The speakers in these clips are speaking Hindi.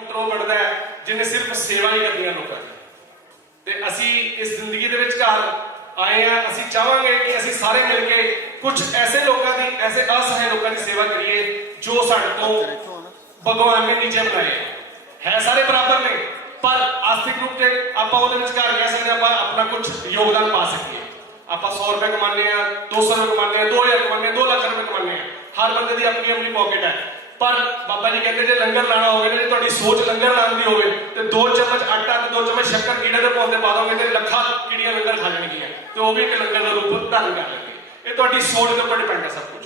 ਡਾਕਟਰ ਉਹ ਬਣਦਾ ਹੈ ਜਿਹਨੇ ਸਿਰਫ ਸੇਵਾ ਹੀ ਕਰਨੀ ਹੈ ਲੋਕਾਂ ਦੀ। ਤੇ ਅਸੀਂ ਇਸ ਜ਼ਿੰਦਗੀ ਦੇ ਵਿੱਚ ਘਰ ਆਏ ਆ, ਅਸੀਂ ਚਾਹਾਂਗੇ ਕਿ ਅਸੀਂ ਸਾਰੇ ਮਿਲ ਕੇ ਕੁਝ ਐਸੇ ਲੋਕਾਂ ਦੀ, ਐਸੇ ਅਸਹਾय ਲੋਕਾਂ ਦੀ ਸੇਵਾ ਕਰੀਏ ਜੋ ਸਾਡੇ ਤੋਂ ਭਗਵਾਨ ਨੇ ਨੀਚੇ ਬਣਾਏ ਹੈ। ਸਾਰੇ ਬਰਾਬਰ ਨੇ, ਪਰ ਆਰਥਿਕ ਰੂਪ ਤੇ ਆਪਾਂ ਉਹਦੇ ਵਿੱਚ ਘਰ ਕਹਿ ਸਕਦੇ ਆਪਾਂ ਆਪਣਾ ਕੁਝ ਯੋਗਦਾਨ ਪਾ ਸਕੀਏ। ਆਪਾਂ 100 ਰੁਪਏ ਕਮਾਉਂਦੇ ਆ, 200 ਰੁਪਏ ਕਮਾਉਂਦੇ ਆ, 2000 ਕਮਾਉਂਦੇ ਆ, 2 ਲੱਖ ਰੁਪਏ ਕਮਾਉਂਦੇ ਆ। ਹਰ ਬੰਦੇ ਦੀ ਆਪਣੀ ਆਪਣੀ ਪॉकेट ਹੈ। ਪਰ ਬਾਬਾ ਜੀ ਕਹਿੰਦੇ ਜੇ ਲੰਗਰ ਲਾਣਾ ਹੋਵੇ, ਜੇ ਤੁਹਾਡੀ ਸੋਚ ਲੰਗਰ ਲਾਉਣ ਦੀ ਹੋਵੇ ਤੇ 2 ਚਮਚ ਆਟਾ ਤੇ 2 ਚਮਚ ਸ਼ੱਕਰ ਕੀੜੇ ਦੇ ਪੌਦੇ ਪਾ ਦੋਗੇ ਤੇ ਲੱਖਾਂ ਕੀੜੀਆਂ ਲੰਗਰ ਖਾ ਜਾਣਗੀਆਂ ਤੇ ਉਹ ਵੀ ਇੱਕ ਲੰਗਰ ਦਾ ਰੂਪ ਧਾਰਨ ਕਰ ਲੈਣਗੇ। ਇਹ ਤੁਹਾਡੀ ਸੋਚ ਦੇ ਉੱਪਰ ਡਿਪੈਂਡ ਹੈ ਸਭ ਕੁਝ।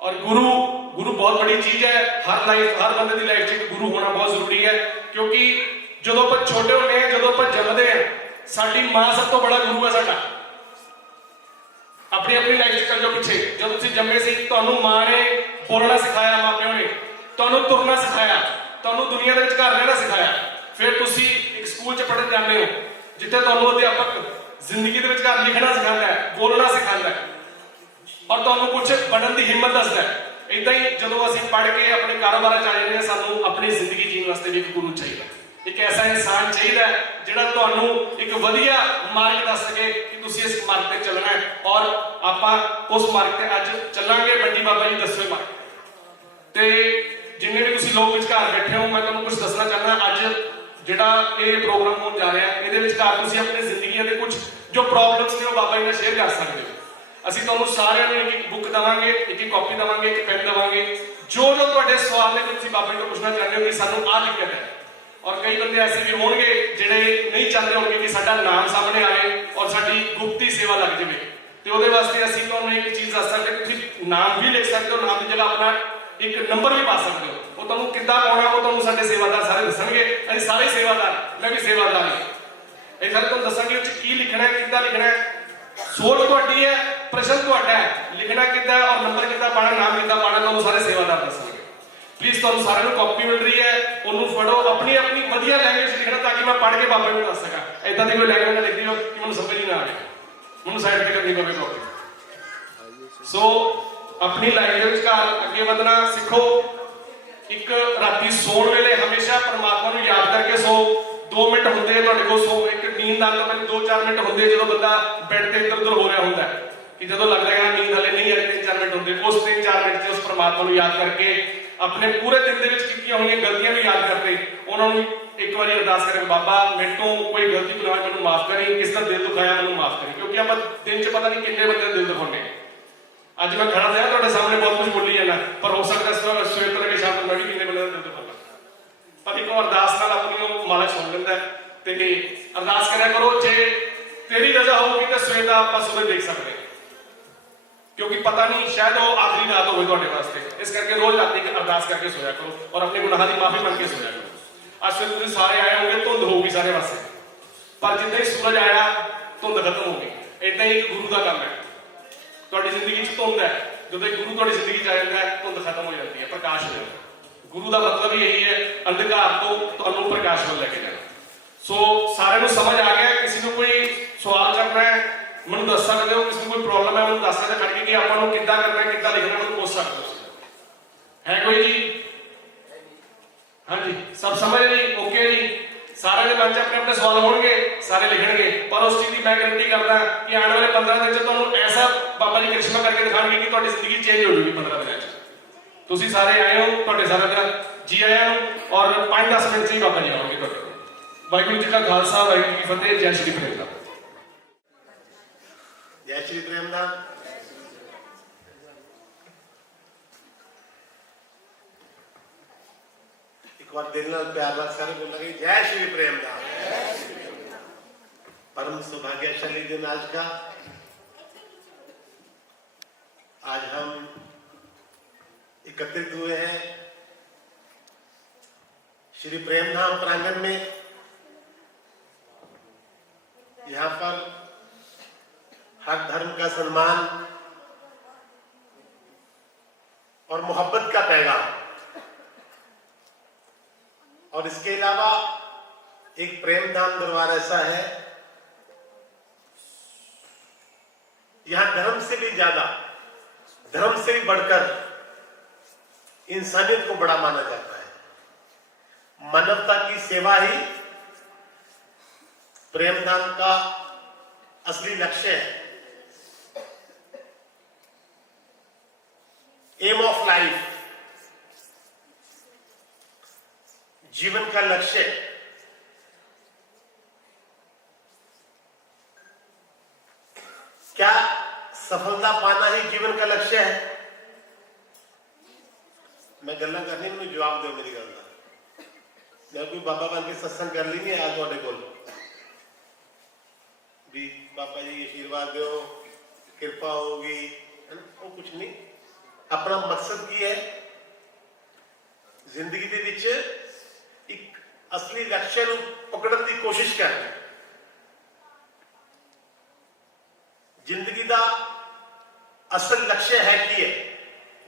ਔਰ ਗੁਰੂ ਬਹੁਤ ਬੜੀ ਚੀਜ਼ ਹੈ। ਹਰ ਬੰਦੇ ਦੀ ਲਾਈਫ 'ਚ ਇੱਕ ਗੁਰੂ ਹੋਣਾ ਬਹੁਤ ਜ਼ਰੂਰੀ ਹੈ, ਕਿਉਂਕਿ ਜਦੋਂ ਆਪਾਂ ਛੋਟੇ ਹੁੰਦੇ ਹਾਂ, ਜਦੋਂ ਆਪਾਂ ਜੰਮਦੇ ਹਾਂ, ਸਾਡੀ ਮਾਂ ਸਭ ਤੋਂ ਬੜਾ ਗੁਰੂ ਹੈ ਸਾਡਾ। ਆਪਣੀ ਆਪਣੀ ਲਾਈਫ 'ਚ ਕਰ ਜਾਓ ਪਿੱਛੇ। ਜਦੋਂ ਤੁਸੀਂ ਜੰਮੇ ਸੀ ਤੁਹਾਨੂੰ ਮਾਂ ਨੇ ਬੋਲਣਾ ਸਿਖਾਇਆ, ਮਾਂ ਪਿਓ ਨੇ ਤੁਹਾਨੂੰ ਤੁਰਨਾ ਸਿਖਾਇਆ, ਤੁਹਾਨੂੰ ਦੁਨੀਆ ਦੇ ਵਿੱਚ ਘਰ ਰਹਿਣਾ ਸਿਖਾਇਆ। ਫਿਰ ਤੁਸੀਂ ਇੱਕ ਸਕੂਲ 'ਚ ਪੜ੍ਹਨ ਜਾਂਦੇ ਹੋ ਜਿੱਥੇ ਤੁਹਾਨੂੰ ਅਧਿਆਪਕ ਜ਼ਿੰਦਗੀ ਦੇ ਵਿੱਚ ਘਰ ਲਿਖਣਾ ਸਿਖਾਉਂਦਾ ਹੈ, ਬੋਲਣਾ ਸਿਖਾਉਂਦਾ ਹੈ ਔਰ ਤੁਹਾਨੂੰ ਕੁਝ ਬਣਨ ਦੀ ਹਿੰਮਤ ਦੱਸਦਾ ਹੈ। ਇਦਾਂ ਹੀ ਜਦੋਂ ਅਸੀਂ ਪੜ੍ਹ ਕੇ ਆਪਣੇ ਕਾਰੋਬਾਰਾਂ 'ਚ ਆ ਜਾਂਦੇ ਹਾਂ, ਸਾਨੂੰ ਆਪਣੀ ਜ਼ਿੰਦਗੀ ਜੀਣ ਵਾਸਤੇ ਵੀ ਇੱਕ ਗੁਰੂ ਚਾਹੀਦਾ। ਇੱਕ ਐਸਾ ਇਨਸਾਨ ਚਾਹੀਦਾ ਜਿਹੜਾ ਤੁਹਾਨੂੰ ਇੱਕ ਵਧੀਆ ਮਾਰਗ ਦੱਸ ਸਕੇ ਕਿ ਤੁਸੀਂ ਇਸ ਮਾਰਗ ਤੇ ਚੱਲਣਾ ਹੈ। ਔਰ ਆਪਾਂ ਉਸ ਮਾਰਗ ਤੇ ਅੱਜ ਚੱਲਾਂਗੇ, ਬੰਡੀ ਬਾਬਾ ਜੀ ਦੱਸੇ ਮਾਰਗ ਤੇ। ਜਿੰਨੇ ਵੀ ਤੁਸੀਂ ਲੋਕ ਵਿਚਕਾਰ ਬੈਠੇ ਹੋ, ਮੈਂ ਤੁਹਾਨੂੰ ਕੁਝ ਦੱਸਣਾ ਚਾਹੁੰਦਾ। ਅੱਜ ਜਿਹੜਾ ਇਹ ਪ੍ਰੋਗਰਾਮ ਹੋਣ ਜਾ ਰਿਹਾ, ਇਹਦੇ ਵਿਚਕਾਰ ਤੁਸੀਂ ਆਪਣੀ ਜ਼ਿੰਦਗੀਆਂ ਦੇ ਕੁਝ ਜੋ ਪ੍ਰੋਬਲਮਸ ਨੇ ਉਹ ਬਾਬਾ ਜੀ ਨਾਲ ਸ਼ੇਅਰ ਕਰ ਸਕਦੇ ਹੋ। ਅਸੀਂ ਤੁਹਾਨੂੰ ਸਾਰਿਆਂ ਨੂੰ ਇੱਕ ਬੁੱਕ ਦੇਵਾਂਗੇ, ਇੱਕ ਕਾਪੀ ਦੇਵਾਂਗੇ, ਇੱਕ ਪੈਨ ਦੇਵਾਂਗੇ। ਜੋ ਤੁਹਾਡੇ ਸਵਾਲ ਨੇ ਤੁਸੀਂ ਬਾਬਾ ਜੀ ਤੋਂ ਪੁੱਛਣਾ ਚਾਹੁੰਦੇ ਹੋ ਕਿ ਸਾਨੂੰ ਆਹ ਦਿੱਕਤ ਹੈ। ਔਰ ਕਈ ਬੰਦੇ ਐਸੇ ਵੀ ਹੋਣਗੇ ਜਿਹੜੇ ਨਹੀਂ ਚਾਹੁੰਦੇ ਹੋਣਗੇ ਕਿ ਸਾਡਾ ਨਾਮ ਸਾਹਮਣੇ ਆਏ ਔਰ ਸਾਡੀ ਗੁਪਤੀ ਸੇਵਾ ਲੱਗ ਜਾਵੇ, ਤੇ ਉਹਦੇ ਵਾਸਤੇ ਅਸੀਂ ਤੁਹਾਨੂੰ ਇੱਕ ਚੀਜ਼ ਦੱਸ ਸਕਦੇ ਕਿ ਤੁਸੀਂ ਨਾਮ ਵੀ ਲਿਖ ਸਕਦੇ ਹੋ, ਨਾਮ ਦੀ ਜਗ੍ਹਾ ਆਪਣਾ ਇੱਕ ਨੰਬਰ ਵੀ ਪਾ ਸਕਦੇ ਹੋ। ਉਹ ਤੁਹਾਨੂੰ ਕਿੱਦਾਂ ਪਾਉਣਾ ਉਹ ਤੁਹਾਨੂੰ ਸਾਡੇ ਸੇਵਾਦਾਰ ਸਾਰੇ ਦੱਸਣਗੇ। ਅਸੀਂ ਸਾਰੇ ਸੇਵਾਦਾਰ, ਮੈਂ ਵੀ ਸੇਵਾਦਾਰ ਹਾਂ। ਇਹ ਸਾਰੇ ਤੁਹਾਨੂੰ ਦੱਸਾਂਗੇ ਉਹ 'ਚ ਕੀ ਲਿਖਣਾ ਹੈ, ਕਿੱਦਾਂ ਲਿਖਣਾ ਹੈ। ਸੋਚ ਤੁਹਾਡੀ ਹੈ, ਪ੍ਰਸ਼ਨ ਤੁਹਾਡਾ ਹੈ, ਲਿਖਣਾ ਕਿੱਦਾਂ ਔਰ ਨੰਬਰ ਕਿੱਦਾਂ ਪਾਣਾ, ਨਾਮ ਕਿੱਦਾਂ ਪਾਣਾ, ਤੁਹਾਨੂੰ ਸਾਰੇ ਸੇਵਾਦਾਰ ਦੱਸਣਗੇ। ਪਲੀਜ਼ ਤੁਹਾਨੂੰ ਸਾਰਿਆਂ ਨੂੰ ਕਾਪੀ ਮਿਲ ਰਹੀ ਹੈ, ਉਹਨੂੰ ਫੜੋ, ਆਪਣੀ ਆਪਣੀ ਵਧੀਆ ਲੈਂਗੁਏਜ ਲਿਖਣਾ ਤਾਂ ਕਿ ਮੈਂ ਪੜ੍ਹ ਕੇ ਬਾਬਾ ਨੂੰ ਦੱਸ ਸਕਾਂ। ਇਦਾਂ ਦੀ ਕੋਈ ਲੈਂਗੁਏਜ ਨਾ ਲਿਖਦੀ ਹੋ ਕਿ ਮੈਨੂੰ ਸਮਝ ਹੀ ਨਾ ਆਵੇ, ਮੈਨੂੰ ਸਾਈਡ ਤੇ ਕਰਨੀ ਪਵੇ ਕਾਪੀ। ਸੋ ਆਪਣੀ ਲਾਈਫ ਦੇ ਵਿਚਕਾਰ ਅੱਗੇ ਵਧਣਾ ਸਿੱਖੋ। ਇੱਕ ਰਾਤੀ ਸੌਣ ਵੇਲੇ ਹਮੇਸ਼ਾ ਪਰਮਾਤਮਾ ਨੂੰ ਯਾਦ ਕਰਕੇ ਸੋ। 2 ਮਿੰਟ ਹੁੰਦੇ ਆ ਤੁਹਾਡੇ ਕੋਲ ਸੋ, ਇੱਕ ਨੀਂਦ ਆਉਣ ਤੋਂ ਪਹਿਲਾਂ 2-4 ਮਿੰਟ ਹੁੰਦੇ ਜਦੋਂ ਬੰਦਾ ਬੈੱਡ ਤੇ ਇੱਧਰ ਉੱਧਰ ਹੋ ਰਿਹਾ ਹੁੰਦਾ ਕਿ ਜਦੋਂ ਲੱਗਦਾ ਹੈ ਨੀਂਦ ਹਲੇ ਨਹੀਂ ਆ ਰਹੀ, 3-4 ਮਿੰਟ ਹੁੰਦੇ। ਉਸ 3-4 ਮਿੰਟ 'ਚ ਉਸ ਪਰਮਾਤਮਾ ਨੂੰ ਯਾਦ ਕਰਕੇ ਆਪਣੇ ਪੂਰੇ ਦਿਨ ਦੇ ਵਿੱਚ ਕੀਤੀਆਂ ਹੋਈਆਂ ਗਲਤੀਆਂ ਨੂੰ ਯਾਦ ਕਰਦੇ, ਉਹਨਾਂ ਨੂੰ ਇੱਕ ਵਾਰੀ ਅਰਦਾਸ ਕਰਕੇ ਬਾਬਾ ਮੇਰੇ ਤੋਂ ਕੋਈ ਗਲਤੀ ਗੁਨਾਹ ਮੈਨੂੰ ਮਾਫ ਕਰੀ, ਕਿਸ ਦਾ ਦਿਲ ਦੁਖਾਇਆ ਮੈਨੂੰ ਮਾਫ ਕਰੀ। ਕਿਉਂਕਿ ਆਪਾਂ ਦਿਨ 'ਚ ਪਤਾ ਨਹੀਂ ਕਿੰਨੇ ਬੰਦੇ ਦਾ ਦਿਲ ਦੁਖਾਉਂਦੇ। ਅੱਜ ਮੈਂ ਖੜਾ ਰਿਹਾ ਤੁਹਾਡੇ ਸਾਹਮਣੇ ਬਹੁਤ ਕੁਝ ਬੋਲੀ ਜਾਂਦਾ, ਪਰ ਹੋ ਸਕਦਾ ਸਵੇਰ ਤੋਂ ਲੈ ਕੇ ਸ਼ਾਮ ਤੱਕ ਮੈਂ ਵੀ ਕਿੰਨੇ ਬੰਦੇ ਦਾ ਦਿਲ ਦੁਖਾਉਂਦਾ। ਪਰ ਇੱਕ ਅਰਦਾਸ ਨਾਲ ਆਪਣੀ ਉਹ ਮਾਲਕ ਸੁਣ ਲੈਂਦਾ ਤੇ ਅਰਦਾਸ ਕਰਿਆ ਕਰੋ। ਜੇ ਤੇਰੀ ਰਜ਼ਾ ਹੋਊਗੀ ਤਾਂ ਸਵੇਰ ਦਾ ਆਪਾਂ ਸੂਰਜ ਦੇਖ ਸਕਦੇ, ਕਿਉਂਕਿ ਪਤਾ ਨਹੀਂ ਸ਼ਾਇਦ ਉਹ ਆਖਰੀ ਰਾਤ ਹੋਵੇ ਤੁਹਾਡੇ ਵਾਸਤੇ। ਇਸ ਕਰਕੇ ਰੋਜ਼ ਰਾਤੀ ਅਰਦਾਸ ਕਰਕੇ ਸੋਇਆ ਕਰੋ ਔਰ ਆਪਣੇ ਗੁਨਾਹਾਂ ਦੀ ਮਾਫੀ ਮੰਗ ਕੇ ਸੋਇਆ ਕਰੋ। ਅੱਜ ਫਿਰ ਤੁਸੀਂ ਸਾਰੇ ਆਏ ਹੋਗੇ, ਧੁੰਦ ਹੋਊਗੀ ਸਾਰੇ ਪਾਸੇ, ਪਰ ਜਿੱਦਾਂ ਹੀ ਸੂਰਜ ਆਇਆ ਧੁੰਦ ਖਤਮ ਹੋ ਗਈ। ਇਦਾਂ ਹੀ ਇੱਕ ਗੁਰੂ ਦਾ ਕੰਮ ਹੈ। ਤੁਹਾਡੀ ਜ਼ਿੰਦਗੀ 'ਚ ਧੁੰਦ ਹੈ, ਜਦੋਂ ਇੱਕ ਗੁਰੂ ਤੁਹਾਡੀ ਜ਼ਿੰਦਗੀ 'ਚ ਆ ਜਾਂਦਾ ਹੈ ਧੁੰਦ ਖਤਮ ਹੋ ਜਾਂਦੀ ਹੈ, ਪ੍ਰਕਾਸ਼ ਹੋ ਜਾਂਦਾ। ਗੁਰੂ ਦਾ ਮਤਲਬ ਹੀ ਇਹੀ ਹੈ, ਅੰਧਕਾਰ ਤੋਂ ਤੁਹਾਨੂੰ ਪ੍ਰਕਾਸ਼ ਵੱਲ ਲੈ ਕੇ ਜਾਣਾ। ਸੋ ਸਾਰਿਆਂ ਨੂੰ ਸਮਝ ਆ ਗਿਆ? ਕਿਸੇ ਨੂੰ ਕੋਈ ਸਵਾਲ ਕਰਨਾ ਹੈ ਮੈਨੂੰ ਦੱਸ ਸਕਦੇ ਹੋ, ਕਿਸੇ ਨੂੰ ਕੋਈ ਪ੍ਰੋਬਲਮ ਹੈ ਮੈਨੂੰ ਦੱਸ ਸਕਦੇ ਖੜ ਕੇ ਕਿ ਆਪਾਂ ਨੂੰ ਕਿੱਦਾਂ ਕਰਨਾ ਹੈ, ਕਿੱਦਾਂ ਲਿਖਣਾ, ਮੈਨੂੰ ਪੁੱਛ ਸਕਦੇ ਹੋ। ਹੈ ਕੋਈ ਜੀ? ਹਾਂਜੀ, ਸਭ ਸਮਝ ਜੀ? ਓਕੇ ਜੀ। ਸਾਰਿਆਂ ਦੇ ਮਨ 'ਚ ਆਪਣੇ ਆਪਣੇ ਸਵਾਲ ਹੋਣਗੇ, ਸਾਰੇ ਲਿਖਣਗੇ, ਪਰ ਉਸ ਚੀਜ਼ ਦੀ ਮੈਂ ਗਾਰੰਟੀ ਕਰਦਾ ਕਿ ਆਉਣ ਵਾਲੇ 15 ਦਿਨ 'ਚ ਤੁਹਾਨੂੰ ਐਸਾ ਬਾਬਾ ਜੀ ਕ੍ਰਿਸ਼ਮਾ ਕਰਕੇ ਦਿਖਾਣਗੇ ਕਿ ਤੁਹਾਡੀ ਜ਼ਿੰਦਗੀ ਚੇਂਜ ਹੋ ਜਾਊਗੀ 15 ਦਿਨਾਂ 'ਚ। ਤੁਸੀਂ ਸਾਰੇ ਆਏ ਹੋ, ਤੁਹਾਡੇ ਸਾਰਿਆਂ ਦਾ ਜੀ ਆਇਆਂ ਨੂੰ। ਔਰ 5-10 ਮਿੰਟ 'ਚ ਹੀ ਬਾਬਾ ਜੀ ਆਉਣਗੇ ਤੁਹਾਡੇ ਕੋਲ। ਵਾਹਿਗੁਰੂ ਜੀ ਕਾ ਖਾਲਸਾ, ਵਾਹਿਗੁਰੂ ਜੀ ਕੀ ਫਤਿਹ। ਜੈ ਸ਼੍ਰੀ ਪ੍ਰੇਮ। जय श्री प्रेमदास। एक बार दिल नाल प्यार नाल सारे बोल लगे जय श्री प्रेमदास। परम सौभाग्यशाली दिन आज का। आज हम एकत्रित हुए हैं श्री प्रेमधाम प्रांगण में। यहाँ पर हर धर्म का सम्मान और मोहब्बत का पैगाम, और इसके अलावा एक प्रेमधाम दरबार ऐसा है, यहां धर्म से भी ज्यादा, धर्म से भी बढ़कर इंसानियत को बड़ा माना जाता है। सेवा ही प्रेमदान का असली लक्ष्य है। एम ऑफ लाइफ, जीवन का लक्ष्य। क्या सफलता पाना ही जीवन का लक्ष्य है? मैं गल्ला करनी, मैं जवाब दो मेरी गल का। मैं कोई बाबा बन के सत्संग कर ली नहीं आज थोड़े को भी बाबा जी आशीर्वाद दो, कृपा होगी, है ना? वो कुछ नहीं। अपना मकसद की है जिंदगी दे विच एक असली लक्ष्य ਨੂੰ पकड़न की कोशिश करना। जिंदगी का असल लक्ष्य है कि है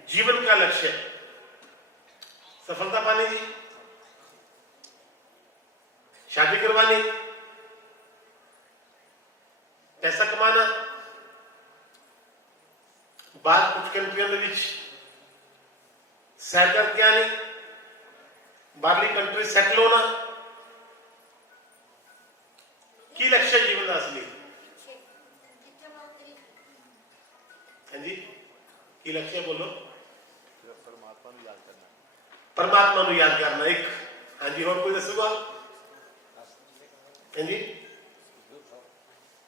जीवन का लक्ष्य सफलता पाने की, शादी करवानी, पैसा कमाना, बाहर कुछ कंट्रियों में सैर करके आनी, बाहरली कंट्री सेटल होना की लक्ष्य जीवन का असली। हाँ जी, की लक्ष्य बोलो। परमात्मा को याद करना एक। हाँ जी, और कोई दसूगा? हाँ जी,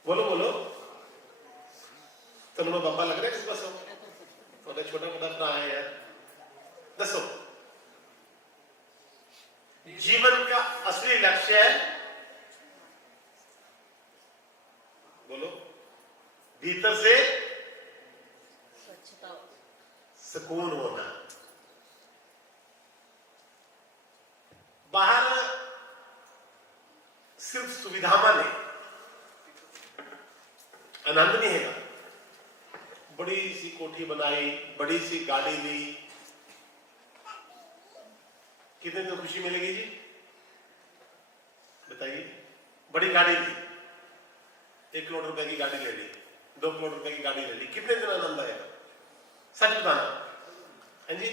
बोलो बोलो। तुम बाबा लग रहे किस बसो? छोटा छोटा भरा है यार, दसो। जीवन का असली लक्ष्य है, बोलो, भीतर से सुकून होना। बाहर सिर्फ सुविधा नहीं, आनंद नहीं है। बड़ी सी कोठी बनाई, बड़ी सी गाड़ी ली, कितने तो खुशी मिलेगी जी? बताइए। बड़ी गाड़ी ली, 1 करोड़ रुपए की गाड़ी ले ली, 2 करोड़ रुपए की गाड़ी ले ली, कितने दिन आनंद आएगा? सच बताना। हाँ जी,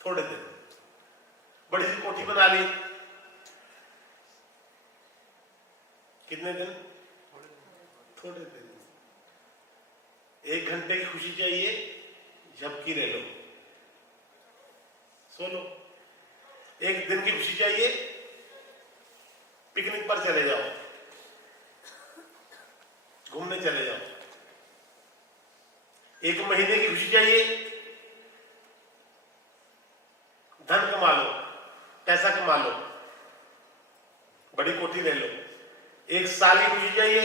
थोड़े दिन। बड़ी सी कोठी बना ली, कितने दिन? थोड़े दिन। 1 घंटे की खुशी चाहिए, झपकी ले लो, सो लो। 1 दिन की खुशी चाहिए, पिकनिक पर चले जाओ, घूमने चले जाओ। 1 महीने की खुशी चाहिए, धन कमा लो, पैसा कमा लो, बड़ी कोठी ले लो। 1 साल की खुशी चाहिए,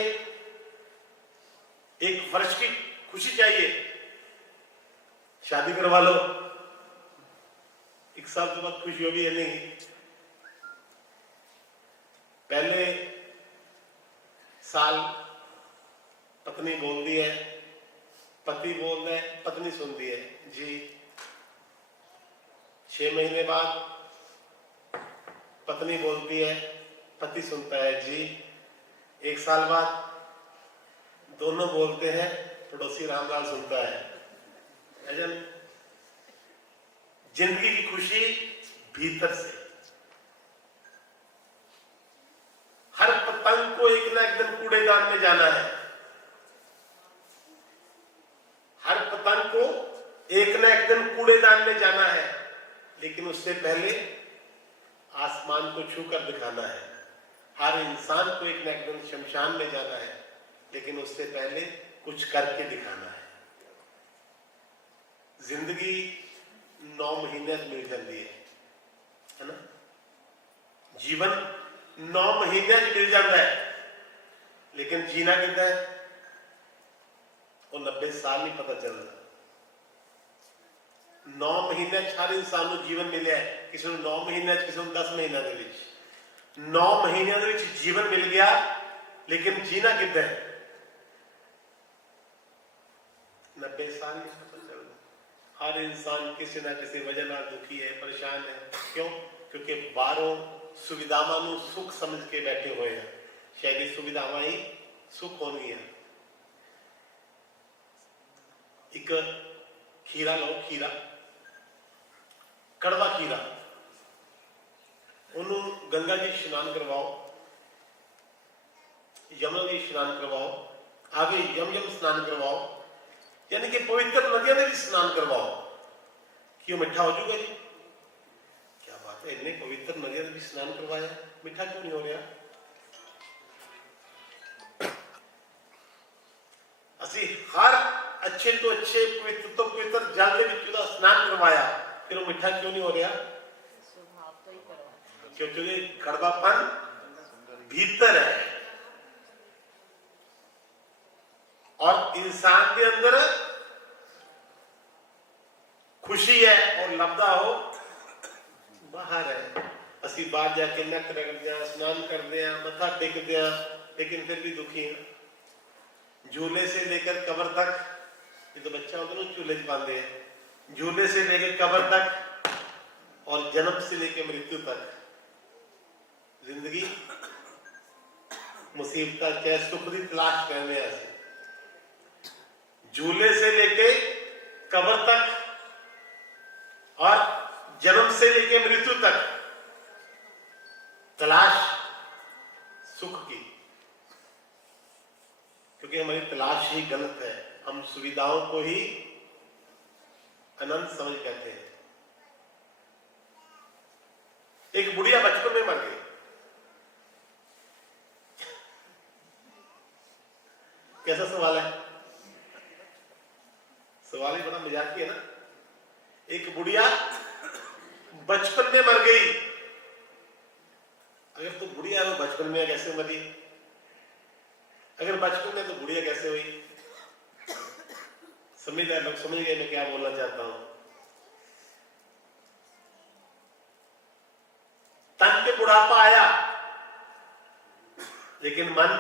1 वर्ष की खुशी चाहिए, शादी करवा लो। 1 साल के बाद खुशी होगी या नहीं? पहले साल पत्नी बोलती है, पति बोलता है, पत्नी सुनती है जी। 6 महीने बाद पत्नी बोलती है, पति सुनता है जी। 1 साल बाद दोनों बोलते हैं, पड़ोसी रामलाल सुनता है। जिंदगी की खुशी भीतर से। हर पतंग को एक ना एक दिन कूड़ेदान में जाना है। हर पतंग को एक ना एक दिन कूड़ेदान में जाना है, लेकिन उससे पहले आसमान को छूकर दिखाना है। हर इंसान को एक ना एक दिन शमशान में जाना है, लेकिन उससे पहले कुछ करके दिखाना है। जिंदगी 9 महीने मिल जाती है ना? जीवन 9 महीने मिल जाता है, लेकिन जीना कितना है वो 90 साल नहीं पता चलता। 9 महीने हर इंसान को जीवन मिले है, किसी को 9 महीने, किसी को 10 महीना। 9 महीने जीवन मिल गया, लेकिन जीना कितना है 90 साल नहीं पता चलता। हर इंसान किसी ना किसी वजह ना दुखी है, परेशान है। क्यों? क्योंकि बाहरों सुविधावां सुख समझ के बैठे हुए हैं। शहरी सुविधावां ही सुख होनी है। एक खीरा लो, खीरा, कड़वा खीरा, ਉਹਨੂੰ गंगा जी स्नान करवाओ, यमुना जी स्नान करवाओ, आगे यम स्नान करवाओ, यानी कि पवित्र नदियों में भी स्नान करवाओ। क्यों मीठा हो जाएगा जी? क्या बात है, इतने पवित्र नदियों में भी स्नान करवाया, मीठा क्यों नहीं हो रहा? असि हर अच्छे तो अच्छे पवित्र तो पवित्र जल के विच दा स्नान करवाया, फिर वो मीठा क्यों नहीं हो रहा? क्योंकि कड़वापन भीतर है और इंसान के अंदर खुशी है और लब्धा हो बाहर है। असि बाहर जाके नक रगड़ते हैं, स्नान करते हैं, मथा टेकते हैं, लेकिन फिर भी दुखी हैं। झूले से लेकर कब्र तक, ये तो बच्चा होता ना झूले बांधे हैं, झूले से लेकर कब्र तक और जन्म से लेकर मृत्यु तक जिंदगी मुसीबत चाहे सुख की तलाश करने ऐसे, झूले से लेके कब्र तक और जन्म से लेके मृत्यु तक तलाश सुख की, क्योंकि हमारी तलाश ही गलत है। हम सुविधाओं को ही अनंत समझ बैठे हैं। एक बुढ़िया बचपन में मर गई। कैसा सवाल है? सवाल ही बड़ा मजाकी है ना। एक बुढ़िया बचपन में मर गई। अगर तो बुढ़िया है वो बचपन में कैसे मरी? अगर बचपन में तो बुढ़िया कैसे हुई? समझदार लोग समझ गए मैं क्या बोलना चाहता हूं। तन पे बुढ़ापा आया लेकिन मन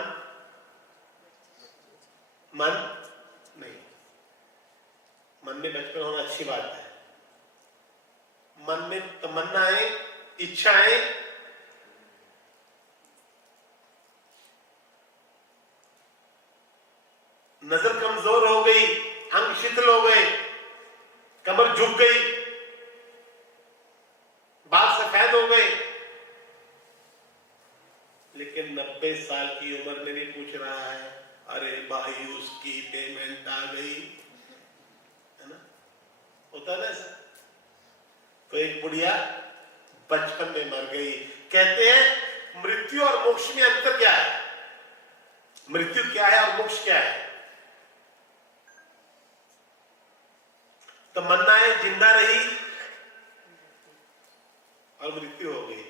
नहीं। मन में बचपन होना अच्छी बात है। मन में तमन्नाएं, इच्छाएं, नजर कमजोर हो गई, अंग शिथिल हो गए, कमर झुक गई, बाल सफेद हो गए, लेकिन 90 साल की उम्र में भी पूछ रहा है, अरे भाई उसकी पेमेंट आ गई, है ना? होता ना ऐसा। तो एक बुढ़िया बचपन में मर गई। कहते हैं मृत्यु और मोक्ष में अंतर क्या है? मृत्यु क्या है और मोक्ष क्या है? तमन्नाएं जिंदा रही और मृत्यु हो गई,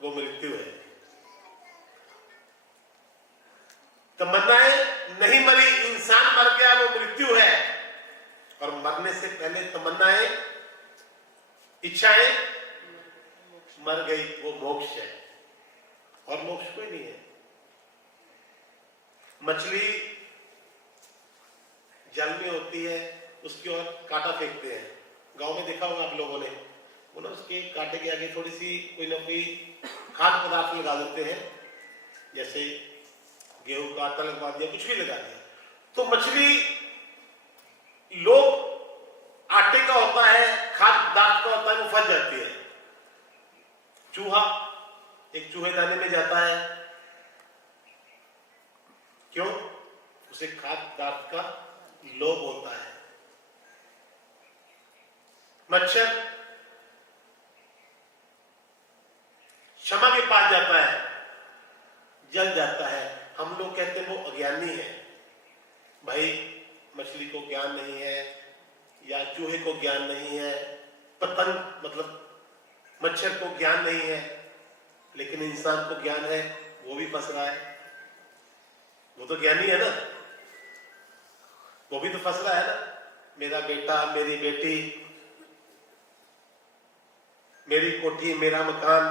वो मृत्यु है। तमन्नाएं नहीं मरी, इंसान मर गया, वो मृत्यु है। और मरने से पहले तमन्नाएं, इच्छाएं मर गई, वो मोक्ष है। और मोक्ष कोई नहीं है। मछली जल में होती है, उसकी ओर कांटा फेंकते हैं। गांव में देखा होगा आप लोगों ने, वो ना उसके कांटे के आगे थोड़ी सी कोई ना कोई खाद्य पदार्थ लगा देते हैं, जैसे गेहूं का आटा लगवा दिया, कुछ भी लगा दिया, तो मछली लोग आटे का होता है, खाद्य पदार्थ का होता है, वो फंस जाती है। चूहा एक चूहेदानी में जाता है, क्यों? उसे खाद्य पदार्थ का लोभ होता है। मच्छर क्षमा के पास जाता है, जल जाता है। हम लोग कहते हैं वो अज्ञानी है। भाई मछली को ज्ञान नहीं है या चूहे को ज्ञान नहीं है, पतंग मतलब मच्छर को ज्ञान नहीं है, लेकिन इंसान को ज्ञान है, वो भी फंस रहा है। वो तो ज्ञानी है ना, वो भी तो फंस रहा है ना। मेरा बेटा, मेरी बेटी, मेरी कोठी, मेरा मकान।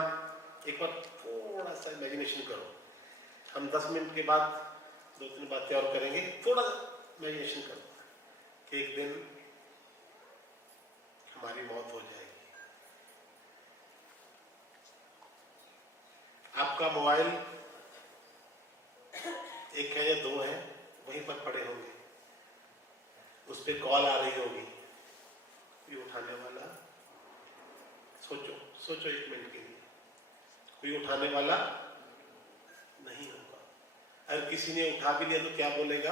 एक बार थोड़ा सा इमेजिनेशन करो। हम 10 मिनट के बाद 2-3 बातें और करेंगे। थोड़ा इमेजिनेशन करो कि एक दिन हमारी मौत हो जाएगी। आपका मोबाइल एक है या 2 है, वहीं पर पड़े होंगे, उस पर कॉल आ रही होगी, ये उठाने वाला सोचो 1 मिनट के लिए कोई उठाने वाला नहीं होगा। अगर किसी ने उठा भी लिया तो क्या बोलेगा,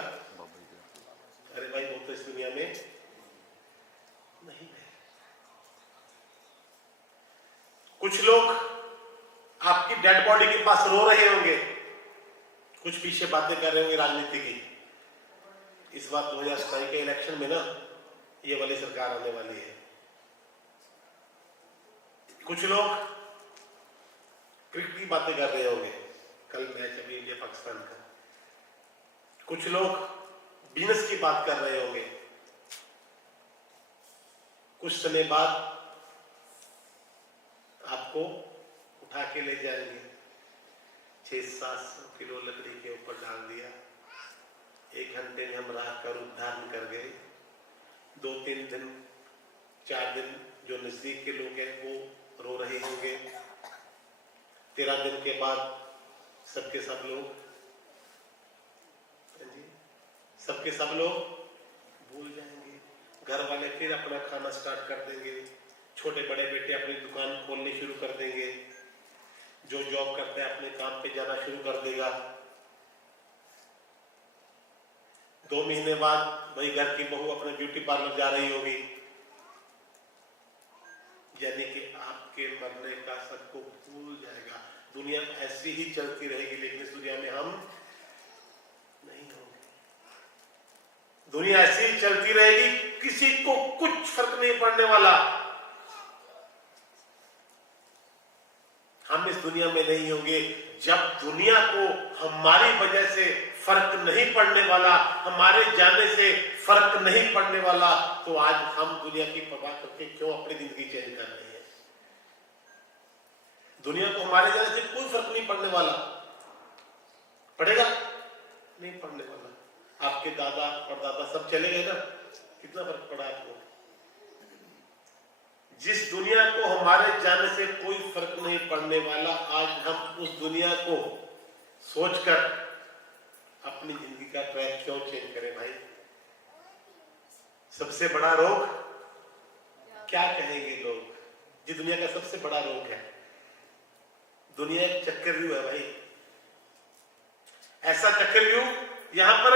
अरे भाई वो तो इस दुनिया में नहीं है। कुछ लोग आपकी डेड बॉडी के पास रो रहे होंगे, कुछ पीछे बातें कर रहे होंगे राजनीति की। इस बार 2027 के इलेक्शन में ना ये वाली सरकार आने वाली है। कुछ लोग क्रिकेट की बातें कर रहे होंगे, कल मैच अभी इंडिया पाकिस्तान का। कुछ लोग बिजनेस की बात कर रहे होंगे। कुछ समय बाद आपको उठा के ले जाएंगे, 600-700 किलो लकड़ी के ऊपर डाल दिया, 1 घंटे में हम राह का रूप धारण कर गए। 2-3 दिन 4 दिन जो नजदीक के लोग हैं वो रो रहे होंगे। 13 दिन के बाद सबके सब लोग भूल जाएंगे। घर वाले फिर अपना खाना स्टार्ट कर देंगे। छोटे बड़े बेटे अपनी दुकान खोलनी शुरू कर देंगे। जो जॉब करता है अपने काम पे जाना शुरू कर देगा। 2 महीने बाद वही घर की बहू अपने ब्यूटी पार्लर जा रही होगी। यानी कि आपके मरने का सबको भूल जाएगा। दुनिया ऐसी ही चलती रहेगी, लेकिन इस दुनिया में हम नहीं होंगे। दुनिया ऐसी ही चलती रहेगी, किसी को कुछ फर्क नहीं पड़ने वाला। हम इस दुनिया में नहीं होंगे। जब दुनिया को हमारी वजह से फर्क नहीं पड़ने वाला, हमारे जाने से फर्क नहीं पड़ने वाला, तो आज हम दुनिया की परवाह करके क्यों अपनी जिंदगी चेंज कर रहे हैं? दुनिया को हमारे जाने से कोई फर्क नहीं पड़ने वाला। पड़ेगा? नहीं पड़ने वाला। आपके दादा परदादा सब चले गए ना, कितना फर्क पड़ा आपको? जिस दुनिया को हमारे जाने से कोई फर्क नहीं पड़ने वाला, आज हम उस दुनिया को सोचकर अपनी जिंदगी का ट्रैक क्यों चेंज करें भाई? सबसे बड़ा रोग क्या कहेंगे लोग? ये दुनिया का सबसे बड़ा रोग है। दुनिया एक चक्रव्यूह है भाई, ऐसा चक्रव्यूह यहां पर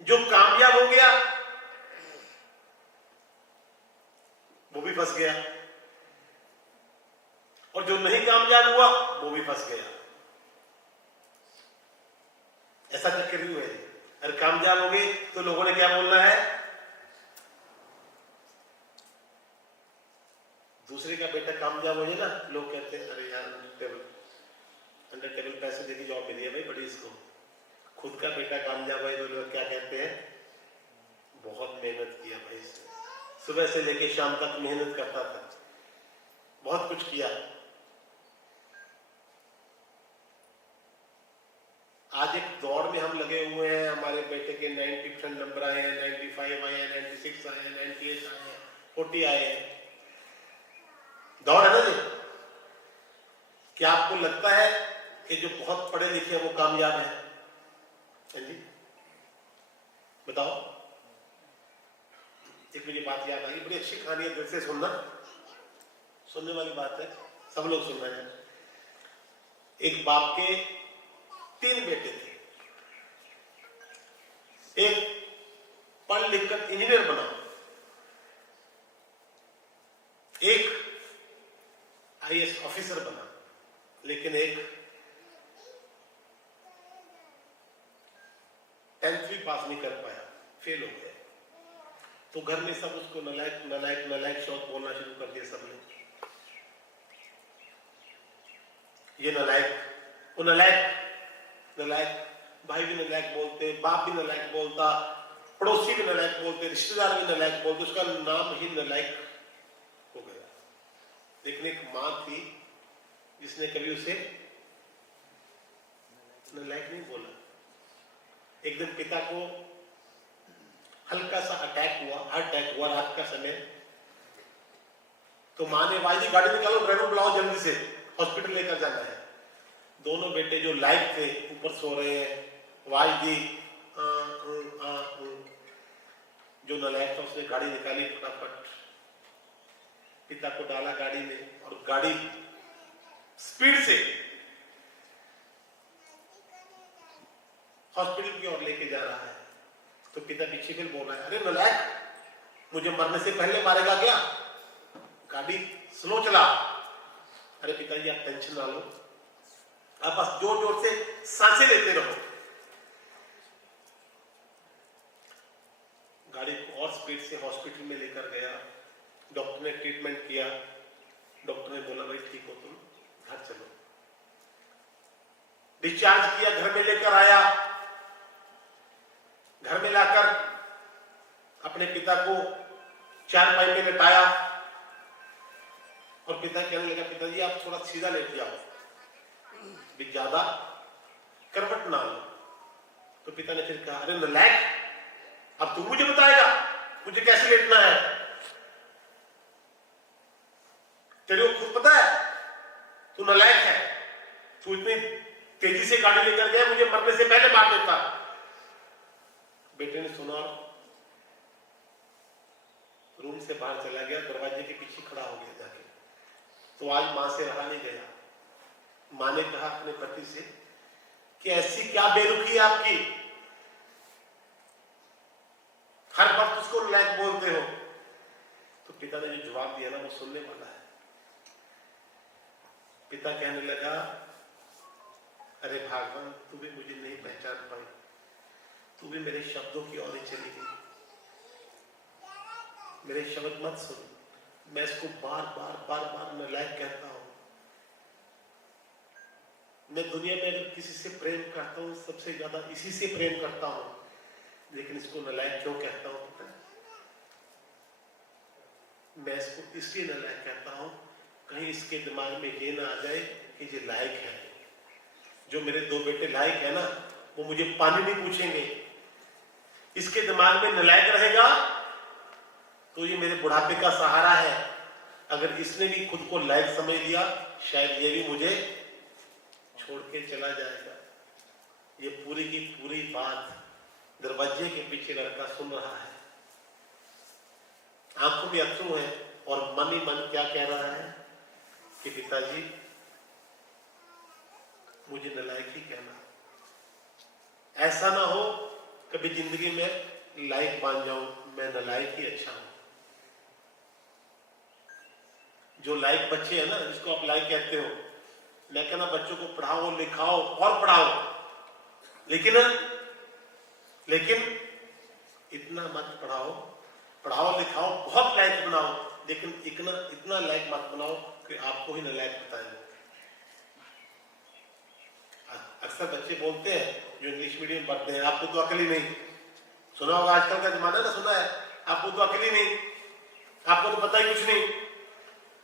जो कामयाब हो गया वो भी फंस गया, और जो नहीं कामयाब हुआ वो भी फंस गया। ऐसा चक्रव्यूह है। अगर कामयाब हो गए तो लोगों ने क्या बोलना है? दूसरे का बेटा कामयाब हो जाए ना, लोग कहते हैं अरे यार अंडर टेबल पैसे देके जॉब मिली है भाई बड़ी इसको। खुद का बेटा कामयाब है तो लोग क्या कहते हैं? बहुत मेहनत किया भाई इसने, सुबह से लेके शाम तक मेहनत करता था, बहुत कुछ किया। आज एक दौड़ में हम लगे हुए हैं। हमारे बेटे के 90% नंबर आए हैं, 95 आए हैं, 96 आए हैं, 98 आए हैं, 40 आए हैं। दौड़ है ना जी? क्या आपको लगता है कि जो बहुत पढ़े लिखे हैं वो कामयाब है? जी बताओ। एक मुझे बात याद आई, बड़ी अच्छी कहानी है, दिल से सुनना, सुनने वाली बात है, सब लोग सुन रहे हैं। एक बाप के 3 बेटे थे। एक पढ़ लिखकर इंजीनियर बना, एक आईएएस ऑफिसर बना, लेकिन एक 10th भी पास नहीं कर पाया, फेल हो गया। तो घर में सब उसको नलायक नलायक नलायक शौक बोलना शुरू कर दिया सबने। ये नलायक, वो नलायक, नलायक, भाई भी नलायक बोलते, बाप भी नलायक बोलता, पड़ोसी भी नलायक बोलते, रिश्तेदार भी नलायक बोलते, उसका नाम ही नलायक हो गया। लेकिन एक मां थी जिसने कभी उसे नलायक नहीं बोला। एक दिन पिता को हल्का सा अटैक हुआ, हार्ट अटैक हुआ रात का समय। तो मां ने, भाई जी गाड़ी निकालो, ड्राइवर बुलाओ जल्दी से, हॉस्पिटल लेकर जाना है। दोनों बेटे जो लाइक थे ऊपर सो रहे हैं। भाई जी जो नलायक था उसने गाड़ी निकाली फटाफट, पिता को डाला गाड़ी में और गाड़ी स्पीड से हॉस्पिटल की ओर लेके जा रहा है। तो पिता पीछे फिर बोल रहा है, अरे नालायक, मुझे मरने से पहले मारेगा क्या? गाड़ी स्लो चला। अरे पिताजी आप टेंशन ना लो, आप बस जोर जोर से सांसें लेते रहो। गाड़ी को और स्पीड से हॉस्पिटल में लेकर गया। डॉक्टर ने ट्रीटमेंट किया। डॉक्टर ने बोला भाई ठीक हो तुम, घर चलो। डिस्चार्ज किया, घर में लेकर आया। घर में लाकर अपने पिता को चारपाई में लेटाया और पिता कहने लगा, पिताजी आप थोड़ा सीधा लेट जाओ, भी ज्यादा करवट ना लो। तो पिता ने फिर कहा, अरे नालायक, अब तू मुझे बताएगा मुझे कैसे लेटना है? तेरे को खुद पता है तू नालायक है, तू इतनी तेजी से गाड़ी लेकर गया, मुझे मरने से पहले मार देता। बेटे ने सुना, रूम से बाहर चला गया, दरवाजे के पीछे खड़ा हो गया जाके। तो आज मां से रहा नहीं गया। मां ने कहा अपने पति से कि ऐसी क्या बेरुखी है आपकी, हर वक्त उसको नालायक बोलते हो। तो पिता ने जो जवाब दिया ना वो सुनने वाला है। पिता कहने लगा, अरे भगवान तू भी मुझे नहीं पहचान पाई, तू भी मेरे शब्दों की ओर ही चली गई। मेरे शब्द मत सुन, मैं इसको बार बार नालायक कहता हूं। मैं दुनिया में अगर किसी से प्रेम करता हूं सबसे ज्यादा इसी से प्रेम करता हूं, लेकिन इसको नालायक क्यों कहता हूं पता है? मैं इसको इसलिए नालायक कहता हूं कहीं इसके दिमाग में ये ना आ जाए कि ये लायक है। जो मेरे दो बेटे लायक है ना, वो मुझे पानी नहीं पूछेंगे। इसके दिमाग में नालायक रहेगा तो ये मेरे बुढ़ापे का सहारा है। अगर इसने भी खुद को लायक समझ लिया, शायद ये भी मुझे छोड़ के चला जाएगा। ये पूरी की पूरी बात दरवाजे के पीछे लड़का सुन रहा है। आंखों में अश्रु है और मन ही मन क्या कह रहा है कि पिताजी मुझे नालायक ही कहना, ऐसा ना हो कभी जिंदगी में लायक बन जाऊं, मैं नालायक ही अच्छा हूं। जो लायक बच्चे हैं ना, जिसको आप लायक कहते हो, मैं कहना बच्चों को पढ़ाओ लिखाओ और पढ़ाओ, लेकिन इतना मत पढ़ाओ लिखाओ, बहुत लायक बनाओ, लेकिन इतना लायक मत बनाओ कि आपको ही नालायक बताएं। अक्सर बच्चे बोलते हैं जो इंग्लिश मीडियम पढ़ते हैं, आपको तो अकल ही नहीं। सुना होगा आजकल का जमाना ना, सुना है, आपको तो अकल ही नहीं, आपको तो पता ही कुछ नहीं।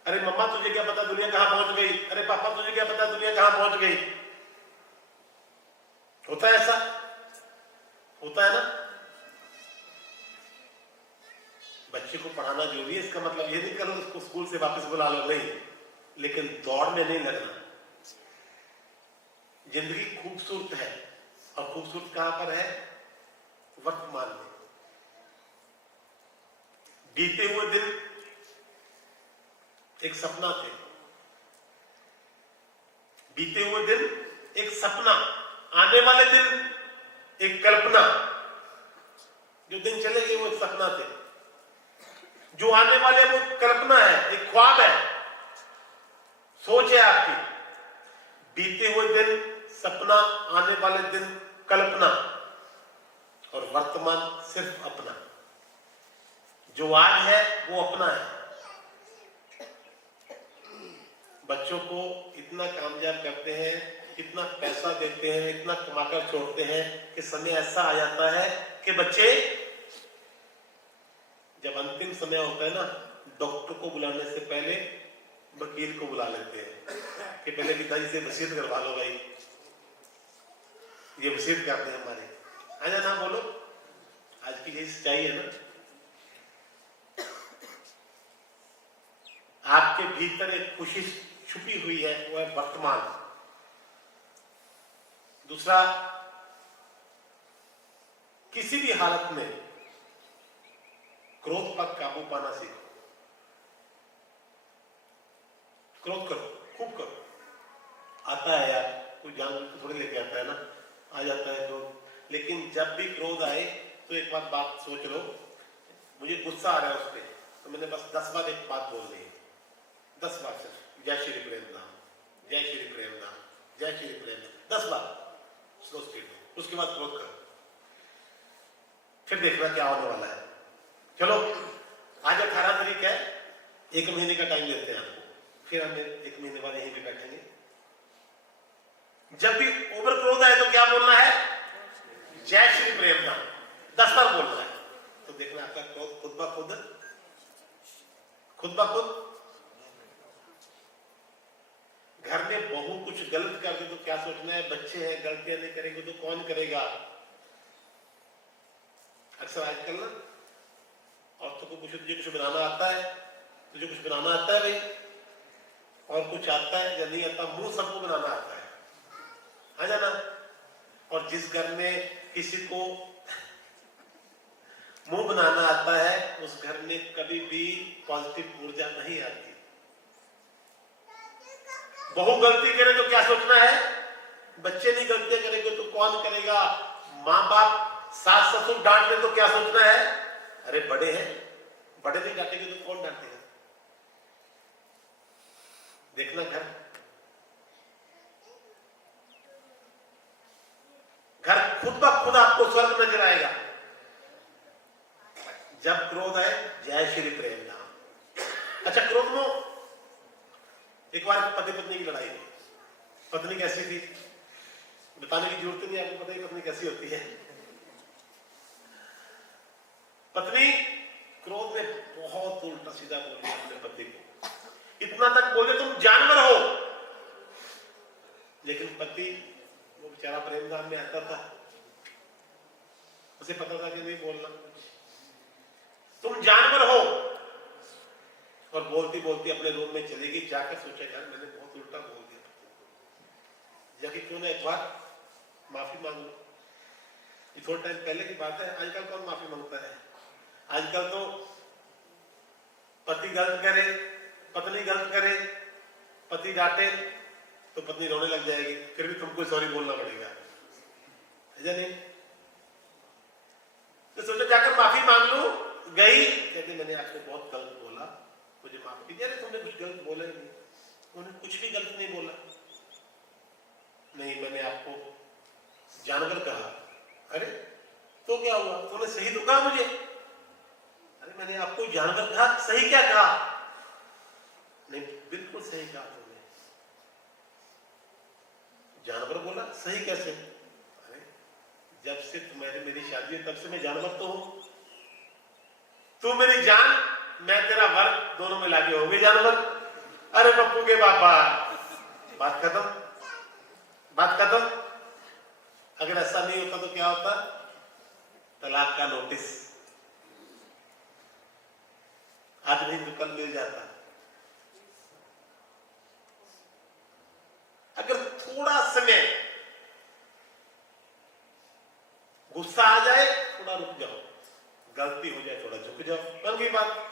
अरे मम्मा तुझे क्या पता दुनिया कहां पहुंच गई? अरे पापा तुझे क्या पता दुनिया कहां पहुंच गई? होता है ऐसा, होता है ना। बच्चे को पढ़ाना जरूरी है, इसका मतलब ये नहीं करो उसको स्कूल से वापस बुला लो, नहीं, लेकिन दौड़ में नहीं लगना। जिंदगी खूबसूरत है और खूबसूरत कहां पर है? वर्तमान में। बीते हुए दिन एक सपना थे, बीते हुए दिन एक सपना, आने वाले दिन एक कल्पना। जो दिन चले गए वो एक सपना थे, जो आने वाले वो कल्पना है, एक ख्वाब है, सोच है आपकी। बीते हुए दिन सपना, आने वाले दिन कल्पना, और वर्तमान सिर्फ अपना। जो आज है वो अपना है। बच्चों को इतना कामयाब करते हैं, इतना पैसा देते हैं, इतना कमाकर छोड़ते हैं कि समय ऐसा आ जाता है कि बच्चे जब अंतिम समय होता है ना, डॉक्टर को बुलाने से पहले वकील को बुला लेते हैं कि पहले पिताजी से वसीयत करवा लो भाई, ये वसीयत करते हैं हमारे। आजा ना बोलो, आज की यही सच्चाई है ना। आपके भीतर एक खुशी छुपी हुई है, वो है वर्तमान। दूसरा, किसी भी हालत में क्रोध पर काबू पाना सीखो। क्रोध करो, खूब करो। आता है यार, कोई जानवर को थोड़ी लेके आता है ना, आ जाता है क्रोध। लेकिन जब भी क्रोध आए तो एक बात सोच लो, मुझे गुस्सा आ रहा है उस पर, तो मैंने बस 10 बार एक बात बोल दी, 10 बार सिर्फ, जय श्री प्रेम नाम, जय श्री प्रेम नाम, जय श्री प्रेम, 10 बार स्लो स्पीड में। उसके बाद क्रोध करो, फिर देखना क्या होने वाला है। चलो आज 18 तारीख है, 1 महीने का टाइम देते हैं आपको, फिर हम 1 महीने बाद यहीं पे बैठेंगे। जब भी ओवर क्रोध आए तो क्या बोलना है? जय श्री प्रेम नाम 10 बार बोलना है। तो देखना आपका क्रोध खुद ब खुद घर में बहू कुछ गलत कर दे तो क्या सोचना है? बच्चे हैं, गलतियां नहीं करेंगे तो कौन करेगा? अक्सर आजकल ना औरतों को पूछो तुझे कुछ बनाना आता है, तुझे कुछ बनाना आता है भाई, और कुछ आता है या नहीं आता? मुंह सबको बनाना आता है, हाँ जाना। और जिस घर में किसी को मुंह बनाना आता है उस घर में कभी भी पॉजिटिव ऊर्जा नहीं आती। बहू गलती करे तो क्या सोचना है? बच्चे नहीं गलतियां करेंगे तो कौन करेगा? माँ बाप सास ससुर डांट रहे तो क्या सोचना है? अरे बड़े हैं, बड़े नहीं डांटेंगे तो कौन डांटेगा? देखना घर खुद ब खुद आपको स्वर्ग नजर आएगा। जब क्रोध आए जय श्री प्रेम नाम। अच्छा, क्रोध में एक बार पति पत्नी की लड़ाई हुई। पत्नी कैसी थी बताने की जरूरत नहीं, आपको पता ही पत्नी कैसी होती है। पत्नी क्रोध में बहुत उल्टा सीधा बोली अपने पति को, इतना तक बोले तुम जानवर हो। लेकिन पति वो बेचारा प्रेम धाम में आता था, उसे पता था कि नहीं बोलना, तुम जानवर हो। और बोलती बोलती अपने रूम में चली गई। जाकर सोचा यार मैंने बहुत उल्टा बोल दिया, जाके क्यों ना एक बार माफी मांग लो। ये थोड़ा टाइम पहले की बात है, आजकल कौन माफी मांगता है? आजकल तो पति गलत करे, पत्नी गलत करे, पति डांटे तो पत्नी रोने लग जाएगी, फिर भी तुमको सॉरी बोलना पड़ेगा, है या नहीं? तो सोचा जाकर माफी मांग लो। गई, कहती मैंने आपको बहुत गलत बोला, मुझे माफ कीजिए। अरे तुमने कुछ गलत बोला ही नहीं, उन्होंने कुछ भी गलत नहीं बोला। नहीं, मैंने आपको जानवर कहा। अरे तो क्या हुआ? तूने सही तो कहा मुझे। अरे मैंने आपको जानवर कहा, सही क्या कहा? नहीं, बिल्कुल सही कहा तुमने। जानवर बोला, सही कैसे? अरे जब से तुम्हारी मेरी शादी है तब से मैं जानवर तो हूं। तू मेरी जान, मैं तेरा वर, दोनों में लाके हो गए जानवर। अरे पप्पू के पापा, बात खत्म, बात खत्म। अगर ऐसा नहीं होता तो क्या होता? तलाक का नोटिस आज नहीं तो कल मिल जाता। अगर थोड़ा समय गुस्सा आ जाए, थोड़ा रुक जाओ, गलती हो जाए थोड़ा झुक जाओ, बन गई बात।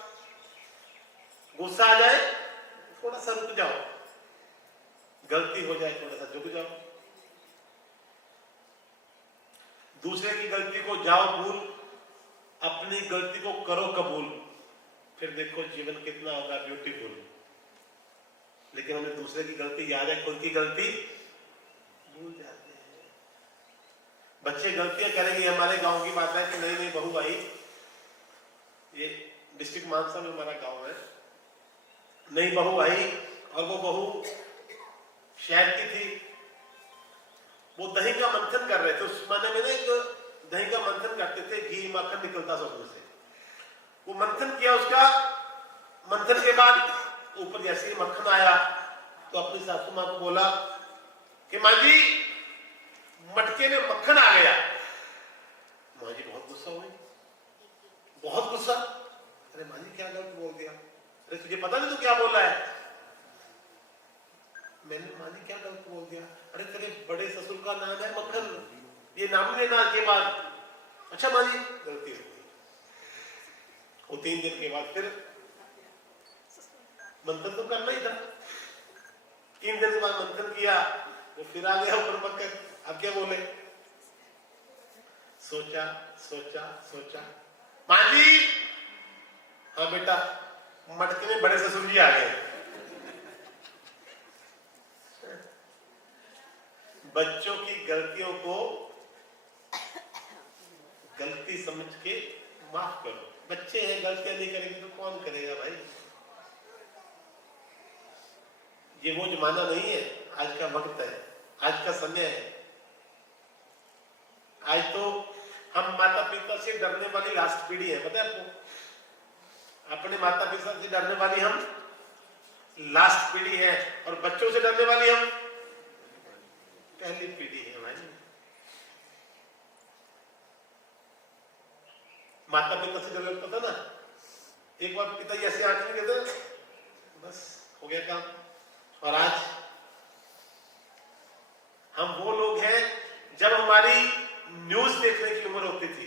गुस्सा आ जाए थोड़ा सा रुक जाओ, गलती हो जाए थोड़ा सा झुक जाओ। दूसरे की गलती को जाओ भूल, अपनी गलती को करो कबूल, फिर देखो जीवन कितना होगा ब्यूटीफुल। लेकिन हमें दूसरे की गलती याद है, खुद की गलती भूल जाते हैं। बच्चे गलतियां करेंगे। हमारे गांव की बात है कि नई नई बहू आई, ये डिस्ट्रिक्ट मानसा में हमारा गांव है। नई बहू आई और वो बहू शहर की थी। वो दही का मंथन कर रहे थे। उस जमाने में ना एक दही का मंथन करते थे, घी मक्खन निकलता था उसमें से। वो मंथन किया, उसका मंथन के बाद ऊपर जैसे ही मक्खन आया तो अपनी सासू मां को बोला कि मां जी मटके में मक्खन आ गया। मां जी बहुत गुस्सा हुई, बहुत गुस्सा। अरे मां जी क्या गलत बोल दिया? अरे तुझे पता नहीं तू क्या बोल रहा है? मैंने मां जी क्या गलत बोल दिया? अरे तेरे बड़े ससुर का नाम है मक्खन, ये नाम लेना के बाद। अच्छा मां जी, गलती हो गई। वो 3 दिन के बाद फिर मंथन तो करना ही था। 3 दिन के बाद मंथन किया, वो फिर आ गया ऊपर पकड़। अब क्या बोले? सोचा सोचा सोचा, माँ जी, हाँ बेटा, मटके में बड़े ससुर जी आ गए। बच्चों की गलतियों को गलती समझ के माफ करो। बच्चे हैं, गलतियां नहीं करेंगे तो कौन करेगा भाई? ये वो जमाना नहीं है, आज का वक्त है, आज का समय है। आज तो हम माता पिता से डरने वाली लास्ट पीढ़ी है, पता है आपको? अपने माता पिता से डरने वाली हम लास्ट पीढ़ी है, और बच्चों से डरने वाली हम पहली पीढ़ी है भाई। माता पिता से डर लगता था ना, एक बार पिताजी ऐसे आंख नहीं देते, बस हो गया काम। और आज हम वो लोग हैं, जब हमारी न्यूज देखने की उम्र होती थी,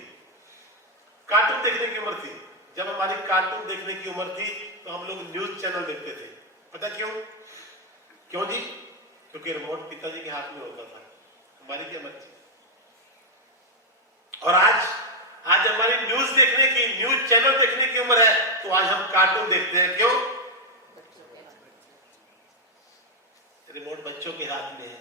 कार्टून देखने की उम्र थी, जब हमारी कार्टून देखने की उम्र थी तो हम लोग न्यूज चैनल देखते थे। पता क्यों? क्यों जी? क्योंकि रिमोट पिताजी के हाथ में होता था, हमारी क्या मर्जी। और आज हमारी न्यूज देखने की, न्यूज चैनल देखने की उम्र है, तो आज हम कार्टून देखते हैं। क्यों? रिमोट बच्चों के हाथ में है।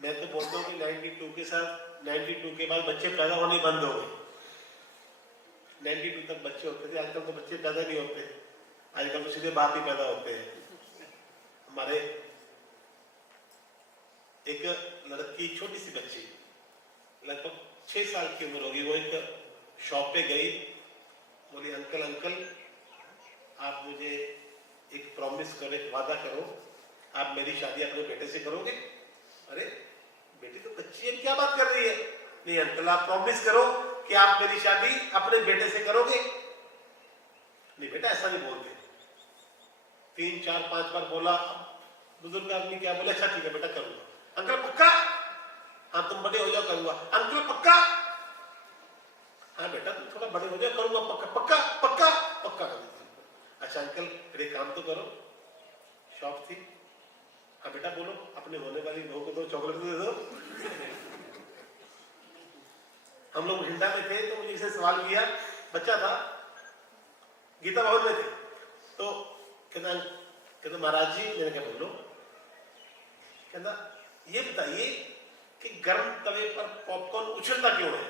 मैं तो बोलता हूं कि 92 के साथ, 92 के बाद बच्चे पैदा होने बंद हो गए। 92 तक बच्चे होते थे, आजकल तो बच्चे पैदा नहीं होते, आजकल तो सीधे बाप ही पैदा होते हैं। हमारे एक लड़की, छोटी सी बच्ची, लगभग 6 साल की उम्र होगी, वो एक शॉप पे गई, बोली अंकल अंकल आप मुझे एक प्रॉमिस करो, एक वादा करो, आप मेरी शादी अपने बेटे से करोगे? अरे बेटी तो बच्ची है, क्या बात कर रही है? नहीं अंकल आप प्रॉमिस करो कि आप मेरी शादी अपने बेटे से करोगे। नहीं बेटा ऐसा नहीं बोलते। 3 4 5 बार बोला, बुजुर्ग आदमी क्या बोले, अच्छा ठीक है बेटा करूंगा। अंकल पक्का? हाँ तुम बड़े हो जाओ करूंगा। अंकल पक्का? हाँ बेटा तुम थोड़ा बड़े हो जाओ करूंगा, पक्का पक्का पक्का पक्का कर। अच्छा अंकल फिर एक काम तो करो, शॉप थी, हाँ बेटा बोलो, अपने होने वाली बहू को 2 चॉकलेट दे दो। हम लोग हिंदा में थे तो मुझे इसे सवाल किया, बच्चा था, गीता भवन में थे, तो कहता महाराज जी, मैंने क्या बोलो? कहता ये बताइए कि गर्म तवे पर पॉपकॉर्न उछलता क्यों है?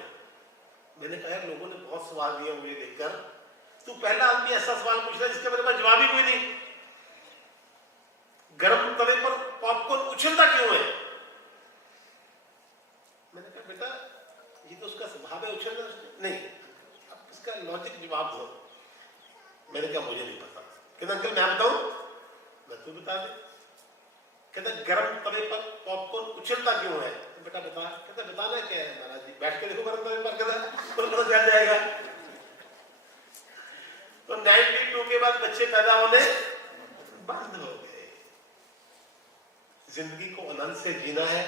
मैंने कहा यार लोगों ने बहुत सवाल दिया मुझे देखकर, तू पहला आदमी ऐसा सवाल पूछ रहा है जिसका मेरे पास जवाब ही कोई नहीं। गर्म तवे पर पॉपकॉर्न उछलता क्यों है? मैंने कहा बेटा ये तो उसका स्वभाव है उछलना। नहीं, अब इसका लॉजिक जवाब दो। मैंने कहा मुझे नहीं पता। कहता अंकल मैं बताऊं? मैं तू बता दे। कहता गर्म तवे पर पॉपकॉर्न उछलता क्यों है? बेटा बता। कहता बताना क्या है महाराज जी? बैठ के देखो गर्म तवे पर, कहता तो पता चल जाएगा। तो 92 के बाद बच्चे पैदा होने बंद हो गए। जिंदगी को आनंद से जीना है,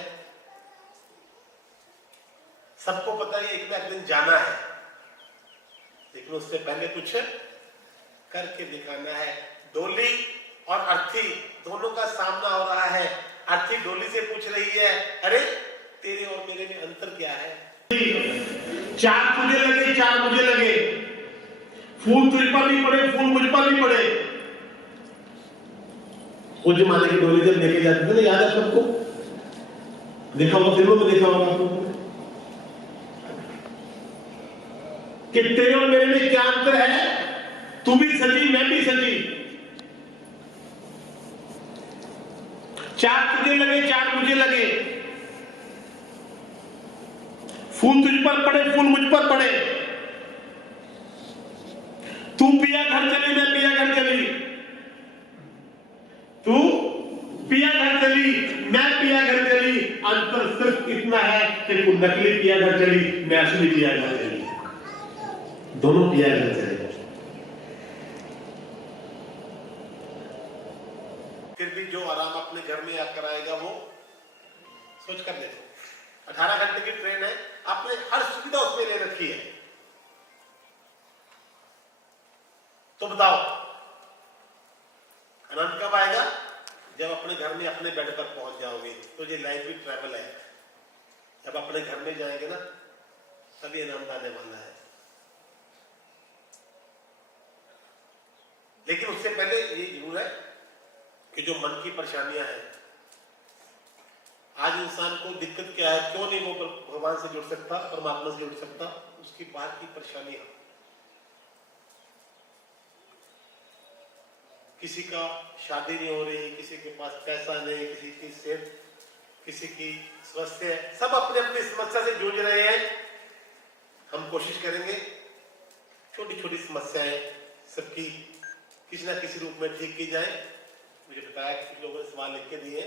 सबको पता है एक ना एक दिन जाना है, लेकिन उससे पहले कुछ करके दिखाना है। डोली और अर्थी दोनों का सामना हो रहा है। अर्थी डोली से पूछ रही है, अरे तेरे और मेरे में अंतर क्या है? 4 तुझे लगे 4 मुझे लगे, फूल तुझ पर भी पड़े फूल मुझ पर भी पड़े। वो जमाने की डोली जब लेके जाते थे ना, याद है सबको? देखा होगा, फिल्मों में देखा होगा आपको कि तेरे और मेरे में क्या अंतर है? तू भी सजी मैं भी सजी, 4 तुझे लगे 4 मुझे लगे, फूल तुझ पर पड़े फूल मुझ पर पड़े, तू पिया घर चली मैं पिया घर चली, तू पिया घर चली मैं पिया घर चली, अंतर सिर्फ इतना है कि तू नकली पिया घर चली मैं असली पिया घर चली, दोनों पिया घर चले। फिर भी जो आराम अपने घर में आकर आएगा वो सोच कर देखो। 18 घंटे की ट्रेन है, आपने हर सुविधा उसमें ले रखी है, तो बताओ आनंद कब आएगा? जब अपने घर में अपने बेड पर पहुंच जाओगे। तो ये लाइफ भी ट्रैवल है, जब अपने घर में जाएंगे ना तभी आनंद आने वाला है। लेकिन उससे पहले ये जरूर है कि जो मन की परेशानियां हैं, आज इंसान को दिक्कत क्या है, क्यों नहीं वो भगवान से जुड़ सकता, परमात्मा से जुड़ सकता, उसकी बात की परेशानियां। किसी का शादी नहीं हो रही, किसी के पास पैसा नहीं, किसी की सेहत, किसी की स्वास्थ्य है, सब अपने अपनी समस्या से जूझ रहे हैं। हम कोशिश करेंगे छोटी छोटी समस्याएं सबकी किसी ना किसी रूप में ठीक की जाए। मुझे बताया कि कुछ लोगों ने सवाल लिख के दिए।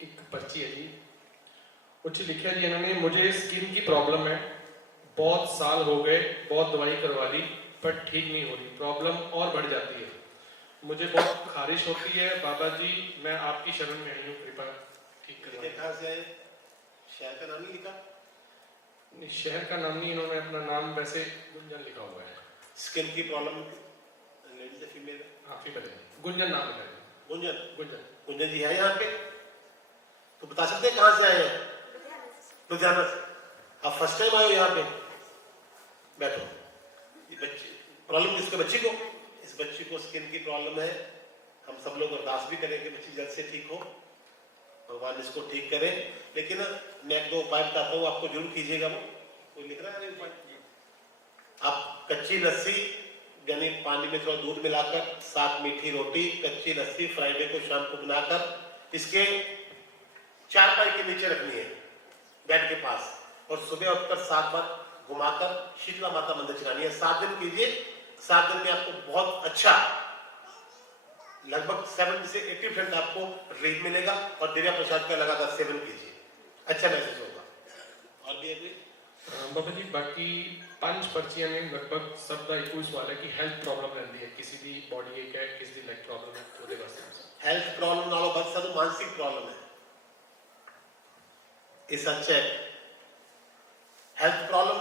एक पर्ची है जी, कुछ लिखा है जी इन्होंने, मुझे स्किन की प्रॉब्लम है, बहुत साल हो गए, बहुत दवाई करवा ली पर ठीक नहीं हो रही, प्रॉब्लम और बढ़ जाती है, मुझे बहुत खारिश होती है। बाबा जी मैं आपकी शरण में आई हूँ, कृपा ठीक करिए। कहाँ से आए? शहर का नाम नहीं लिखा? नहीं, शहर का नाम नहीं, इन्होंने अपना नाम वैसे गुंजन लिखा हुआ है। स्किन की प्रॉब्लम लेडीज है फीमेल है? हाँ फीमेल है, गुंजन नाम लिखा है। गुंजन? गुंजन गुंजन जी है यहाँ पे? तो बता सकते हैं कहाँ से आए हैं? लुधियाना से। आप फर्स्ट टाइम आए हो यहाँ पे? बैठो। ये बच्ची प्रॉब्लम किसको? बच्ची को? इस बच्ची को स्किन की प्रॉब्लम है। हम सब लोग अरदास भी करें कि बच्ची जल्द से ठीक हो, भगवान इसको ठीक करें। लेकिन मैं एक दो उपाय बताता हूँ, आपको जरूर कीजिएगा। वो कोई लिख रहा है उपाय? आप कच्ची लस्सी यानी पानी में थोड़ा दूध मिलाकर, साथ मीठी रोटी, कच्ची लस्सी फ्राइडे को शाम को बनाकर इसके चारपाई के नीचे रखनी है बेड के पास, और सुबह उठकर 7 बार घुमाकर शीतला माता मंदिर चलानी है। 7 दिन कीजिए। 7 दिन में आपको बहुत अच्छा, लगभग 70 से 80% आपको रिलीफ मिलेगा। और दिव्या प्रसाद का लगातार सेवन कीजिए, अच्छा महसूस होगा। और भी अभी बाबा जी बाकी 5 पर्चियां में लगभग सब का एक ही सवाल है कि हेल्थ प्रॉब्लम रहती है, किसी भी बॉडी एक है, किसी की लेग प्रॉब्लम है, ਉਹਦੇ ਵਾਸਤੇ हेल्थ प्रॉब्लम नालों बद सानू मानसिक प्रॉब्लम है, ये सच है। हेल्थ प्रॉब्लम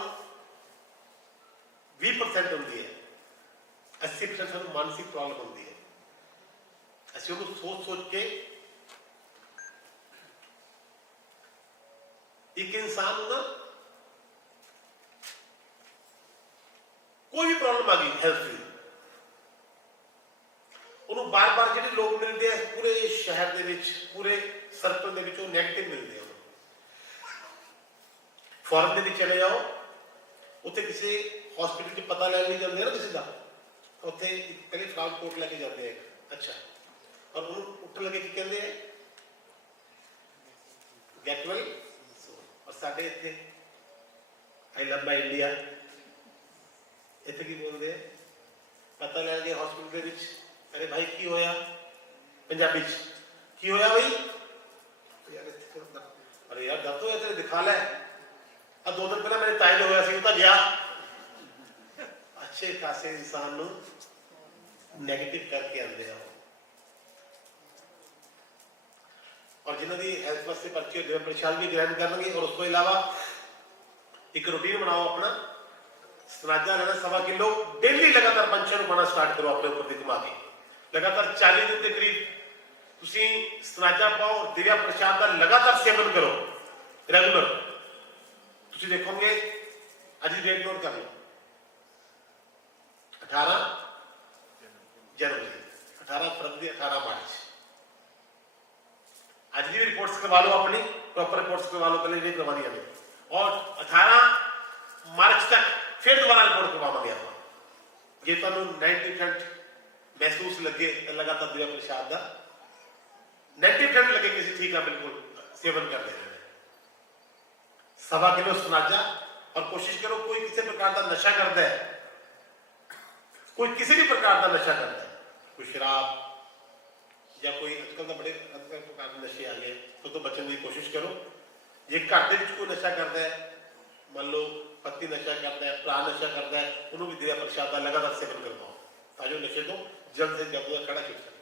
20% होती है, 80% सानू मानसिक प्रॉब्लम होती है। ਅਸੀਂ ਉਹਨੂੰ सोच के एक इंसान ना, कोई भी प्रॉब्लम आ गई हेल्थ की, ਉਹਨੂੰ ਬਾਰ-ਬਾਰ ਜਿਹੜੇ ਲੋਕ ਮਿਲਦੇ ਆ ਪੂਰੇ ਸ਼ਹਿਰ ਦੇ ਵਿੱਚ, ਪੂਰੇ ਸਰਕਲ ਦੇ ਵਿੱਚ, ਉਹ ਨੈਗੇਟਿਵ ਮਿਲਦੇ ਆ। ਫੋਰਨ ਦੇ ਵਿੱਚ ਚਲੇ ਜਾਓ, ਉੱਥੇ ਕਿਸੇ ਹਸਪੀਟਲ 'ਚ ਪਤਾ ਲੈਣ ਲਈ ਜਾਂਦੇ ਆ ਨਾ ਕਿਸੇ ਦਾ, ਉੱਥੇ ਪਹਿਲੇ ਫਰਾਡ ਕੋਟ ਲੈ ਕੇ ਜਾਂਦੇ ਆ। ਅੱਛਾ, ਔਰ ਉਹਨੂੰ ਉੱਠਣ ਲੱਗੇ ਕੀ ਕਹਿੰਦੇ ਆ? Get well. ਔਰ ਸਾਡੇ ਇੱਥੇ ਆਈ ਲਵ ਮਾਈ ਇੰਡੀਆ, ਇੱਥੇ ਕੀ ਬੋਲਦੇ ਆ? ਪਤਾ ਲੈਣ ਗਏ ਹਸਪੀਟਲ ਦੇ ਵਿੱਚ, अरे भाई की होया? पंजाबी की होया भाई? अरे यार दर्द होया तेरे, दिखा ले। अब 2 दिन पहले मेरे ताई होया सी, उता गया। अच्छे खासे इंसान नु नेगेटिव करके आंदे आ। और जिन्हों की हेल्थ वास्ते पर्ची दिव्य प्रसाद भी ग्रहण करेंगे। और उसके अलावा एक रूटीन बनाओ अपना, सनाजा लेना 1.25 किलो डेली, लगातार पंचन पाना स्टार्ट करो अपने ऊपर दी घुमा के। लगातार 40 दिन के करीब तुसी सनाजा पाओ और दिव्या प्रसाद का लगातार सेवन करो रेगुलर। तुसी देखोगे, आज ही डेट नोट कर लो, 18 जनवरी, 18 फरवरी, 18 मार्च। आज की रिपोर्ट्स करवा लो, अपनी प्रॉपर रिपोर्ट्स करवा लो, पहले नहीं करवानी है। और 18 मार्च तक फिर दोबारा रिपोर्ट करवाएंगे आप। ये तो 90% महसूस लगे लगातार दिव्या प्रसाद का 90% लगे किसी ठीक है, बिल्कुल सेवन कर रहे हैं। 1.25 किलो सनाजा। और कोशिश करो, कोई किसी प्रकार का नशा करता है, कोई किसी भी प्रकार का नशा करता है, कोई शराब या कोई आजकल तो बड़े प्रकार के नशे आ गए, तो बचने की कोशिश करो। जे घर के कोई नशा करता है, मान लो पति नशा करता है, भरा नशा करता है, उन्होंने भी दिव्या प्रसाद का लगातार सेवन करवाओ, ताकि नशे तो जल्द से जल्द खड़ा कर सके।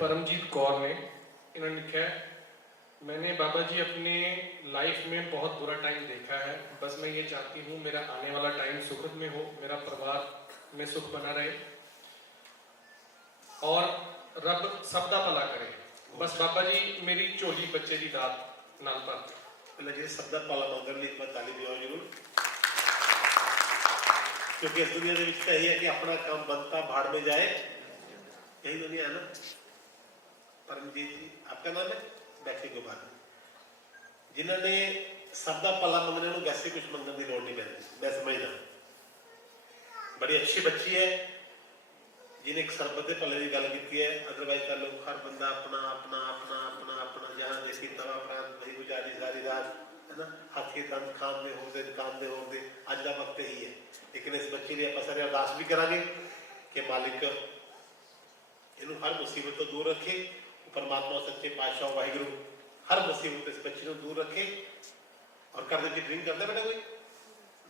परमजीत कौर ने इन्होंने लिखा है मैंने बाबा जी अपने लाइफ में बहुत बुरा टाइम देखा है। बस मैं ये चाहती हूँ मेरा आने वाला टाइम सुखद में हो, मेरा परिवार में सुख बना रहे और रब सबका भला करे। बस बाबा जी मेरी झोली बच्चे की दात नाल भर दे। ਪਹਿਲਾਂ ਜਿਹੜੇ ਸਭ ਦਾ ਪਾਲਾ ਮੰਗਣ ਲਈ ਇੱਕ ਵਾਰ ਤਾਲੀ ਦਿਓ ਜ਼ਰੂਰ, क्योंकि इस दुनिया के विच तो यही है कि अपना काम बनता भाड़ में जाए, यही दुनिया है ना। परमजीत जी आपका नाम है, बैठने के बाद जिन्होंने सब का भला मंगने को वैसे कुछ मंगने की लोड़ नहीं पैती, मैं समझदा। बड़ी अच्छी बच्ची है जिन्हें एक सरबत के भले की गल की है। अदरवाइज तो लोग हर बंदा अपना अपना अपना अपना अपना जहां देसी तवा प्रांत वही गुजारी सारी रात है ना, हाथी दंद खान दे होते दुकान दे होते, अज का वक्त यही है। लेकिन इस बच्चे लिए आप सारे अरदास भी करांगे कि मालिक इनू हर मुसीबत तो दूर रखे, परमात्मा सच्चे पातशाह वाहिगुरु हर मुसीबत इस बच्चे को दूर रखे। और कर दे ड्रिंक करता बेटा कोई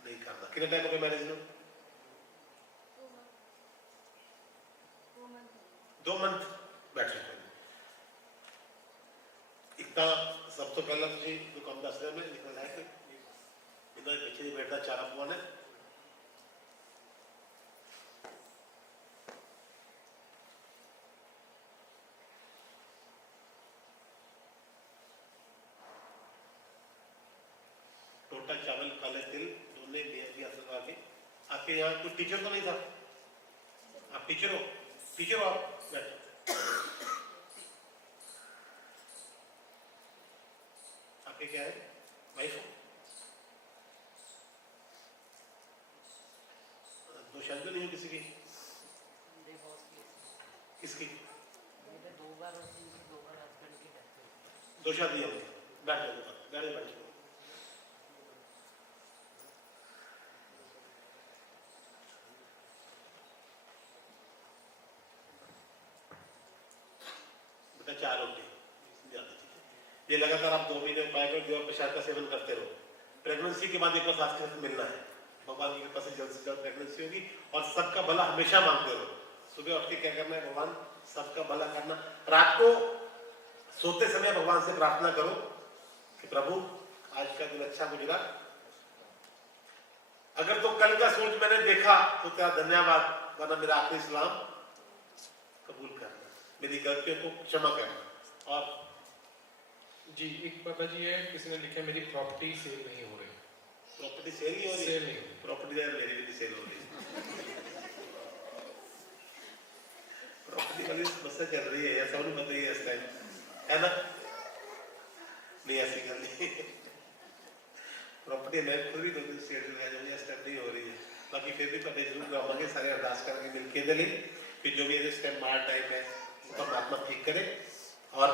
नहीं करता। कितना टाइम हो गया मैरिज में? 2 मंथ बैठ सकते। एक तो सब तो पहला तुझे जो काम दस रहे मैं निकल है कि इन्होंने पीछे नहीं बैठता चारा पवाने टोटा चावल काले तिल दोनों भी असर लगा के। आपके यहाँ कोई टीचर तो नहीं था? आप टीचर हो? टीचर हो आप? बैठो। आपके क्या है? वाइफ हो? दो शादी तो नहीं हो किसी की? किसकी? 2 बार और 2 बार हस्बैंड की डेथ हुई। 2 शादी हो गई। बैठ जाओ, गाड़ी में बैठ जाओ। बेटा 4 रोटी ये लगातार आप 2 महीने उपाय करो, देव प्रसाद का सेवन करते रहो। प्रेगनेंसी के बाद एक बार साथ के साथ मिलना है, भगवान की कृपा से जल्द प्रेगनेंसी होगी। और सबका भला हमेशा मांगते रहो। सुबह उठ के क्या करना है? भगवान सबका भला करना। रात को सोते समय भगवान से प्रार्थना करो कि प्रभु आज का दिन अच्छा गुजरा, अगर तो कल का सोच मैंने देखा तो तेरा धन्यवाद, वरना मेरा आखिरी सलाम कबूल करना, मेरी गलतियों को क्षमा करना। और जी एक बाबा जी है, किसी ने लिखा मेरी प्रॉपर्टी सेल नहीं हो रही। प्रॉपर्टी सेल नहीं हो रही? सेल नहीं हो रही। प्रॉपर्टी यार मेरी भी सेल हो रही प्रॉपर्टी वाली समस्या चल रही है यार, सबको पता ही है इस टाइम, है ना? नहीं ऐसी कर ली प्रॉपर्टी मैं खुद भी 2 दिन सेल लगा जाऊंगी, इस टाइम नहीं हो रही है। बाकी फिर भी पता जरूर आवांगे, सारे अरदास करेंगे मिलके दे कि जो भी इस टाइम मार टाइम है उसका परमात्मा ठीक करे। और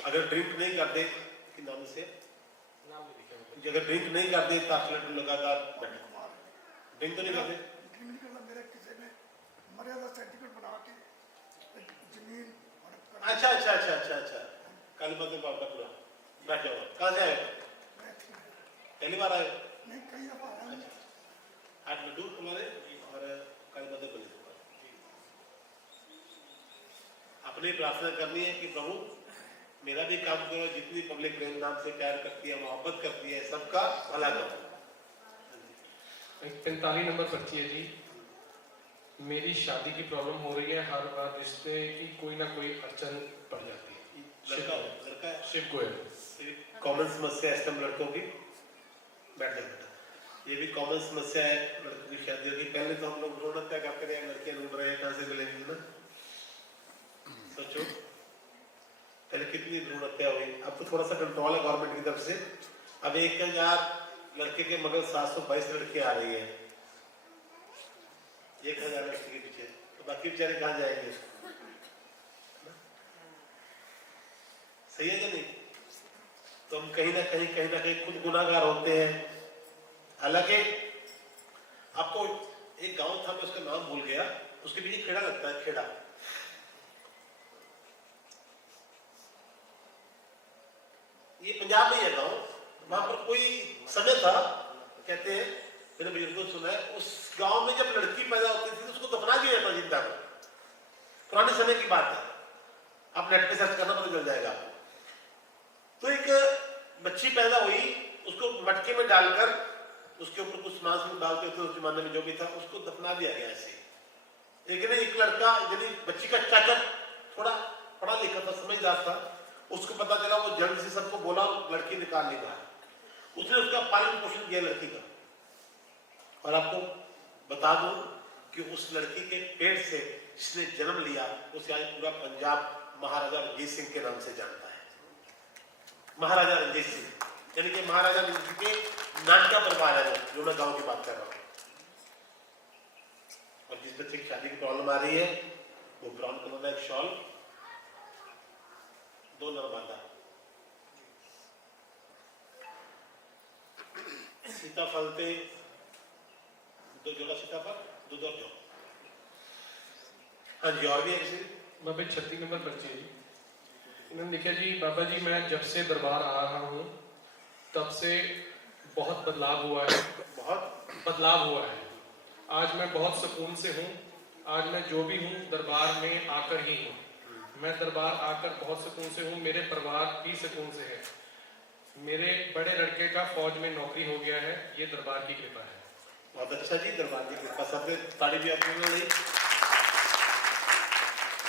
अगर ड्रिंक नहीं करते कि नाम से नाम भी लिखा है। अगर ड्रिंक नहीं करते तो आप लगातार बैठे। ड्रिंक तो नहीं करते? मेरे किसी ने मर्यादा सर्टिफिकेट बना के जमीन। अच्छा अच्छा अच्छा अच्छा अच्छा काली मंदिर बाबा पूरा बैठ जाओ। कहाँ से आए? पहली बार आए? नहीं कई दफा आया। अच्छा 8 मिनट तुम्हारे और काली मंदिर बने अपनी प्रार्थना करनी है कि प्रभु मेरा भी काम करो, जितनी पब्लिक प्रेम नाम से प्यार करती है, मोहब्बत करती है, सबका भला करो। 45 नंबर पर्ची है जी। मेरी शादी की प्रॉब्लम हो रही है, हर बार रिश्ते की कोई ना कोई अड़चन पड़ जाती है। लड़का है शिव गोयल। कॉमन समस्या है लड़कों की। बैठे बेटा, ये भी कॉमन समस्या है लड़कों की शादी होगी। पहले तो हम लोग ढूंढ तय करते रहे, लड़कियां ढूंढ रहे हैं, कहाँ से मिलेंगी ना? सोचो पहले कितनी भ्रूण हत्या हुई, अब तो थोड़ा सा कंट्रोल है गवर्नमेंट की तरफ से। अब 1000 लड़के के मगर 722 लड़के आ रही है 1000 लड़के के पीछे, तो बाकी बेचारे कहाँ जाएंगे? सही है कि नहीं? तो हम कहीं ना कहीं खुद गुनाहगार होते हैं। हालांकि आपको एक गांव था, मैं उसका नाम भूल गया, उसके पीछे खेड़ा लगता है, खेड़ा। ये पंजाब में है गांव, वहां पर कोई समय था, कहते हैं मैंने बुजुर्गों से सुना है, उस गांव में जब लड़की पैदा होती थी तो उसको दफना दिया जाता जिंदा को। पुराने समय की बात है, आप नेट पे सर्च करना पता चल जाएगा आपको। तो एक बच्ची पैदा हुई, उसको मटके में डालकर उसके ऊपर कुछ मांस डालते थे उस जमाने में, जो भी था, उसको दफना दिया गया ऐसे। लेकिन एक लड़का, यदि बच्ची का चाचा थोड़ा पढ़ा लिखा था, समझदार था, उसको पता चला, वो जल्द से सबको बोला लड़की निकाल ली बाहर। उसने उसका पालन पोषण किया लड़की का। और आपको बता दूं कि उस लड़की के पेट से जिसने जन्म लिया, उसे आज पूरा पंजाब महाराजा रणजीत सिंह के नाम से जानता है। महाराजा रणजीत सिंह, यानी कि महाराजा रणजीत सिंह के नानका परिवार है, जो मैं गांव की बात कर रहा हूं। और जिस बच्चे की शादी की प्रॉब्लम आ रही है, वो ब्राउन कलर का एक शॉल, 2 नर्मदा, सीताफल थे 2 जोड़ा सीताफल, दूध और जौ। हाँ जी, और भी ऐसे बाबा 36 नंबर पर्ची है जी। इन्होंने लिखा जी, बाबा जी मैं जब से दरबार आ रहा हूँ तब से बहुत बदलाव हुआ है, बहुत बदलाव हुआ है। आज मैं बहुत सुकून से हूँ। आज मैं जो भी हूँ दरबार में आकर ही हूँ। मैं दरबार आकर बहुत सुकून से हूँ। मेरे परिवार भी सुकून से है। मेरे बड़े लड़के का फौज में नौकरी हो गया है। ये दरबार की कृपा है। बहुत अच्छा जी, दरबार की कृपा। सबसे ताड़ी भी आपने नहीं,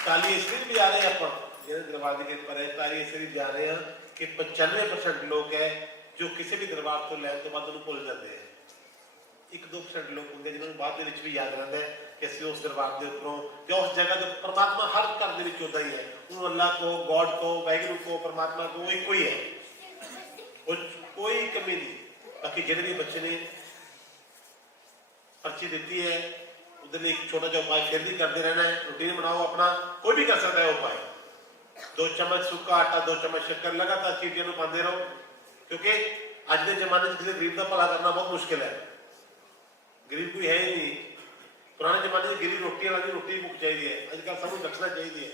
ताली इसलिए भी आ रहे हैं अपन, दरबार की कृपा है, ताली इसलिए भी आ रहे हैं कि 95% लोग हैं जो किसी भी दरबार तो लैन तो बाद उन्हें भुल जाते हैं। 1-2% लोग होंगे जिन्होंने बाद ਦੇ ਵਿੱਚ ਵੀ ਯਾਦ ਰਹਿੰਦਾ ਹੈ ਕਿ ਅਸੀਂ ਉਸ ਦਰਬਾਰ ਦੇ ਉੱਪਰੋਂ ਜਾਂ ਉਸ ਜਗ੍ਹਾ ਤੇ ਪਰਮਾਤਮਾ ਹਰ ਘਰ ਦੇ ਵਿੱਚ ਹੁੰਦਾ ਹੀ ਹੈ। ਉਹ ਅੱਲਾਹ ਕੋ, ਗॉड को, वाहिगुरु को, परमात्मा को, वो एक ही है, कोई कमी नहीं। बाकी जितने भी बच्चे ने पर्ची देती है, उधर एक छोटा सा उपाय फिर भी करते रहना है। रूटीन बनाओ अपना, कोई भी कर सकता है उपाय। 2 चम्मच सूखा आटा, 2 चम्मच शक्कर, लगातार चीटियां को पाते रहो, क्योंकि आज के जमाने में किसी गरीब का भला करना बहुत मुश्किल है। गरीब कोई है ही नहीं। पुराने जमाने में गिरी रोटी वाली रोटी मुक चाहिए, अजकल सब रखना चाहिए।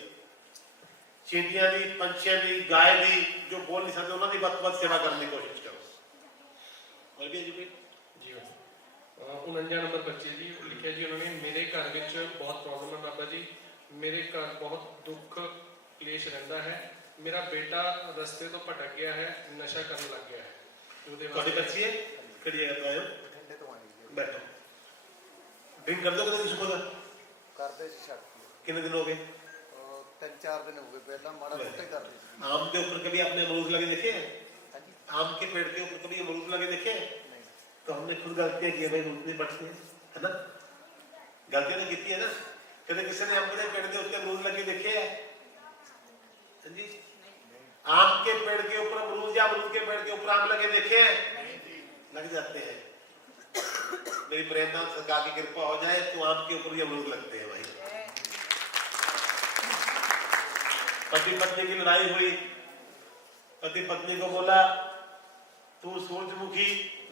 चींटियां दी, पंछियां दी, गाय दी, जो बोल नहीं सकते उन्होंने बद बद सेवा करने की कोशिश करो। और भी जी 49 नंबर बच्चे जी लिखा जी उन्होंने, मेरे घर विच बहुत प्रॉब्लम है बाबा जी। मेरे घर बहुत दुख क्लेश रहता है। मेरा बेटा रस्ते तो भटक गया है, नशा करने लग गया है। ਤੁਹਾਡੀ ਬੱਚੀ ਹੈ ਕਿਹੜੀ ਜਗ੍ਹਾ ਤੋਂ ਆਏ ਹੋ? ਬੈਠੋ। ਡਰਿੰਕ ਕਰਦੇ ਹੋ ਕਦੇ ਸੁਬਹ ਦਾ? ਕਰਦੇ ਸੀ ਛੱਡ कितने दिन हो गए? 3-4 दिन हो गए, पहला माड़ा मोटा ही करते थे। आम के ऊपर कभी आपने अमरूद लगे देखे हैं? हाँ जी, आम के पेड़ के ऊपर कभी अमरूद लगे देखे हैं? नहीं। तो हमने खुद गलतियां की है भाई, अमरूद नहीं बढ़ते हैं, है ना? गलतियां तो की है ना। कभी किसी ने आम के पेड़ के ऊपर अमरूद लगे देखे हैं? हाँ जी, आम के पेड़ के ऊपर अमरूद या अमरूद के पेड़ के ऊपर आम लगे देखे हैं? लग जाते हैं। मेरी प्रेमनाथ सरकार की कृपा हो जाए तो आम के ऊपर भी अमरूद लगते हैं भाई। पति पत्नी की लड़ाई हुई, पति पत्नी को बोला तू सूरजमुखी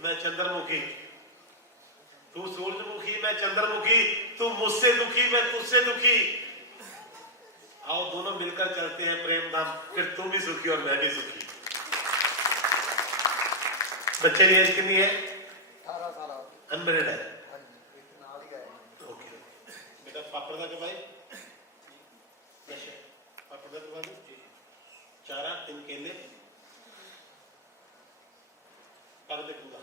मैं चंद्रमुखी, तू सूरजमुखी मैं चंद्रमुखी, तू मुझसे दुखी मैं तुझसे दुखी, आओ दोनों मिलकर चलते हैं प्रेम धाम, फिर तुम भी सुखी और मैं भी सुखी। बच्चे की एज कितनी है? 18 साल अनमेरिड है। हाँ जी, एक नाल ही गए। ओके बेटा, पापड़ का भाई पापड़ का भाई चारा 3 केले कर देखूंगा।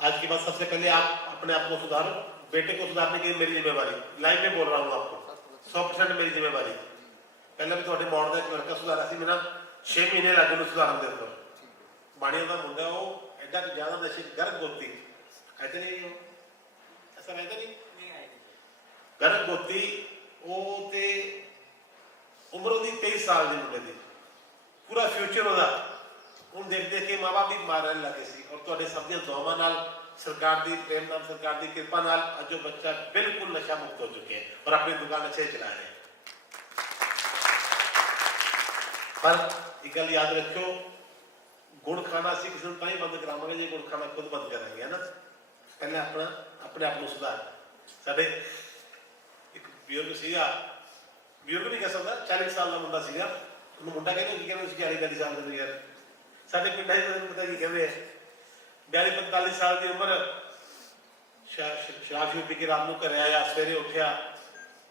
आज की बात, सबसे पहले आप अपने आप को सुधारो। बेटे को सुधारने की मेरी जिम्मेवारी, लाइव में बोल रहा हूँ आपको, 100% मेरी जिम्मेवारी। पहले भी थोड़े मॉड का एक लड़का सुधारा सी, मेरा 6 महीने लगे उन्हें सुधारन के ऊपर। बाणियों का मुंडा वो एडा ज्यादा नशे गर्भ गोती ऐसे नहीं हो, ऐसा रहता नहीं गर्भ गोती वो ते उम्र ਉਹਦੀ 23 ਸਾਲ ਦੀ ਮੁੰਡੇ ਦੀ, ਪੂਰਾ ਫਿਊਚਰ ਉਹਦਾ ਹੁਣ ਦੇਖ ਦੇਖ ਕੇ ਮਾਂ-ਬਾਪ ਵੀ ਮਾਰਨ ਲੱਗੇ ਸੀ। ਔਰ ਤੁਹਾਡੇ ਸਭ ਦੀਆਂ ਦੁਆਵਾਂ ਨਾਲ, ਸਰਕਾਰ ਦੀ ਪ੍ਰੇਮ ਨਾਲ, ਸਰਕਾਰ ਦੀ ਕਿਰਪਾ ਨਾਲ ਅੱਜ ਉਹ ਬੱਚਾ ਬਿਲਕੁਲ ਨਸ਼ਾ ਮੁਕਤ ਹੋ ਚੁੱਕਿਆ ਹੈ ਔਰ ਆਪਣੀ ਦੁਕਾਨ ਅੱਛੇ ਚਲਾ ਰਿਹਾ ਹੈ। ਪਰ ਇੱਕ ਗੱਲ ਯਾਦ ਰੱਖਿਓ, गुड़ खाना ਅਸੀਂ ਕਿਸੇ ਨੂੰ ਤਾਂ ਹੀ ਬੰਦ ਕਰਾਵਾਂਗੇ ਜੇ ਗੁੜ ਖਾਣਾ ਖੁਦ ਬੰਦ ਕਰਾਂਗੇ, ਹੈ ਨਾ। ਪਹਿਲੇ ਆਪਣਾ ਆਪਣੇ ਆਪ ਨੂੰ ਸੁਧਾਰ। ਸਾਡੇ ਇੱਕ ਬਜ਼ੁਰਗ ਸੀਗਾ, ਬਜ਼ੁਰਗ ਨਹੀਂ ਕਹਿ ਸਕਦਾ, 40 ਸਾਲ ਦਾ ਮੁੰਡਾ ਸੀਗਾ। ਉਹਨੂੰ ਮੁੰਡਾ ਕਹਿੰਦੇ ਕੀ ਕਹਿੰਦੇ, ਤੁਸੀਂ 40 ਸਾਲ ਦੇ ਯਾਰ। ਸਾਡੇ ਪਿੰਡਾਂ 'ਚ ਤੁਹਾਨੂੰ ਪਤਾ ਕੀ ਕਹਿੰਦੇ, 42-45 ਸਾਲ ਦੀ ਉਮਰ, ਸ਼ਰਾਬ ਪੀ ਕੇ ਰਾਤ ਨੂੰ ਘਰੇ ਆਇਆ, ਸਵੇਰੇ ਉੱਠਿਆ,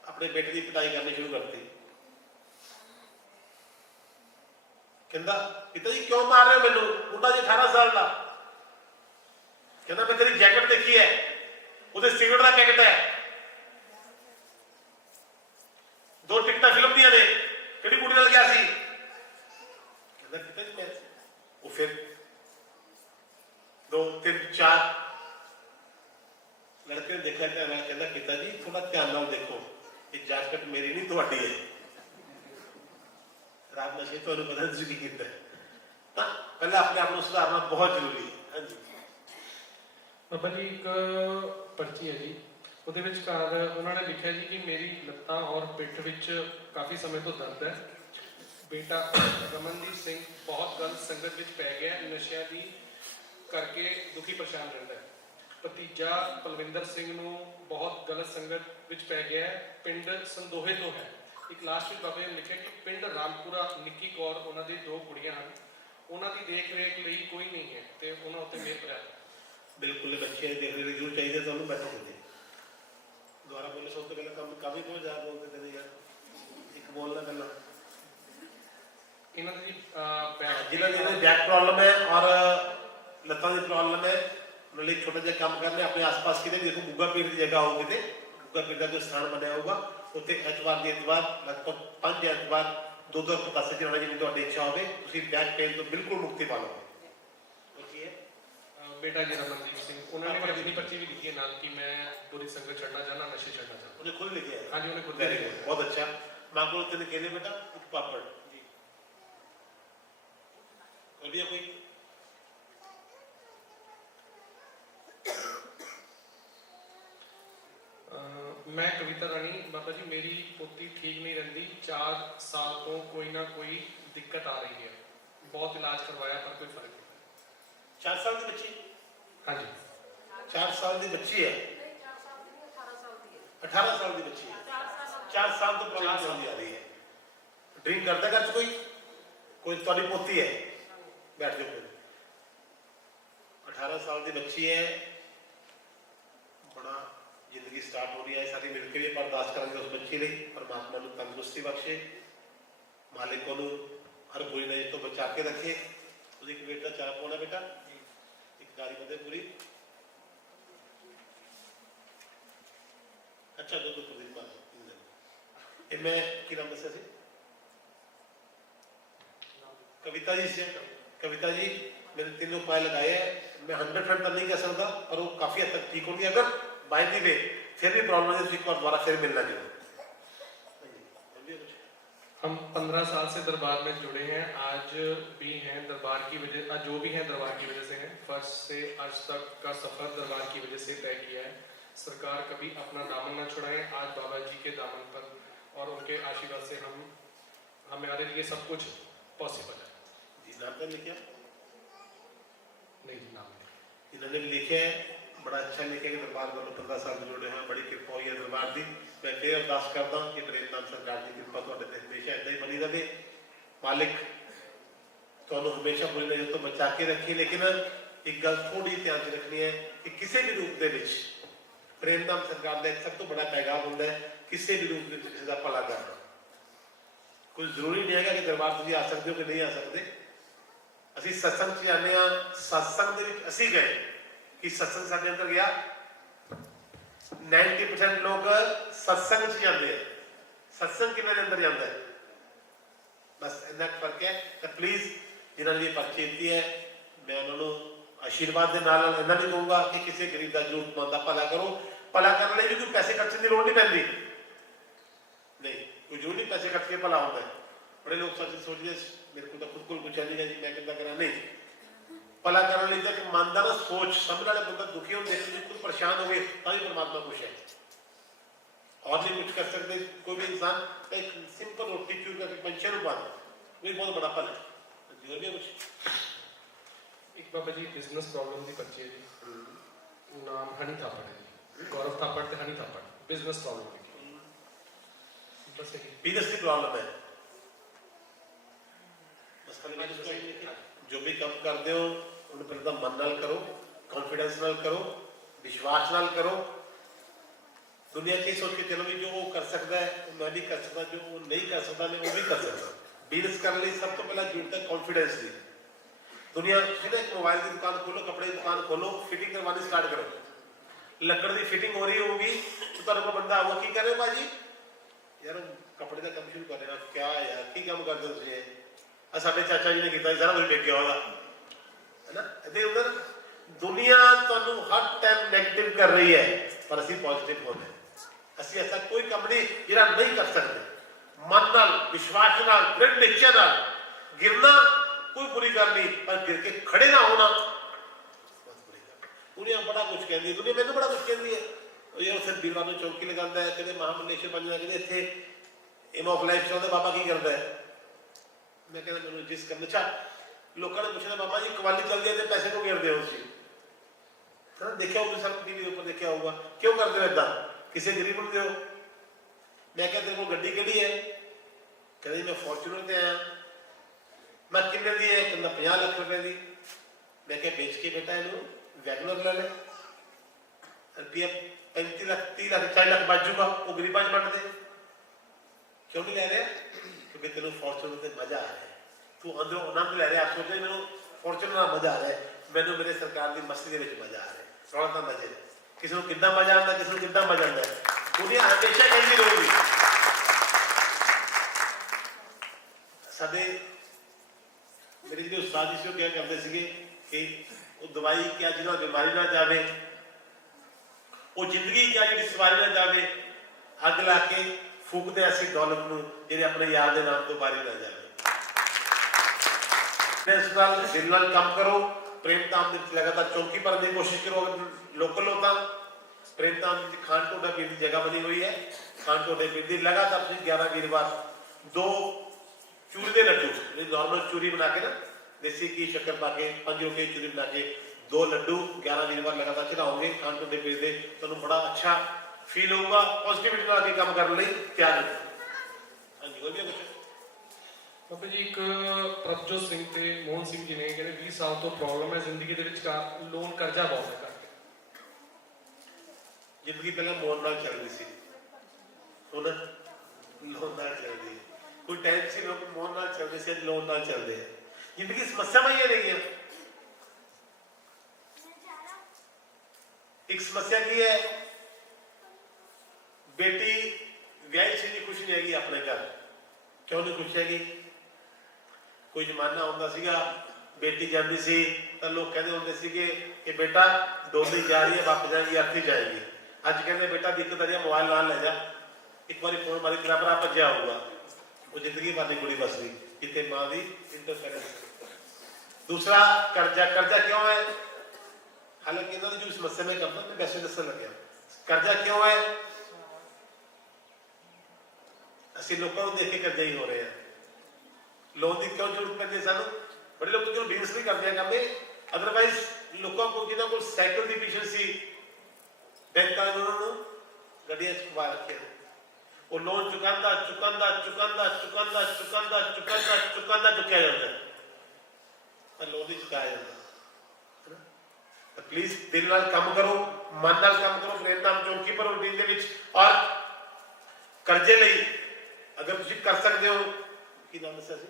ਆਪਣੇ ਬੇਟੇ ਦੀ ਪਿਟਾਈ ਕਰਨੀ ਸ਼ੁਰੂ ਕਰਤੀ। ਕਹਿੰਦਾ ਪਿਤਾ ਜੀ ਕਿਉਂ ਮਾਰ ਰਹੇ ਹੋ ਮੈਨੂੰ? ਮੁੰਡਾ ਜੀ 18 ਸਾਲ ਦਾ। ਕਹਿੰਦਾ ਮੈਂ ਤੇਰੀ ਜੈਕਟ ਦੇਖੀ ਹੈ, ਉਹਦੇ ਸਿਗਰਟ ਦਾ ਪੈਕਟ ਹੈ, 2 ਟਿਕਟਾਂ ਫਿਲਮ ਦੀਆਂ ਨੇ, ਕਿਹੜੀ ਕੁੜੀ ਨਾਲ ਗਿਆ ਸੀ? ਕਹਿੰਦਾ ਪਿਤਾ ਜੀ ਮੈਂ ਉਹ ਫਿਰ 2 3 4 ਲੜਕੇ ਨੇ ਦੇਖਿਆ ਕਿ ਮੈਂ ਕਹਿੰਦਾ ਪਿਤਾ ਜੀ ਥੋੜਾ ਧਿਆਨ ਨਾਲ ਦੇਖੋ, ਇਹ ਜੈਕਟ ਮੇਰੀ ਨਹੀਂ ਤੁਹਾਡੀ ਹੈ। ਰਾਤ ਨਸ਼ੇ ਤੁਹਾਨੂੰ ਪਤਾ ਤੁਸੀਂ ਕੀ ਕੀਤਾ ਤਾਂ ਪਹਿਲਾਂ ਆਪਣੇ ਆਪ ਨੂੰ ਸੁਧਾਰਨਾ ਬਹੁਤ ਜ਼ਰੂਰੀ ਹੈ। ਹਾਂਜੀ ਬਾਬਾ ਜੀ ਇੱਕ ਪਰਚੀ ਹੈ ਜੀ, ਉਹਦੇ ਵਿਚਕਾਰ ਉਹਨਾਂ ਨੇ ਲਿਖਿਆ ਜੀ ਕਿ ਮੇਰੀ ਲੱਤਾਂ ਔਰ ਪਿੱਠ ਵਿੱਚ ਕਾਫੀ ਸਮੇਂ ਤੋਂ ਦਰਦ ਹੈ। ਬੇਟਾ ਰਮਨਦੀਪ ਸਿੰਘ ਬਹੁਤ ਗਲਤ ਸੰਗਤ ਵਿੱਚ ਪੈ ਗਿਆ, ਨਸ਼ਿਆਂ ਦੀ ਕਰਕੇ ਦੁਖੀ ਪਰੇਸ਼ਾਨ ਰਹਿੰਦਾ ਹੈ। ਭਤੀਜਾ ਪਲਵਿੰਦਰ ਸਿੰਘ ਨੂੰ ਬਹੁਤ ਗਲਤ ਸੰਗਤ ਵਿੱਚ ਪੈ ਗਿਆ ਹੈ, ਪਿੰਡ ਸੰਦੋਹੇ ਤੋਂ ਹੈ। ਇੱਕ ਲਾਸਟ ਵਿੱਚ ਬਾਬਾ ਨੇ ਲਿਖਿਆ ਕਿ ਪਿੰਡ ਰਾਮਪੁਰਾ ਨਿੱਕੀ ਕੌਰ ਉਹਨਾਂ ਦੀ 2 ਕੁੜੀਆਂ ਹਨ, ਉਹਨਾਂ ਦੀ ਦੇਖ ਰੇਖ ਲਈ ਕੋਈ ਨਹੀਂ ਹੈ ਤੇ ਉਹਨਾਂ ਉੱਤੇ ਮਿਹਰ ਕਰਿਆ। ਬਿਲਕੁਲ ਬੱਚੇ ਦੀ ਦੇਖ ਰੇਖ ਜ਼ਰੂਰ ਚਾਹੀਦੀ ਤੁਹਾਨੂੰ। ਬੈਠੋ ਹੁੰਦੇ ਦੁਆਰਾ ਬੋਲੇ ਸਭ ਤੋਂ ਪਹਿਲਾਂ ਕੰਮ ਕਾਫੀ ਬਹੁਤ ਜ਼ਿਆਦਾ ਬੋਲਦੇ ਕਹਿੰਦੇ ਯਾਰ ਇੱਕ ਬੋਲਣਾ ਪਹਿਲਾਂ। ਇਹਨਾਂ ਦੀ ਜਿਨ੍ਹਾਂ ਦੀ ਬੈਕ ਪ੍ਰੋਬਲਮ ਹੈ ਔਰ ਲੱਤਾਂ ਦੀ ਪ੍ਰੋਬਲਮ ਹੈ, ਉਹਨਾਂ ਲਈ ਛੋਟਾ ਜਿਹਾ ਕੰਮ ਕਰਨੇ ਆਪਣੇ ਆਸ-ਪਾਸ ਕਿਤੇ ਦੇਖੋ ਗੁੱਗਾ ਪੀਰ ਦੀ ਜਗ੍ਹਾ ਹੋ, ਕਿਤੇ ਗੁੱਗਾ ਪੀਰ ਦਾ ਕੋਈ ਸਥਾਨ ਬਣਿਆ ਹੋਊਗਾ, ਉੱਥੇ ਐਤਵਾਰ ਦੀ ਐਤਵਾਰ ਲਗਭਗ 5 ਐਤਵਾਰ 2 ਪਤਾਸੇ ਚੜਾਉਣਾ, ਜਿੰਨੀ ਤੁਹਾਡੀ ਇੱਛਾ ਹੋਵੇ। ਤੁਸੀਂ ਬੈਕ ਪੇਨ ਤੋਂ ਬਿਲਕੁਲ ਮੁਕਤੀ ਪਾ ਲਓਗੇ। ਕੀ ਹੈ ਬੇਟਾ ਜੀ ਰਮਨਦੀਪ ਸਿੰਘ, ਉਹਨਾਂ ਨੇ ਆਪਣੀ ਪਰਚੀ ਵੀ ਲਿਖੀ ਹੈ ਨਾਲ ਕਿ ਮੈਂ ਬੁਰੀ ਸੰਗਤ ਛੱਡਣਾ ਚਾਹਨਾ, ਨਸ਼ੇ ਛੱਡਣਾ ਚਾਹਨਾ। ਉਹਨੇ ਖੁਦ ਲਿਖਿਆ ਹੈ। ਹਾਂਜੀ ਉਹਨੇ ਖੁਦ ਵੈਰੀ ਲਿਖਿਆ ਗੁੱਡ, ਬਹੁਤ ਅੱਛਾ। ਮਾਂ ਕੋਲ ਤੈਨੂੰ ਕਹਿੰਦੇ ਬੇਟਾ ਇੱਕ ਪਾਪੜ ਜੀ ਵਧੀਆ ਕੋਈ मैं कविता रानी बाबा जी, मेरी पोती ठीक नहीं रहती, 4 साल तो कोई ना कोई दिक्कत आ रही है, बहुत इलाज करवाया पर कोई फर्क नहीं। 4 साल की बच्ची? हाँ जी 4 साल की बच्ची है, 18 साल की बच्ची है। 4 साल तो प्रॉब्लम चलती आ रही है। ड्रिंक करता है घर से कोई तुम्हारी पोती है? बैठ के 18 साल की बच्ची है, बड़ा जिंदगी स्टार्ट हो रही है। सारी मिलकर भी बर्दाश्त करेंगे उस बच्ची लिए। परमात्मा को तंदुरुस्ती बख्शे, मालिक को हर बुरी नजर तो बचा के रखे। उसकी एक बेटा 4 पौना बेटा एक गाड़ी बदे पूरी अच्छा दो प्रदीप मार मैं की नाम दसा सी कविता जी से। कविता जी मैंने 3 उपाय लगाए हैं, मैं 100% नहीं कह सकता पर वो काफी हद तक ठीक होंगी। अगर बाय दी वे फिर भी प्रॉब्लम है तो एक बार दोबारा फिर मिलना जरूर। हम 15 साल से दरबार में जुड़े हैं, आज भी हैं दरबार की वजह, आज जो भी हैं दरबार की वजह से हैं। फर्स्ट से आज तक का सफर दरबार की वजह से तय किया है। सरकार कभी अपना दामन न छुड़ाएं, आज बाबा जी के दामन पर और उनके आशीर्वाद से हमारे लिए सब कुछ पॉसिबल है। जी नाम तो लिखा नहीं जी नाम इन्होंने लिखे बड़ा अच्छा लिखे कि दरबार वालों 15 साल से जुड़े हैं, बड़ी कृपा हुई है दरबार की। मैं फिर अरदास करता हूँ कि प्रेमनाथ सरकार की कृपा थोड़े ते हमेशा इदा ही बनी रहे। मालिक तो हमेशा बुरी नजर तो बचा के रखी। लेकिन एक गल थोड़ी ध्यान च रखनी है कि किसी भी रूप के प्रेमनाथ सरकार का सब तो बड़ा पैगाम होता है, किसी भी रूप में किसी का भला करना। कोई जरूरी नहीं है कि दरबार तुम आ सकते हो कि नहीं आ सकते। असी सत्संग च आने, सत्संग असी गए कि सत्संग साडे अंदर गया 90% लोग सत्संग च जाते हैं, सत्संग किन्ने अंदर जाता है, बस इतना फर्क है। तो प्लीज जिन्होंने ये पर्ची दी है मैं उन्होंने आशीर्वाद के नाल इन्ना नहीं कहूँगा कि किसी गरीब का जरूरतमंद का भला करो। भला करने लिए भी कोई पैसे खर्चने की लोड़ नहीं पैंती, नहीं कोई जरूर नहीं पैसे खर्च के भला होता है। बड़े लोग सोचते मेरे को तो खुद को कुछ नहीं है जी मैं कितना करा, नहीं भला करने लिए कि मन का ना सोच समझ वाला बंदा दुखी हो देख खुद परेशान हो गए तभी परमात्मा खुश है। और नहीं कुछ कर सकते। कोई भी इंसान एक सिंपल रोटी चूर करके पंछियों को पाना वही बहुत बड़ा फल है। और भी कुछ एक बाबा जी बिजनेस प्रॉब्लम की पर्ची है जी, नाम हनी थापड़ है जी, गौरव थापड़ ते हनी थापड़। बिजनेस प्रॉब्लम है बस यही बिजनेस की प्रॉब्लम है। बस जो भी काम करते हो उन्हें पहले तो मन नाल करो, कॉन्फिडेंस नाल करो, विश्वास नाल करो। दुनिया की सोच के चलो भी जो वो कर सकता है मैं भी कर सकता, जो वो नहीं कर सकता मैं वो भी कर सकता। ਬਿਜ਼ਨਸ ਕਰਨ ਲਈ ਸਭ ਤੋਂ ਪਹਿਲਾਂ ਜ਼ਰੂਰਤ ਹੈ ਕੌਨਫੀਡੈਂਸ ਦੀ। ਦੁਨੀਆ ਤੁਸੀਂ ਨਾ ਇੱਕ ਮੋਬਾਈਲ ਦੀ ਦੁਕਾਨ ਖੋਲੋ, ਕੱਪੜੇ ਦੀ ਦੁਕਾਨ ਖੋਲੋ, ਫਿਟਿੰਗ ਕਰਵਾਉਣੀ ਸਟਾਰਟ ਕਰੋ। ਲੱਕੜ ਦੀ ਫਿਟਿੰਗ ਹੋ ਰਹੀ ਹੋਊਗੀ ਤਾਂ ਤੁਹਾਡੇ ਕੋਲ ਬੰਦਾ ਆਊਗਾ, ਕੀ ਕਰ ਰਹੇ ਹੋ ਭਾਜੀ? ਯਾਰ ਕੱਪੜੇ ਦਾ ਕੰਮ ਸ਼ੁਰੂ ਕਰ ਰਿਹਾ। ਕਿਆ ਯਾਰ ਕੀ ਕੰਮ ਕਰਦੇ ਹੋ ਤੁਸੀਂ? ਇਹ ਸਾਡੇ ਚਾਚਾ ਜੀ ਨੇ ਕੀਤਾ, ਸਾਰਾ ਕੁਝ ਵੇਖਿਆ ਉਹਦਾ, ਹੈ ਨਾ। ਇਹਦੇ ਅੰਦਰ ਦੁਨੀਆ ਤੁਹਾਨੂੰ ਹਰ ਟਾਈਮ ਨੈਗੇਟਿਵ ਕਰ ਰਹੀ ਹੈ, ਪਰ ਅਸੀਂ ਪੋਜ਼ਿਟਿਵ ਹੋਣਾ। ਅਸੀਂ ਐਸਾ ਕੋਈ ਕੰਮ ਨਹੀਂ ਜਿਹੜਾ ਨਹੀਂ ਕਰ ਸਕਦੇ। ਮਨ ਨਾਲ, ਵਿਸ਼ਵਾਸ ਨਾਲ, ਦ੍ਰਿੜ ਨਿਸ਼ਚੈ ਨਾਲ। ਗਿਰਨਾ ਕੋਈ ਬੁਰੀ ਗੱਲ ਨਹੀਂ, ਪਰ ਗਿਰ ਕੇ ਖੜੇ ਨਾ ਹੋਣਾ ਬਹੁਤ ਬੁਰੀ ਗੱਲ। ਦੁਨੀਆ ਬੜਾ ਕੁਝ ਕਹਿੰਦੀ ਹੈ, ਦੁਨੀਆ ਮੈਨੂੰ ਬੜਾ ਕੁਝ ਕਹਿੰਦੀ ਹੈ। ਯਾਰ ਉੱਥੇ ਵੀਰਵਾਰ ਨੂੰ ਚੌਂਕੀ ਲਗਾਉਂਦਾ ਹੈ, ਕਹਿੰਦੇ ਮਹਾਮੰਡਲੇਸ਼ਵਰ ਬਣ ਜਾਂਦਾ, ਕਹਿੰਦੇ ਇੱਥੇ ਏਮ ਆਫ ਲਾਈਫ ਚਾਹੁੰਦਾ, ਬਾਬਾ ਕੀ ਕਰਦਾ ਹੈ? ਮੈਂ ਕਹਿੰਦਾ ਮੈਨੂੰ ਜਿਸ ਕਰਨ। ਅੱਛਾ, ਲੋਕਾਂ ਨੇ ਪੁੱਛਣਾ ਬਾਬਾ ਜੀ ਕਵਾਲੀ ਚੱਲਦੀ ਹੈ ਤੇ ਪੈਸੇ ਕਿਉਂ ਗਿਰਦੇ ਹੋ ਤੁਸੀਂ? ਹਾਂ, ਦੇਖਿਆ ਹੋਊਗਾ ਸਰ ਟੀਵੀ ਉੱਪਰ ਦੇਖਿਆ ਹੋਊਗਾ, ਕਿਉਂ ਕਰਦੇ ਹੋ ਏਦਾਂ? ਕਿਸੇ ਗਰੀਬ ਨੂੰ ਦਿਓ। ਮੈਂ ਕਿਹਾ ਤੇਰੇ ਕੋਲ ਗੱਡੀ ਕਿਹੜੀ ਹੈ? ਕਹਿੰਦੇ ਮੈਂ ਫੋਰਚੂਨਰ ਤੇ ਆਇਆ। ਮੈਂ ਕਿੰਨੇ ਦੀ ਹੈ? ਕਹਿੰਦਾ 50 ਲੱਖ ਰੁਪਏ ਦੀ। ਮੈਂ ਕਿਹਾ ਵੇਚ ਕੇ ਬੇਟਾ ਇਹਨੂੰ ਵੈਗਨਰ ਲੈ ਲੈ, ਰੁਪਈਆ 35 ਲੱਖ 30 ਲੱਖ 40 ਲੱਖ ਬਚ ਜੂਗਾ, ਉਹ ਗਰੀਬਾਂ 'ਚ ਵੰਡ ਦੇ। ਕਿਉਂ ਨਹੀਂ ਲੈ ਰਿਹਾ? ਕਿਉਂਕਿ ਤੈਨੂੰ ਫੋਰਚੂਨਰ ਤੇ ਮਜ਼ਾ ਆ ਰਿਹਾ, ਤੂੰ ਅੰਦਰੋਂ ਆਨੰਦ ਲੈ ਰਿਹਾ। ਆਪ ਸੋਚ ਮੈਨੂੰ ਫੋਰਚੂਨਰ ਨਾਲ ਮਜ਼ਾ ਆ ਰਿਹਾ, ਮੈਨੂੰ ਮੇਰੇ ਸਰਕਾਰ ਦੀ ਮਸਤੀ ਦੇ ਵਿੱਚ ਮਜ਼ਾ ਆ ਰਿਹਾ। ਰੌਲਾ ਤਾਂ ਮਜ਼ੇ ਨੇ। ਕਿਸੇ ਨੂੰ ਕਿੱਦਾਂ ਮਜ਼ਾ ਆਉਂਦਾ, ਕਿਸੇ ਨੂੰ ਕਿੱਦਾਂ ਮਜ਼ਾ ਆਉਂਦਾ। ਦੁਨੀਆ ਹਮੇਸ਼ਾ ਕਹਿੰਦੀ ਰਹੂਗੀ। ਸਾਡੇ ਮੇਰੇ ਜਿਹੜੇ ਉਸਤਾਦ ਜੀ ਸੀ ਉਹ ਕਿਹਾ ਕਰਦੇ ਸੀਗੇ ਕਿ ਉਹ ਦਵਾਈ ਕਿਆ ਜਿਹਨਾਂ ਬਿਮਾਰੀ ਨਾ ਜਾਵੇ, ਉਹ ਜ਼ਿੰਦਗੀ ਕਿਆ ਜਿਹੜੀ ਸਵਾਰੀ ਨਾ ਜਾਵੇ, ਅੱਗ ਲਾ ਕੇ ਫੂਕਦੇ ਅਸੀਂ ਦੌਲਤ ਨੂੰ ਜਿਹੜੇ ਆਪਣੇ ਯਾਰ ਦੇ ਨਾਮ ਤੋਂ ਬਾਰੀ ਨਾ ਜਾਵੇ। ਇਸ ਨਾਲ ਦਿਲ ਨਾਲ ਕੰਮ ਕਰੋ। ਪ੍ਰੇਮ ਧਾਮ ਦੇ ਵਿੱਚ ਲਗਾਤਾਰ ਚੌਂਕੀ ਭਰਨ ਦੀ ਕੋਸ਼ਿਸ਼ ਕਰੋ। ਅਗਰ ਲੋਕਲ ਹੋ ਤਾਂ ਪ੍ਰੇਮ ਧਾਮ ਵਿੱਚ ਖਾਨ ਟੋਡਾ ਪੀਰ ਦੀ ਜਗ੍ਹਾ ਬਣੀ ਹੋਈ ਹੈ। ਖਾਨ ਟੋਡੇ ਪੀਰ ਦੀ ਲਗਾਤਾਰ ਤੁਸੀਂ 11 ਵੀਰਵਾਰ 2 ਚੂਰੀ ਦੇ ਲੱਡੂ, ਜਿਹੜੀ ਨॉर्मल ਚੂਰੀ ਬਣਾ ਕੇ ਨਾ ਦੇਸੀ ਘੀ ਸ਼ੱਕਰ ਪਾ ਕੇ 5 ਰੁਪਏ ਚੂਰੀ ਬਣਾ ਕੇ 2 ਲੱਡੂ 11 ਵੀਰਵਾਰ ਲਗਾਤਾਰ ਚੜਾਓਗੇ ਖਾਨ ਟੋਡੇ ਪੀਰ ਦੇ। ਤੁਹਾਨੂੰ ਬੜਾ ਅੱਛਾ ਫੀਲ ਹੋਊਗਾ, ਪੋਜ਼ਿਟਿਵਿਟੀ ਨਾਲ ਅੱਗੇ ਕੰਮ ਕਰਨ ਲਈ ਤਿਆਰ ਰਹੋ। ਹਾਂਜੀ, ਹੋਰ ਵੀ ਕੁਝ? ਬਾਬਾ ਜੀ ਇੱਕ ਪ੍ਰਭਜੋਤ ਸਿੰਘ ਤੇ ਮੋਹਨ ਸਿੰਘ ਜੀ ਨੇ ਕਹਿੰਦੇ 20 ਸਾਲ ਤੋਂ ਪ੍ਰੋਬਲਮ ਹੈ ਜ਼ਿੰਦਗੀ ਦੇ ਵਿੱਚ, ਲੋਨ ਕਰਜ਼ਾ ਬਹੁਤ ਹੈ ਕਰਕੇ। ਜ਼ਿੰਦਗੀ ਪਹਿਲਾਂ ਮੋਨ ਨਾਲ ਚੱਲਦੀ ਸੀ, ਹੁਣ ਲੋਨ ਨਾਲ ਚੱਲਦੀ ਹੈ। ਕੋਈ ਟਾਈਮ ਸੀ ਲੋਕ ਮੋਨ ਨਾਲ ਚੱਲਦੇ ਸੀ, ਅੱਜ ਲੋਨ ਨਾਲ ਚੱਲਦੇ ਆ। ਜ਼ਿੰਦਗੀ ਸਮੱਸਿਆਵਾਂ ਹੀ ਰਹੀਆਂ। ਇੱਕ ਸਮੱਸਿਆ ਕੀ ਹੈ? ਬੇਟੀ ਵਿਆਹੀ ਸੀ ਨਹੀਂ, ਖੁਸ਼ ਨਹੀਂ ਹੈਗੀ ਆਪਣੇ ਘਰ। ਕਿਉਂ ਨਹੀਂ ਖੁਸ਼ ਹੈਗੀ? ਕੋਈ ਜ਼ਮਾਨਾ ਹੁੰਦਾ ਸੀਗਾ ਬੇਟੀ ਜਾਂਦੀ ਸੀ ਤਾਂ ਲੋਕ ਕਹਿੰਦੇ ਹੁੰਦੇ ਸੀਗੇ ਕਿ ਬੇਟਾ ਡੋਲੀ ਜਾ ਰਹੀ ਹੈ, ਵਾਪਸ ਜਾਏਗੀ, ਅਰਥੀ ਜਾਏਗੀ। ਅੱਜ ਕਹਿੰਦੇ ਬੇਟਾ ਦਿੱਕਤ ਆ ਰਹੀ ਹੈ, ਮੋਬਾਈਲ ਨਾਲ ਲੈ ਜਾ, ਇੱਕ ਵਾਰੀ ਫੋਨ ਮਾਰੀ ਤੇਰਾ ਭਰਾ ਭੱਜਿਆ ਹੋਊਗਾ। ਉਹ ਜ਼ਿੰਦਗੀ ਭਰ ਦੀ ਕੁੜੀ ਬਸ ਗਈ ਕਿਤੇ ਮਾਂ ਦੀ ਇੰਟਰਫੇਰੈਂਸ। ਦੂਸਰਾ ਕਰਜ਼ਾ। ਕਰਜ਼ਾ ਕਿਉਂ ਹੈ? ਹਾਲਾਂਕਿ ਇਹਨਾਂ ਦੀ ਜੋ ਸਮੱਸਿਆ ਮੈਂ ਕਰਦਾ ਮੈਂ ਵੈਸੇ ਦੱਸਣ ਲੱਗਿਆ। ਕਰਜ਼ਾ ਕਿਉਂ ਹੈ? ਅਸੀਂ ਲੋਕਾਂ ਨੂੰ ਦੇਖ ਕੇ ਕਰਜ਼ਾ ਹੀ ਹੋ ਰਹੇ ਹਾਂ। ਲੋਨ ਦੀ ਕਿਉਂ ਜ਼ਰੂਰਤ ਪੈਂਦੀ ਹੈ ਸਾਨੂੰ? ਬੜੇ ਲੋਕ ਜਦੋਂ ਬਿਜ਼ਨਸ ਨਹੀਂ ਕਰਦੇ ਆ ਕੰਮ, ਅਦਰਵਾਈਜ਼ ਲੋਕਾਂ ਕੋਲ ਜਿਹਨਾਂ ਕੋਲ ਸਾਈਕਲ ਦੀ ਵਿਸ਼ਨ ਸੀ, ਬੈਂਕਾਂ ਨੇ ਉਹਨਾਂ ਨੂੰ ਗੱਡੀਆਂ 'ਚ ਪਵਾ ਰੱਖਿਆ। ਉਹ ਲੋਨ ਚੁਕਾਉਂਦਾ ਚੁੱਕਿਆ ਜਾਂਦਾ, ਪਰ ਲੋਨ ਨਹੀਂ ਚੁਕਾਇਆ ਜਾਂਦਾ। ਤਾਂ ਪਲੀਜ਼ ਦਿਲ ਨਾਲ ਕੰਮ ਕਰੋ, ਮਨ ਨਾਲ ਕੰਮ ਕਰੋ, ਪ੍ਰੇਮ ਨਾਲ ਚੌਂਕੀ ਪਰ ਰੂਟੀਨ ਦੇ ਵਿੱਚ। ਔਰ ਕਰਜ਼ੇ ਲਈ ਅਗਰ ਤੁਸੀਂ ਕਰ ਸਕਦੇ ਹੋ, ਕੀ ਨਾਮ ਦੱਸਿਆ ਸੀ?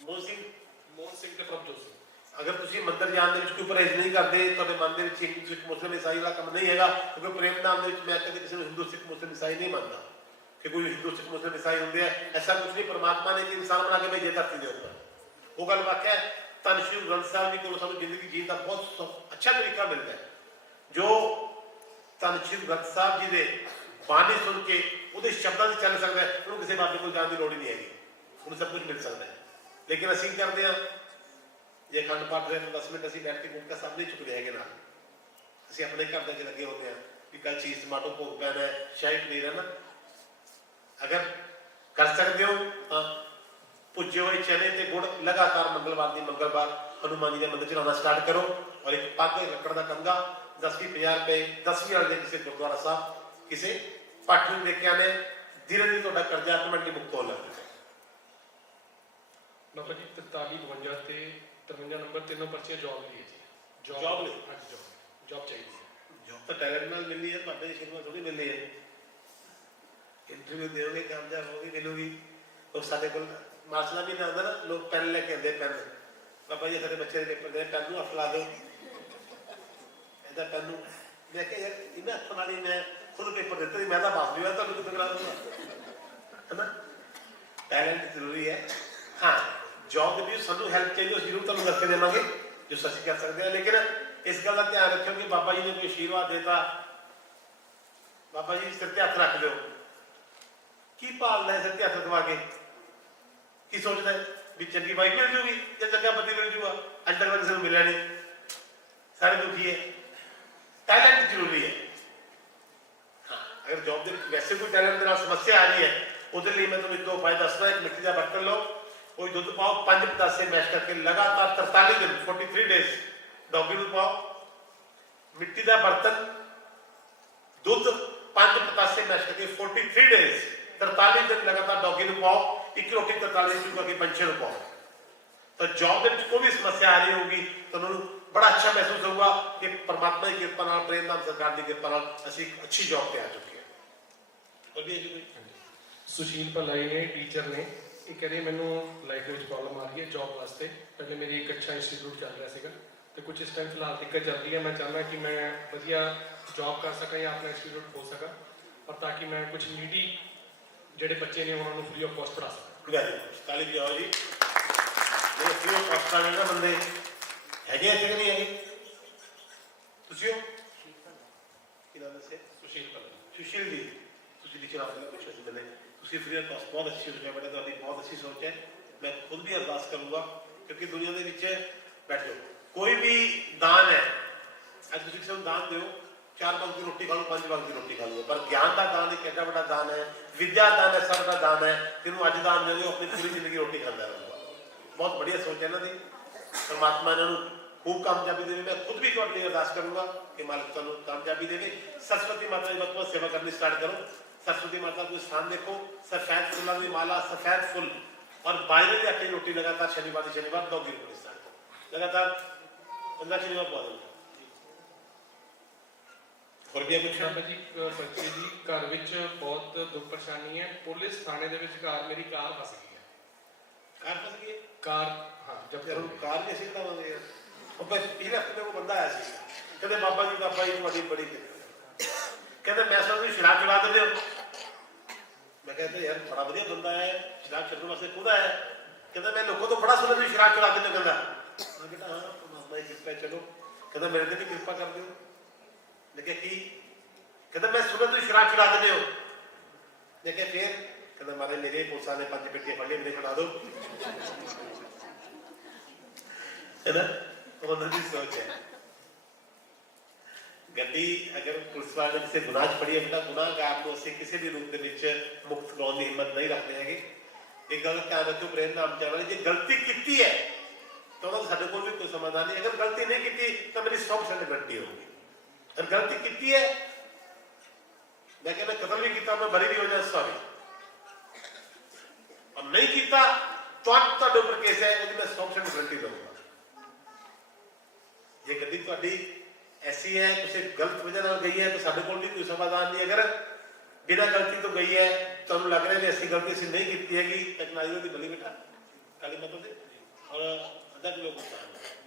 ਮੋਹਨ ਸਿੰਘ ਤੇ ਪ੍ਰਭਜੋਤ ਸਿੰਘ। ਅਗਰ ਤੁਸੀਂ ਮੰਦਰ ਜਾਣ ਦੇ ਵਿੱਚ ਕੋਈ ਪਰਹੇਜ਼ ਨਹੀਂ ਕਰਦੇ, ਤੁਹਾਡੇ ਮਨ ਦੇ ਵਿੱਚ ਹਿੰਦੂ ਸਿੱਖ ਮੁਸਲਿਮ ਈਸਾਈ ਵਾਲਾ ਕੰਮ ਨਹੀਂ ਹੈਗਾ। ਕਿਉਂਕਿ ਪ੍ਰੇਮ ਨਾਮ ਦੇ ਵਿੱਚ ਮੈਂ ਕਦੇ ਕਿਸੇ ਨੂੰ ਹਿੰਦੂ ਸਿੱਖ ਮੁਸਲਿਮ ਈਸਾਈ ਨਹੀਂ ਮੰਨਦਾ ਕਿ ਕੋਈ ਹਿੰਦੂ ਸਿੱਖ ਮੁਸਲਿਮ ਈਸਾਈ ਹੁੰਦੇ ਆ। ਐਸਾ ਕੁਝ ਨਹੀਂ। ਪਰਮਾਤਮਾ ਨੇ ਇਨਸਾਨ ਬਣਾ ਕੇ ਭੇਜੇ ਧਰਤੀ ਦੇ ਉੱਪਰ। ਉਹ ਗੱਲ ਵਾਕਿਆ ਹੈ। ਧੰਨ ਸ਼੍ਰੀ ਗੁਰੂ ਗ੍ਰੰਥ ਸਾਹਿਬ ਜੀ ਕੋਲੋਂ ਸਾਨੂੰ ਜ਼ਿੰਦਗੀ ਜੀਣ ਦਾ ਬਹੁਤ ਅੱਛਾ ਤਰੀਕਾ ਮਿਲਦਾ ਹੈ। ਜੋ ਧੰਨ ਸ਼੍ਰੀ ਗੁਰੂ ਗ੍ਰੰਥ ਸਾਹਿਬ ਜੀ ਦੇ ਬਾਣੀ ਸੁਣ ਕੇ ਉਹਦੇ ਸ਼ਬਦਾਂ 'ਚ ਚੱਲ ਸਕਦਾ ਹੈ, ਉਹਨੂੰ ਕਿਸੇ ਬਾਬੇ ਕੋਲ ਜਾਣ ਦੀ ਲੋੜ ਹੀ ਨਹੀਂ ਹੈਗੀ, ਉਹਨੂੰ ਸਭ ਕੁਝ ਮਿਲ ਸਕਦਾ ਹੈ। ਲੇਕਿਨ ਅਸੀਂ ਕੀ ਕਰਦੇ ਹਾਂ? ਜੇ ਅਖੰਡ ਪਾਠ ਦੇ 10 ਮਿੰਟ ਅਸੀਂ ਬੈਠ ਕੇ ਗੁਟਕਾ ਸਾਹਮਣੇ ਚੁੱਕਦੇ ਹੈਗੇ ਨਾਲ, ਅਸੀਂ ਆਪਣੇ ਘਰ ਦੇ ਲੱਗੇ ਹੁੰਦੇ ਹਾਂ ਕਿ ਕੱਲ ਚੀਜ਼ ਟਮਾਟੋ ਭੋਗ ਪੈਣਾ ਹੈ, ਸ਼ਾਹੀ ਪਨੀਰ ਹੈ ਨਾ। ਅਗਰ ਕਰ ਸਕਦੇ ਹੋ ਤਾਂ ਭੁੱਜੇ ਹੋਏ ਚਨੇ ਤੇ ਗੁੜ ਲਗਾਤਾਰ ਮੰਗਲਵਾਰ ਦੀ ਮੰਗਲਵਾਰ ਹਨੂੰਮਾਨ ਜੀ ਦੇ ਮੰਦਿਰ 'ਚ ਲਾਉਣਾ ਸਟਾਰਟ ਕਰੋ। ਔਰ ਇੱਕ ਪੱਗ ਲੱਕੜ ਦਾ ਕੰਗਾ 10-50 ਰੁਪਏ 10ਵੀਂ ਵਾਲੇ ਦੇ ਕਿਸੇ ਗੁਰਦੁਆਰਾ ਸਾਹਿਬ ਕਿਸੇ ਪਾਠ ਨੂੰ ਦੇ ਕੇ ਆਨੇ, ਧੀਰੇ ਧੀਰੇ ਤੁਹਾਡਾ ਕਰਜ਼ਾ ਆਟੋਮੈਟਿਕਲੀ ਮੁਕਤ ਹੋਣ ਲੱਗ ਜਾਏਗਾ। ਬਾਬਾ ਜੀ 43 52 ਤੇ 53 ਨੰਬਰ ਤਿੰਨੋਂ ਪਰਚੀਆਂ ਜੌਬ ਲਈ ਹੈ ਜੀ। ਜੌਬ ਲਈ? ਹਾਂਜੀ, ਜੌਬ ਚਾਹੀਦੀ ਹੈ। ਜੌਬ ਤਾਂ ਟੈਲੈਂਟ ਨਾਲ ਮਿਲਣੀ ਹੈ, ਤੁਹਾਡੇ ਸ਼ੁਰੂ ਨਾਲ ਥੋੜੀ ਮਿਲਣੀ ਹੈ। ਇੰਟਰਵਿਊ ਦੇਓਗੇ, ਕਾਮਯਾਬ ਹੋਗੇ, ਮਿਲੂਗੀ। ਉਹ ਸਾਡੇ ਕੋਲ ਮਾਰਸ਼ਲ ਵੀ ਨਾ ਆਉਂਦਾ ਨਾ, ਲੋਕ ਪੈਨ ਲੈ ਕੇ ਆਉਂਦੇ ਪੈਨ, ਬਾਬਾ ਜੀ ਸਾਡੇ ਬੱਚੇ ਦੇ ਪੇਪਰ ਦੇ ਪੈਨ ਨੂੰ ਹੱਥ ਲਾ ਦਿਓ, ਇਹਦਾ ਪੈਨ ਨੂੰ। ਮੈਂ ਕਿਹਾ ਯਾਰ ਇਹਨਾਂ ਹੱਥਾਂ ਨਾਲ ਹੀ ਮੈਂ ਖੁਦ ਪੇਪਰ ਦਿੱਤਾ ਸੀ, ਮੈਂ ਤਾਂ ਪਾਸ ਨਹੀਂ ਹੋਇਆ, ਤੁਹਾਨੂੰ ਕਿੱਦਾਂ ਕਰਾ ਦੂੰਗਾ, ਹੈ ਨਾ। ਟੈਲੈਂਟ ਜ਼ਰੂਰੀ ਹੈ। ਹਾਂ, ਜੌਬ ਦੇ ਵੀ ਸਾਨੂੰ ਹੈਲਪ ਚਾਹੀਦੀ, ਉਹ ਜ਼ਰੂਰ ਤੁਹਾਨੂੰ ਕਰਕੇ ਦੇਵਾਂਗੇ ਜੋ ਅਸੀਂ ਕਰ ਸਕਦੇ ਹਾਂ। ਲੇਕਿਨ ਇਸ ਗੱਲ ਦਾ ਧਿਆਨ ਰੱਖਿਓ ਕਿ ਬਾਬਾ ਜੀ ਨੇ ਕੋਈ ਆਸ਼ੀਰਵਾਦ ਦੇਤਾ, ਬਾਬਾ ਜੀ ਸਿਰ ਤੇ ਹੱਥ ਰੱਖ ਦਿਓ, ਕੀ ਭਾਲਦਾ ਹੈ ਸਿਰ ਤੇ ਹੱਥ ਰਖਵਾ ਕੇ? ਕੀ ਸੋਚਦਾ ਹੈ ਵੀ ਚੰਗੀ ਵਾਈਫ ਮਿਲ ਜੂਗੀ ਜਾਂ ਚੰਗਾ ਪਤੀ ਮਿਲ ਜੂਗਾ? ਅੱਜ ਤੱਕ ਮੈਂ ਕਿਸੇ ਨੂੰ ਮਿਲਿਆ ਨਹੀਂ, ਸਾਰੇ ਦੁਖੀ ਹੈ। ਟੈਲੈਂਟ ਜ਼ਰੂਰੀ ਹੈ। ਹਾਂ, ਅਗਰ ਜੌਬ ਦੇ ਵਿੱਚ ਵੈਸੇ ਕੋਈ ਟੈਲੈਂਟ ਦੇ ਨਾਲ ਸਮੱਸਿਆ ਆ ਰਹੀ ਹੈ, ਉਹਦੇ ਲਈ ਮੈਂ ਤੁਹਾਨੂੰ ਇੱਕ ਦੋ ਉਪਾਅ ਦੱਸਦਾ। ਇੱਕ ਮਿੱਟੀ ਦਾ ਬਰਤਨ ਲਓ, ਉਹ ਦੁੱਧ ਪਾਓ, 5 ਪਤਾਸੇ ਮੈਸ਼ ਕਰਕੇ ਲਗਾਤਾਰ 43 ਦਿਨ 43 ਡੇਜ਼ ਡੌਗੀ ਨੂੰ ਪਾਓ। ਮਿੱਟੀ ਦਾ ਬਰਤਨ, ਦੁੱਧ, 5 ਪਤਾਸੇ ਮੈਸ਼ ਕਰਕੇ 43 ਡੇਜ਼ 43 ਦਿਨ ਲਗਾਤਾਰ ਡੌਗੀ ਨੂੰ ਪਾਓ। ਇੱਕ ਰੋਟੀ 43 ਦਿਨ ਕਰਕੇ ਪੰਛੀ ਨੂੰ ਪਾਓ। ਤਾਂ ਜੌਬ ਦੇ ਵਿੱਚ ਕੋਈ ਵੀ ਸਮੱਸਿਆ ਆ ਰਹੀ ਹੋਊਗੀ, ਤੁਹਾਨੂੰ ਬੜਾ ਅੱਛਾ ਮਹਿਸੂਸ ਹੋਊਗਾ ਕਿ ਪਰਮਾਤਮਾ ਦੀ ਕਿਰਪਾ ਨਾਲ, ਪ੍ਰੇਮ ਸਰਕਾਰ ਦੀ ਕਿਰਪਾ ਨਾਲ ਅਸੀਂ ਇੱਕ ਅੱਛੀ ਜੌਬ ਤੇ ਆ ਚੁੱਕੇ ਹਾਂ। ਹੋਰ ਵੀ ਹੈ ਜੀ ਕੋਈ? ਸੁਸ਼ੀਲ ਭਲਾਈ ਨੇ, ਟੀਚਰ ਨੇ, ਇਹ ਕਹਿੰਦੇ ਮੈਨੂੰ ਲਾਈਫ ਵਿੱਚ ਪ੍ਰੋਬਲਮ ਆ ਰਹੀ ਹੈ ਜੌਬ ਵਾਸਤੇ। ਪਹਿਲੇ ਮੇਰੀ ਇੱਕ ਅੱਛਾ ਇੰਸਟੀਚਿਊਟ ਚੱਲ ਰਿਹਾ ਸੀਗਾ ਤੇ ਕੁਝ ਇਸ ਟਾਈਮ ਫਿਲਹਾਲ ਦਿੱਕਤ ਚੱਲ ਰਹੀ ਹੈ। ਮੈਂ ਚਾਹੁੰਦਾ ਕਿ ਮੈਂ ਵਧੀਆ ਜੌਬ ਕਰ ਸਕਾਂ ਜਾਂ ਆਪਣਾ ਇੰਸਟੀਚਿਊਟ ਖੋਲ ਸਕਾਂ, ਔਰ ਤਾਂ ਕਿ ਮੈਂ ਕੁਝ ਨੀਡੀ ਜਿਹੜੇ ਬੱਚੇ ਨੇ ਉਹਨਾਂ ਨੂੰ ਫ੍ਰੀ ਆਫ ਕਾਸਟ ਪੜ੍ਹਾ ਸਕਾਂ। ਵੈਰੀ ਗੁੱਡ, ਤਾਲੀ ਵਜਾਓ ਜੀ। ਇਹ ਫ੍ਰੀ ਆਫ ਕਾਸਟ ਵਾਲੇ ਨਾ ਬੰਦੇ ਹੈਗੇ ਇੱਥੇ ਕਿ ਨਹੀਂ ਹੈਗੇ? ਤੁਸੀਂ ਹੋ? ਕੀ ਨਾਮ ਦੱਸਿਆ? ਸੁਸ਼ੀਲ ਭਲਾਈ। ਸੁਸ਼ੀਲ ਜੀ, ਤੁਸੀਂ ਲਿਖਿਆ ਆਪਣਾ ਪੁੱਛਿਆ ਸੀ ਮੈਨੇ, ਤੁਸੀਂ ਫ੍ਰੀ ਆਫ ਕਾਸਟ ਬਹੁਤ ਅੱਛੀ ਸੋਚ ਹੈ ਬੇਟਾ, ਤੁਹਾਡੀ ਬਹੁਤ ਅੱਛੀ ਸੋਚ ਹੈ। ਮੈਂ ਖੁਦ ਵੀ ਅਰਦਾਸ ਕਰੂੰਗਾ ਕਿਉਂਕਿ ਦੁਨੀਆ ਦੇ ਵਿੱਚ ਬੈਠੋ, ਕੋਈ ਵੀ ਦਾਨ ਹੈ, ਅੱਜ ਤੁਸੀਂ ਕਿਸੇ ਨੂੰ ਦਾਨ ਦਿਓ, 4 ਵਕਤ ਦੀ ਰੋਟੀ ਖਾ ਲਓ, 5 ਵਕਤ ਦੀ ਰੋਟੀ ਖਾ ਲਓ, ਪਰ ਗਿਆਨ ਦਾ ਦਾਨ ਇੱਕ ਐਡਾ ਵੱਡਾ ਦਾਨ ਹੈ, ਵਿਦਿਆ ਦਾਨ ਹੈ, ਸਭ ਦਾ ਦਾਨ ਹੈ। ਜਿਹਨੂੰ ਅੱਜ ਦਾਨ ਦਿਓ, ਆਪਣੀ ਪੂਰੀ ਜ਼ਿੰਦਗੀ ਰੋਟੀ ਖਾਂਦਾ ਰਹੂਗਾ। ਬਹੁਤ ਵਧੀਆ ਸੋਚ ਹੈ ਇਹਨਾਂ ਦੀ। ਪਰਮਾਤਮਾ ਇਹਨਾਂ ਨੂੰ ਖੂਬ ਕਾਮਯਾਬੀ ਦੇਵੇ। ਮੈਂ ਖੁਦ ਵੀ ਤੁਹਾਡੇ ਲਈ ਅਰਦਾਸ ਕਰੂੰਗਾ ਕਿ ਮਾਲਕ ਤੁਹਾਨੂੰ ਕਾਮਯਾਬੀ ਦੇਵੇ। ਸਰਸਵਤੀ ਮਾਤਾ ਦੀ ਬਹੁਤ ਸੇਵਾ ਕਰਨੀ ਸਟਾਰਟ ਕਰੋ। सरस्वती माता को स्थान देखो, सफेद फूलों की माला, सफेद फूल और बाजरे की आटे रोटी लगातार शनिवार डॉगी को स्थान करो, लगातार 15 शनिवार पौधे। और भी कुछ ਬਾਬਾ ਜੀ, ਬੱਚੇ ਦੀ ਘਰ ਵਿੱਚ ਬਹੁਤ ਦੁੱਖ ਪਰੇਸ਼ਾਨੀ ਹੈ। ਪੁਲਿਸ ਥਾਣੇ ਦੇ ਵਿਚਕਾਰ ਮੇਰੀ ਕਾਰ ਫਸ ਗਈ ਹੈ। कार फंस गई है? कार, हाँ, जब यार कार भी ऐसे बनाओगे यार। और बस पिछले हफ्ते में वो बंदा आया सी, कहते बाबा जी तुम्हारी बड़ी कहते मैं सब शराब चढ़ा देते हो। मैं कहते यार बड़ा बढ़िया बंदा है, शराब छड्डण वास्ते खुद आया। कहता मैं लोगों तो बड़ा सुना भी शराब चढ़ा देते। कहता मैं बेटा हाँ परमात्मा की कृपा है, चलो। कहता मेरे ते भी कृपा कर दो। मैं कहा की? कहता मैं सुना तुम शराब चढ़ा देते हो। मैं कहा फिर? कहता मारे मेरे पुलिस ने 5 पेटियां फड़ ली, मेरे चढ़ा दो, है ना। उन्होंने सोच है ਗੱਡੀ ਅਗਰ ਪੁਲਿਸ ਵਾਲੇ ਕਿਸੇ ਗੁਨਾਹ 'ਚ ਫੜੀ ਹੈ, ਬੇਟਾ ਗੁਨਾਹਗਾਰ ਨੂੰ ਅਸੀਂ ਕਿਸੇ ਵੀ ਰੂਪ ਦੇ ਵਿੱਚ ਮੁਕਤ ਕਰਾਉਣ ਦੀ ਹਿੰਮਤ ਨਹੀਂ ਰੱਖਦੇ ਹੈਗੇ। ਇਹ ਗੱਲ ਧਿਆਨ ਰੱਖੋ। ਪ੍ਰੇਮ ਨਾਮ ਚਾਵਲ ਜੇ ਗਲਤੀ ਕੀਤੀ ਹੈ ਤਾਂ ਉਹਦਾ ਸਾਡੇ ਕੋਲ ਵੀ ਕੋਈ ਸਮਾਧਾਨ ਨਹੀਂ। ਅਗਰ ਗਲਤੀ ਨਹੀਂ ਕੀਤੀ ਤਾਂ ਮੇਰੀ 100% ਗਰੰਟੀ ਹੋਊਗੀ। ਅਗਰ ਗਲਤੀ ਕੀਤੀ ਹੈ, ਮੈਂ ਕਹਿੰਦਾ ਕਤਲ ਵੀ ਕੀਤਾ, ਮੈਂ ਬਰੀ ਵੀ ਹੋ ਜਾ, ਸੌਰੀ। ਔਰ ਨਹੀਂ ਕੀਤਾ ਤੁਹਾਡੇ ਉੱਪਰ ਕੇਸ ਹੈ, ਉਹਦੀ ਮੈਂ 100% ਗਰੰਟੀ ਦਊਂਗਾ। ਜੇ ਗੱਡੀ ਤੁਹਾਡੀ ऐसी है किसी गलत वजह ਨਾਲ गई है तो साडे कोल भी कोई समाधान नहीं। अगर बिना गलती तो गई है, तुहानू लग रहा है कि ऐसी गलती से नहीं की हैगी, टेक्नोलॉजी की बली बेटा काली माता से और आधा किलो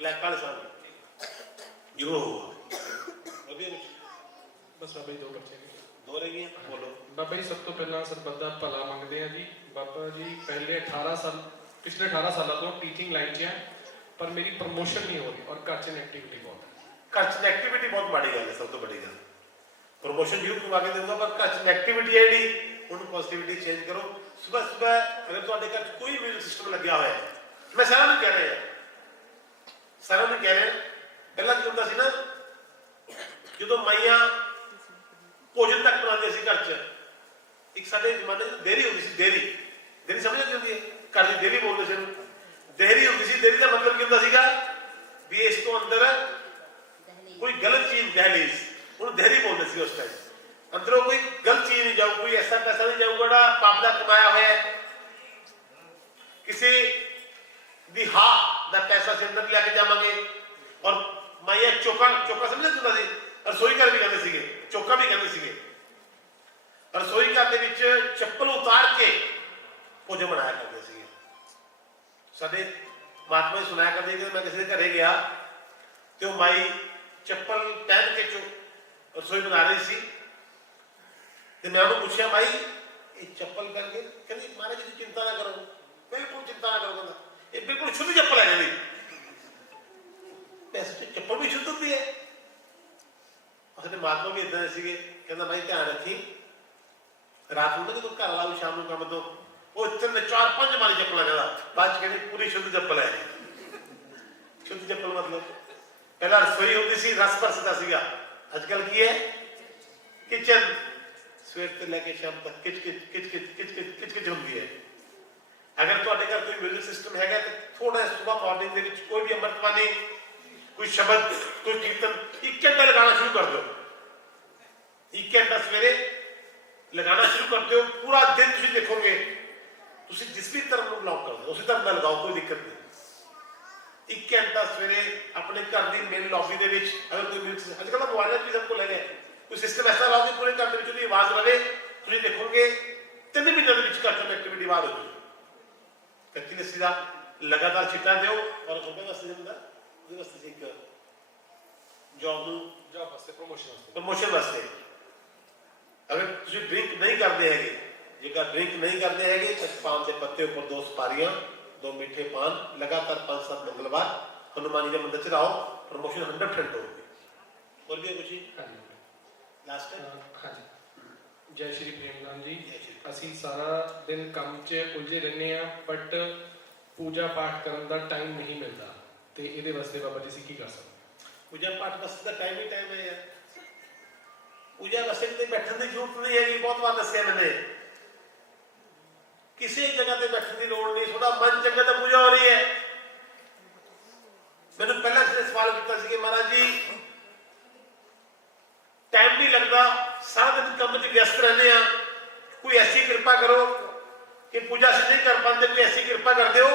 ब्लैक वाले सामने जरूर होगा। बस बाबा जी 2 बच्चे ने, 2 रह गई हैं। बोलो बाबा जी। सब तो पहला सरबत का भला मंगते हैं जी। बाबा जी पहले 18 साल, पिछले 18 सालों तो टीचिंग लाइन 'ਚ है, पर मेरी प्रमोशन नहीं हो रही और घर 'ਚ एक्टिविटी बहुत है। घर च एक्टिविटी बहुत माड़ी गल है। सब तो बड़ी गल प्रमोशन जरूर करवा के दूंगा, पर घर च एक्टिविटी है जी, उन्होंने पॉजिटिविटी चेंज करो। सुबह सुबह अगर तुहाडे घर कोई म्यूजिक सिस्टम लग्या होया है, मैं सारा कह रहा है, सारा कह रहा पहला की होंदा सी ना, जो माइयां भोजन तक बनाते सी घर च, एक साडे जमाने देरी होंदी सी, देरी समझ नहीं होंदी घर की देरी बोलते सी, देरी होंदी सी। देरी का मतलब की होंदा सीगा भी इस तो अंदर कोई गलत चीज, दहलीज, उन्होंने देरी बोलते सी उस टाइम। अंदरों कोई गलत चीज नहीं जाऊ, कोई ऐसा पैसा नहीं जाऊगा पाप का कमाया हुआ है, किसी दी हाँ दा पैसा से अंदर लेके जावांगे। और माइया चौका समझे होंदा सी, रसोई घर भी कहते सीगे, चौका भी कहते सीगे। रसोई घर दे विच चप्पल उतार के ਭੋਜਨ ਬਣਾਇਆ ਕਰਦੇ ਸੀਗੇ। ਸਾਡੇ ਮਹਾਤਮਾ ਜੀ ਸੁਣਾਇਆ ਕਰਦੇ ਕਿ ਮੈਂ ਕਿਸੇ ਦੇ ਘਰੇ ਗਿਆ ਤੇ ਉਹ ਮਾਈ ਚੱਪਲ ਪਹਿਨ ਕੇ ਰਸੋਈ ਬਣਾ ਰਹੀ ਸੀ ਤੇ ਮੈਂ ਉਹਨੂੰ ਪੁੱਛਿਆ ਮਾਈ ਇਹ ਚੱਪਲ ਪਹਿਨ ਕੇ, ਕਹਿੰਦੀ ਮਹਾਰਾਜ ਜੀ ਚਿੰਤਾ ਨਾ ਕਰੋ, ਬਿਲਕੁਲ ਚਿੰਤਾ ਨਾ ਕਰੋ, ਕਹਿੰਦਾ ਇਹ ਬਿਲਕੁਲ ਸ਼ੁੱਧ ਚੱਪਲ ਹੈ ਜਿਹੜੀ। ਵੈਸੇ ਚੱਪਲ ਵੀ ਸ਼ੁੱਧ ਹੁੰਦੀ ਹੈ। ਸਾਡੇ ਮਹਾਤਮਾ ਵੀ ਇਦਾਂ ਦੇ ਸੀਗੇ, ਕਹਿੰਦਾ ਮਾਈ ਧਿਆਨ ਰੱਖੀ ਰਾਤ ਨੂੰ ਜਦੋਂ ਘਰ ਵਾਲਾ ਸ਼ਾਮ ਨੂੰ ਕੰਮ ਤੋਂ ਉਹ 3-4-5 ਮਾਰੀ ਚੱਪਲਾਂ ਕਹਿੰਦਾ, ਬਾਅਦ ਚ ਕਹਿੰਦੀ ਪੂਰੀ ਸ਼ੁੱਧ ਚੱਪਲ ਹੈ। ਸ਼ੁੱਧ ਚੱਪਲ ਮਤਲਬ ਪਹਿਲਾਂ ਰਸੋਈ ਹੁੰਦੀ ਸੀ, ਰਸ ਪਰਸਦਾ ਸੀਗਾ, ਅੱਜ ਕੱਲ ਕੀ ਹੈ ਕਿਚਨ, ਸਵੇਰ ਤੋਂ ਲੈ ਕੇ ਸ਼ਾਮ ਤੱਕ ਕਿਚ ਹੁੰਦੀ ਹੈ। ਅਗਰ ਤੁਹਾਡੇ ਘਰ ਕੋਈ ਮਿਊਜ਼ਿਕ ਸਿਸਟਮ ਹੈਗਾ ਤਾਂ ਥੋੜਾ ਸੁਬਾਹ ਮਾਰਨਿੰਗ ਦੇ ਵਿੱਚ ਕੋਈ ਵੀ ਅੰਮ੍ਰਿਤ ਬਾਣੀ, ਕੋਈ ਸ਼ਬਦ, ਕੋਈ ਕੀਰਤਨ 1 ਘੰਟਾ ਲਗਾਉਣਾ ਸ਼ੁਰੂ ਕਰ ਦਿਓ। 1 ਘੰਟਾ ਸਵੇਰੇ ਲਗਾਉਣਾ ਸ਼ੁਰੂ ਕਰ ਦਿਓ, ਪੂਰਾ ਦਿਨ ਤੁਸੀਂ ਦੇਖੋਗੇ ਤੁਸੀਂ ਜਿਸ ਵੀ ਧਰਮ ਨੂੰ ਬਿਲੋਂਗ ਕਰਦੇ ਹੋ ਉਸੇ ਧਰਮ ਨਾਲ ਲਗਾਓ, ਕੋਈ ਦਿੱਕਤ ਨਹੀਂ। 1 ਘੰਟਾ ਸਵੇਰੇ ਆਪਣੇ ਘਰ ਦੀ ਮੇਨ ਲੌਬੀ ਦੇ ਵਿੱਚ ਅਗਰ ਕੋਈ ਮਿਊਜ਼ਿਕ, ਅੱਜ ਕੱਲ੍ਹ ਮੋਬਾਈਲਾਂ ਵੀ ਸਭ ਕੋਲ ਲੈ ਗਏ, ਕੋਈ ਸਿਸਟਮ ਐਸਾ ਲਾਓ ਕਿ ਪੂਰੇ ਘਰ ਦੇ ਵਿੱਚ ਉਹਦੀ ਆਵਾਜ਼ ਰਵੇ, ਤੁਸੀਂ ਦੇਖੋਗੇ 3 ਮਹੀਨਿਆਂ ਦੇ ਵਿੱਚ ਘਰ ਤੋਂ ਐਕਟੀਵਿਟੀ ਬਾਹਰ ਹੋ ਜਾਊਗੀ। ਕੱਚੀ ਲੱਸੀ ਦਾ ਲਗਾਤਾਰ ਛਿੱਟਾ ਦਿਓ ਔਰ ਉਹਦੇ ਵਾਸਤੇ ਹੁੰਦਾ ਉਹਦੇ ਵਾਸਤੇ ਇੱਕ ਜੌਬ ਵਾਸਤੇ ਪ੍ਰਮੋਸ਼ਨ ਵਾਸਤੇ। ਅਗਰ ਤੁਸੀਂ ਡਰਿੰਕ ਨਹੀਂ ਕਰਦੇ ਹੈਗੇ, ਜੇਕਰ ਡਰਿੰਕ ਨਹੀਂ ਕਰਦੇ ਹੈਗੇ ਤਾਂ ਪਾਨ ਦੇ ਪੱਤੇ ਉੱਪਰ 2 ਸੁਪਾਰੀਆਂ, 2 ਮਿੱਠੇ ਪਾਨ ਲਗਾਤਾਰ 5-7 ਮੰਗਲਵਾਰ ਹਨੂਮਾਨ ਜੀ ਦੇ ਮੰਦਿਰ 'ਚ ਲਾਓ, ਪ੍ਰਮੋਸ਼ਨ 100% ਹੋਊਗੀ। ਹੋਰ ਵੀ ਕੁਝ ਲਾਸਟ ਹਾਂਜੀ, ਜੈ ਸ਼੍ਰੀ ਪ੍ਰੇਮ ਜੀ। ਅਸੀਂ ਸਾਰਾ ਦਿਨ ਕੰਮ 'ਚ ਉਲਝੇ ਰਹਿੰਦੇ ਆ, ਬਟ ਪੂਜਾ ਪਾਠ ਕਰਨ ਦਾ ਟਾਈਮ ਨਹੀਂ ਮਿਲਦਾ, ਤੇ ਇਹਦੇ ਵਾਸਤੇ ਬਾਬਾ ਜੀ ਅਸੀਂ ਕੀ ਕਰ ਸਕਦੇ? ਪੂਜਾ ਪਾਠ ਵਾਸਤੇ ਤਾਂ ਟਾਈਮ ਹੀ ਟਾਈਮ ਹੈ ਯਾਰ। ਪੂਜਾ ਵਾਸਤੇ ਕਿਤੇ ਬੈਠਣ ਦੀ ਜ਼ਰੂਰਤ ਨਹੀਂ ਹੈਗੀ। ਬਹੁਤ ਵਾਰ ਦੱਸਿਆ ਮੈंने, ਕਿਸੇ ਜਗ੍ਹਾ ਤੇ ਬੈਠਣ ਦੀ ਲੋੜ ਨਹੀਂ। ਤੁਹਾਡਾ ਮਨ ਚੰਗਾ ਤਾਂ ਪੂਜਾ ਹੋ ਰਹੀ ਹੈ। ਮੈਨੂੰ ਪਹਿਲਾਂ ਕਿਸੇ ਸਵਾਲ ਕੀਤਾ ਸੀ ਕਿ ਮਹਾਰਾਜ ਜੀ ਟਾਈਮ ਨਹੀਂ ਲੱਗਦਾ, ਸਾਰਾ ਦਿਨ ਕੰਮ 'ਚ ਵਿਅਸਤ ਰਹਿੰਦੇ ਆ, ਕੋਈ ਐਸੀ ਕਿਰਪਾ ਕਰੋ ਕਿ ਪੂਜਾ ਅਸੀਂ ਨਹੀਂ ਕਰ ਪਾਉਂਦੇ, ਕੋਈ ਐਸੀ ਕਿਰਪਾ ਕਰ ਦਿਓ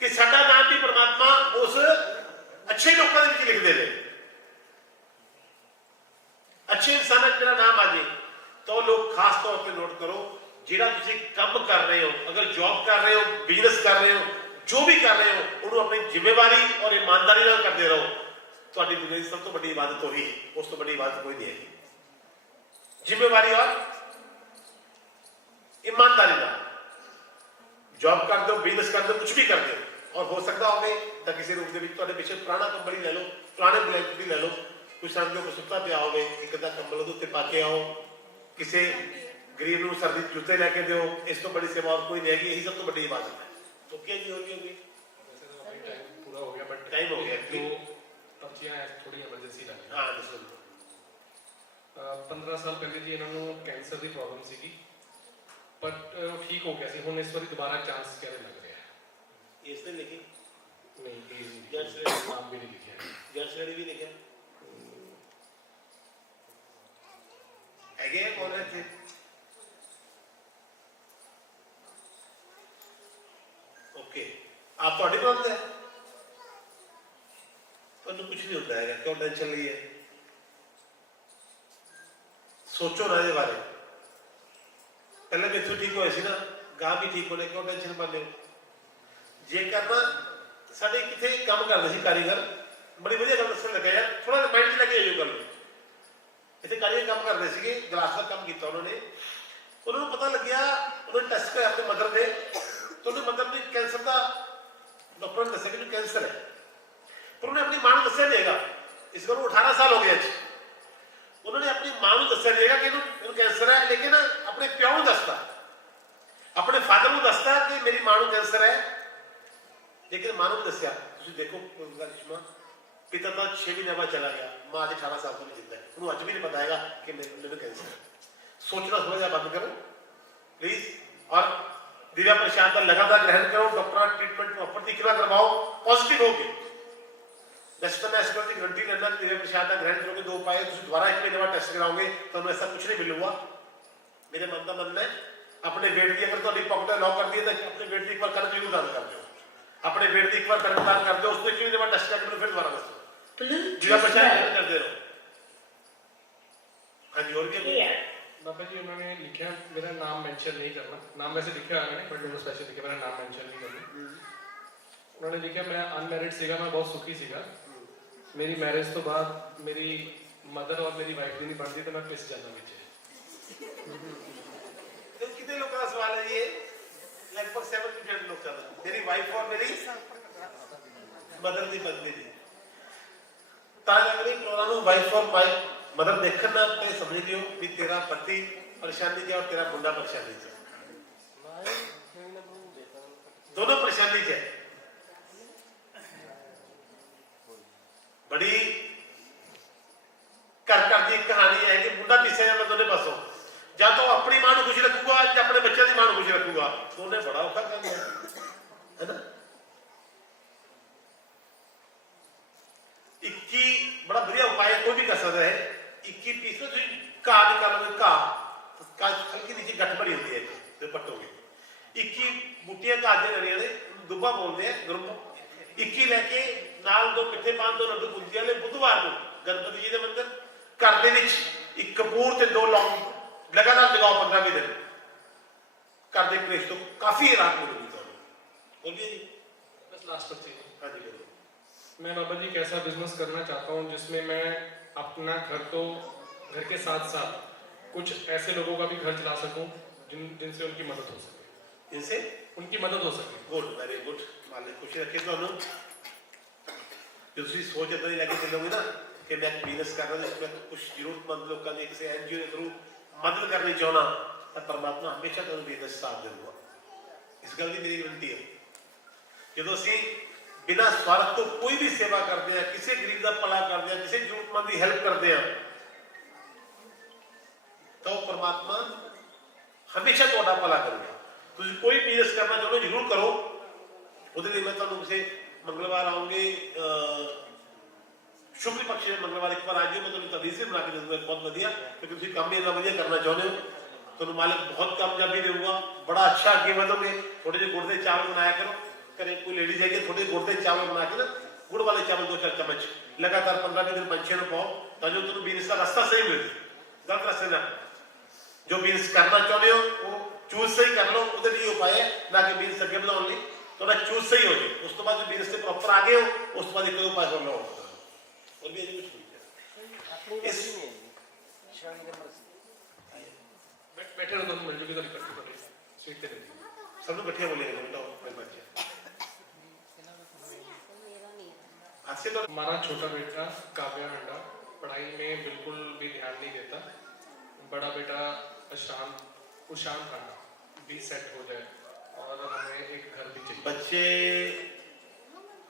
ਕਿ ਸਾਡਾ ਨਾਮ ਵੀ ਪਰਮਾਤਮਾ ਉਸ ਅੱਛੇ ਲੋਕਾਂ ਦੇ ਵਿੱਚ ਲਿਖ ਦੇਵੇ, ਅੱਛੇ ਇਨਸਾਨਾਂ 'ਚ ਮੇਰਾ ਨਾਮ ਆ ਜੇ। ਤਾਂ ਲੋਕ ਖਾਸ ਤੌਰ ਤੇ ਨੋਟ ਕਰੋ, ਜਿਹੜਾ ਤੁਸੀਂ ਕੰਮ ਕਰ ਰਹੇ ਹੋ, ਅਗਰ ਜੌਬ ਕਰ ਰਹੇ ਹੋ, ਬਿਜ਼ਨਸ ਕਰ ਰਹੇ ਹੋ, ਜੋ ਵੀ ਕਰ ਰਹੇ ਹੋ, ਉਹਨੂੰ ਆਪਣੀ ਜ਼ਿੰਮੇਵਾਰੀ ਔਰ ਇਮਾਨਦਾਰੀ ਨਾਲ ਕਰਦੇ ਰਹੋ। ਤੁਹਾਡੀ ਦੁਨੀਆ ਦੀ ਸਭ ਤੋਂ ਵੱਡੀ ਇਬਾਦਤ ਉਹੀ ਹੈ, ਉਸ ਤੋਂ ਵੱਡੀ ਇਬਾਦਤ ਕੋਈ ਨਹੀਂ ਹੈਗੀ। ਜ਼ਿੰਮੇਵਾਰੀ ਔਰ ईमानदारी ਨਾਲ ਜੌਬ ਕਰਦੇ ਹੋ, ਬਿਜ਼ਨਸ ਕਰਦੇ ਹੋ, ਕੁਝ ਵੀ ਕਰਦੇ ਹੋ, ਔਰ ਹੋ ਸਕਦਾ ਹੋਵੇ ਤਾਂ ਕਿਸੇ ਰੂਪ ਦੇ ਵਿੱਚ ਤੁਹਾਡੇ ਪਿੱਛੇ ਪੁਰਾਣਾ ਕੰਬਲ ਹੀ ਲੈ ਲਓ, ਪੁਰਾਣੇ ਬਲੈਂਕਟ ਵੀ ਲੈ ਲਓ, ਕੋਈ ਸਮਝੋ ਕੋਈ ਸੁੱਤਾ ਪਿਆ ਹੋਵੇ, ਇੱਕ ਅੱਧਾ ਕੰਬਲ ਉਹਦੇ ਉੱਤੇ ਪਾ ਕੇ ਆਓ, ਕਿਸੇ ਗਰੀਬ ਨੂੰ ਸਰਦੀ ਜੁੱਤੇ ਲੈ ਕੇ ਦਿਓ। ਇਸ ਤੋਂ ਬੜੀ ਸੇਵਾ ਹੋਰ ਕੋਈ ਨਹੀਂ ਹੈਗੀ, ਇਹੀ ਸਭ ਤੋਂ ਵੱਡੀ ਇਬਾਦਤ ਹੈ। ਓਕੇ ਜੀ, ਹੋ ਗਈ ਪੂਰਾ ਹੋ ਗਿਆ, ਬਟ ਟਾਈਮ ਹੋ ਗਿਆ। ਦੋ ਪਰਚੀਆਂ ਥੋੜੀ ਐਮਰਜੈਂਸੀ ਲੱਗ ਗਈ। ਹਾਂ ਦੱਸੋ। 15 ਸਾਲ ਪਹਿਲੇ ਜੀ ਇਹਨਾਂ ਨੂੰ ਕੈਂਸਰ ਦੀ ਪ੍ਰੋਬਲਮ ਸੀਗੀ, ਬਟ ਠੀਕ ਹੋ ਗਿਆ ਸੀ। ਹੁਣ ਇਸ ਵਾਰੀ ਦੁਬਾਰਾ ਚਾਂਸ ਕਿਹੜੇ ਲੱਗ ਰਿਹਾ ਹੈ? ਇਸ ਤੇ ਲਿਖੀ ਨਹੀਂ, ਪਲੀਜ਼ ਜੈਂਟਸ ਨਾਮ ਵੀ ਨਹੀਂ ਲਿਖਿਆ। ਜੈਂਟਸ ਵੀ ਲਿਖਿਆ ਹੈਗੇ ਕੌਣ ਹੈ ਇੱਥੇ? ਓਕੇ, ਆਪ ਤੁਹਾਡੇ ਕੋਲ ਹੈ, ਤੁਹਾਨੂੰ ਕੁਝ ਨਹੀਂ ਹੁੰਦਾ ਹੈਗਾ, ਕਿਉਂ ਟੈਨਸ਼ਨ ਲਈ ਹੈ? ਸੋਚੋ ਨਾ ਇਹਦੇ ਬਾਰੇ। ਪਹਿਲਾਂ ਵੀ ਇੱਥੋਂ ਠੀਕ ਹੋਏ ਸੀ ਨਾ, ਗਾਂ ਵੀ ਠੀਕ ਹੋਣੇ, ਕਿਉਂ ਟੈਨਸ਼ਨ ਪਾਉਂਦੇ ਹੋ? ਜੇ ਕਰਨਾ, ਸਾਡੇ ਕਿੱਥੇ ਕੰਮ ਕਰਦੇ ਸੀ ਕਾਰੀਗਰ, ਬੜੀ ਵਧੀਆ ਗੱਲ ਦੱਸਣ ਲੱਗਾ ਯਾਰ, ਥੋੜਾ ਮਾਈਂਡ 'ਚ ਲੈ ਕੇ ਆਇਓ ਗੱਲ ਨੂੰ। ਇੱਥੇ ਕਾਰੀਗਰ ਕੰਮ ਕਰਦੇ ਸੀਗੇ, ਗਲਾਸ ਦਾ ਕੰਮ ਕੀਤਾ ਉਹਨਾਂ ਨੂੰ ਪਤਾ ਲੱਗਿਆ, ਉਹਨਾਂ ਨੇ ਟੈਸਟ ਕਰਿਆ ਆਪਣੇ ਮਦਰ ਦੇ, ਤਾਂ ਉਹਨੇ ਮਦਰ ਨੇ ਕੈਂਸਰ ਦਾ ਡਾਕਟਰ ਨੇ ਦੱਸਿਆ ਕਿ ਇਹਨੂੰ ਕੈਂਸਰ ਹੈ, ਪਰ ਉਹਨੇ ਆਪਣੀ ਮਾਂ ਨੂੰ ਦੱਸਿਆ ਨਹੀਂ ਹੈਗਾ। ਇਸ ਗੱਲ ਨੂੰ 18 ਸਾਲ ਹੋ ਗਏ ਅੱਜ। ਉਹਨਾਂ ਨੇ ਆਪਣੀ ਮਾਂ ਨੂੰ ਦੱਸਿਆ ਨਹੀਂ ਹੈਗਾ ਕਿ ਇਹਨੂੰ ਕੈਂਸਰ ਹੈ, ਲੇਕਿਨ ਆਪਣੇ ਪਿਓ ਨੂੰ ਦੱਸਦਾ, ਆਪਣੇ ਫਾਦਰ ਨੂੰ ਦੱਸਦਾ ਕਿ ਮੇਰੀ ਮਾਂ ਨੂੰ ਕੈਂਸਰ ਹੈ, ਲੇਕਿਨ ਮਾਂ ਨੂੰ ਦੱਸਿਆ। ਤੁਸੀਂ ਦੇਖੋ ਰਿਸ਼ਮਾ, ਪਿਤਾ ਤਾਂ 6 ਮਹੀਨੇ ਬਾਅਦ ਚਲਾ ਗਿਆ, ਮਾਂ ਅੱਜ 18 ਸਾਲ ਤੋਂ ਨਹੀਂ ਜਿੰਦਾ, ਉਹਨੂੰ ਅੱਜ ਵੀ ਨਹੀਂ ਪਤਾ ਹੈਗਾ ਕਿ ਮੈਨੂੰ ਕੈਂਸਰ ਹੈ। ਸੋਚਣਾ ਥੋੜਾ ਜਿਹਾ ਬੰਦ ਕਰੋ ਪਲੀਜ਼, ਔਰ ਦਿव्या प्रसाद का लगातार ग्रहण करो, डॉक्टर ट्रीटमेंट प्रॉपर तरीके ਨਾਲ ਕਰਵਾਓ, पॉजिटिव हो गए। वैसे तो मैं इस बात की गारंटी लेना कि दिव्या प्रसाद का ग्रहण करोगे 2 पाए, तुम दोबारा 1 महीने बाद टेस्ट कराओगे तो ऐसा कुछ नहीं मिलूगा। मेरे मन का मानना है, अपने वेट की अगर ਤੁਹਾਡੀ पॉकेट लॉक कर दी है तो अपने वेट की एक बार कण जरूर दान कर दो, अपने वेट की एक बार कण दान कर दो, उसको 1 महीने बाद टेस्ट करके फिर दोबारा कर दो, दिव्या प्रसाद करते रहो। हाँ जी, और भी बाबा जी उन्होंने लिखा, मेरा नाम मेंशन नहीं करना, नाम वैसे लिखा है मैंने बट उन्होंने स्पेशल लिखा मेरा नाम मेंशन नहीं करना। उन्होंने लिखा मैं अनमैरिड सीगा, मैं बहुत सुखी सीगा, मेरी मैरिज तो बाद मेरी मदर और मेरी वाइफ भी नहीं बनती तो मैं किस जाना बचे। तो कितने लोग का सवाल है ये? लगभग 70% लोग का। मेरी वाइफ और मेरी मदर नहीं बनती थी। वाइफ और माई मदर देखकर ना अपने समझ लियो कि तेरा पति परेशानी है और तेरा मुंडा परेशानी है, दोनों परेशानी है। बड़ी कर दी कहानी है कि मुंडा पिछे जाना दोनों पासों, या तो अपनी मां को खुश रखूगा या अपने बच्चे की मां को खुश रखूगा, दोनों बड़ा औखा काम है ना। 21 बड़ा बढ़िया उपाय कोई भी कर सकता है। 21 पीस में घा निकालोगे, घा हल्की नीचे गठ बड़ी होती है तो पटोगे। 21 बूटियां घा दी लड़ियां ने दुब्बा बोलते हैं ग्रुप। 21 लेके नाल दो मिठे पान दो लड्डू बुंदियां ने बुधवार को गणपति जी के मंदिर घर दे विच एक कपूर ते 2 लौंग लगातार जगाओ 15-20 दिन, घर दे कलेश तो काफी राहत मिलेगी तुहानू। बोलिए जी। बस लास्ट पर चीज, हाँ जी बोलो। मैं बाबा जी कैसा बिजनेस करना चाहता हूँ जिसमें मैं अपना घर तो घर के साथ साथ कुछ ऐसे लोगों का भी घर चला सकूं जिनसे उनकी मदद हो सके, इनसे उनकी मदद हो सके। Good, very good. मालिक खुशी रखे तो दूसरी सोच इतना ही लेके चलोगे ना कि मैं बिजनेस कर रहा हूँ, कुछ जरूरतमंद लोगों की किसी एनजीओ के थ्रू मदद करनी चाहना तो परमात्मा हमेशा तुम बिजनेस साथ देगा। इस गल की मेरी विनती है जो असी बिना स्वार्थ तो कोई भी सेवा करते हैं, किसी गरीब का भला करते हैं, किसी जरूरतमंद की हेल्प करते हैं तो परमात्मा हमेशा तुहाडा भला करेगा। तुम कोई बिजनेस करना चाहो जरूर करो। ਉਹਦੇ ਲਈ मैं ਤੁਹਾਨੂੰ ਕਿਸੇ मंगलवार आऊंगे शुक्ल पक्ष में मंगलवार एक बार आ जाओ, मैं तुम्हें तभी से बना के दूंगा बहुत बढ़िया, क्योंकि तुम काम इतना बढ़िया करना चाहते हो तो मालिक बहुत कामयाबी देगा, बड़ा अच्छा आगे बढ़ोगे। थोड़े जो गुड़ के चावल बनाया करो, करें कोई लेडीज है थोड़े गुड़ के चावल बना के ना, गुड़ वाले चावल 2-4 चम्मच लगातार 15-20 दिन पंछियों को पाओ ताकि तुम बिजनेस का रास्ता सही मिले, गलत रास्ते ना। जो बिजनेस करना चाहते हो वो चूज सही कर लो, उधर लिए उपाय है ना कि बिजनेस अगे बढ़ाने लिए थोड़ा चूज सही हो जाए, उस तो बाद बिजनेस से प्रॉपर आ गए हो उस तो बाद एक उपाय कर लो। और भी कुछ नहीं है इस बैठे रहो दोनों मिलजुल के इकट्ठे करें सीखते रहते सब लोग बैठे बोलेंगे बेटा कोई बच्चे अच्छे तो। हमारा छोटा बेटा काव्या हंडा पढ़ाई में बिल्कुल भी ध्यान नहीं देता, बड़ा बेटा उशांत हंडा भी सेट हो जाए और हमें एक घर भी चाहिए। बच्चे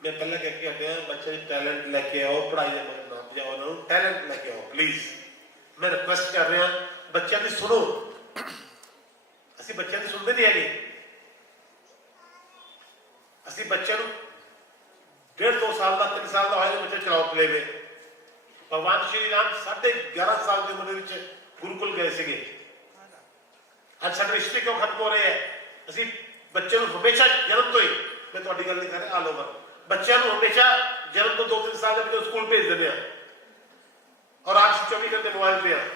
मैं पहले कह के हटे हैं, बच्चे टैलेंट लेके आओ, पढ़ाई में ना जाओ, ना टैलेंट लेके आओ प्लीज। मैं रिक्वेस्ट कर रहा बच्चों की सुनो, असि बच्चों की सुनते नहीं है, असि बच्चों 1.5-2 साल का 3 साल का होया बच्चे चलाओ प्ले में। भगवान श्री राम 11.5 साल की उम्र में गुरुकुल गए थे। आज सारे रिश्ते क्यों खत्म हो रहे हैं? असि बच्चे हमेशा जन्म तो ही मैं थोड़ी गल नहीं कर रहा ऑल ओवर बच्चों हमेशा जन्म तो 2-3 साल के स्कूल भेज देते हैं और आज 24 घंटे मोबाइल पे हैं।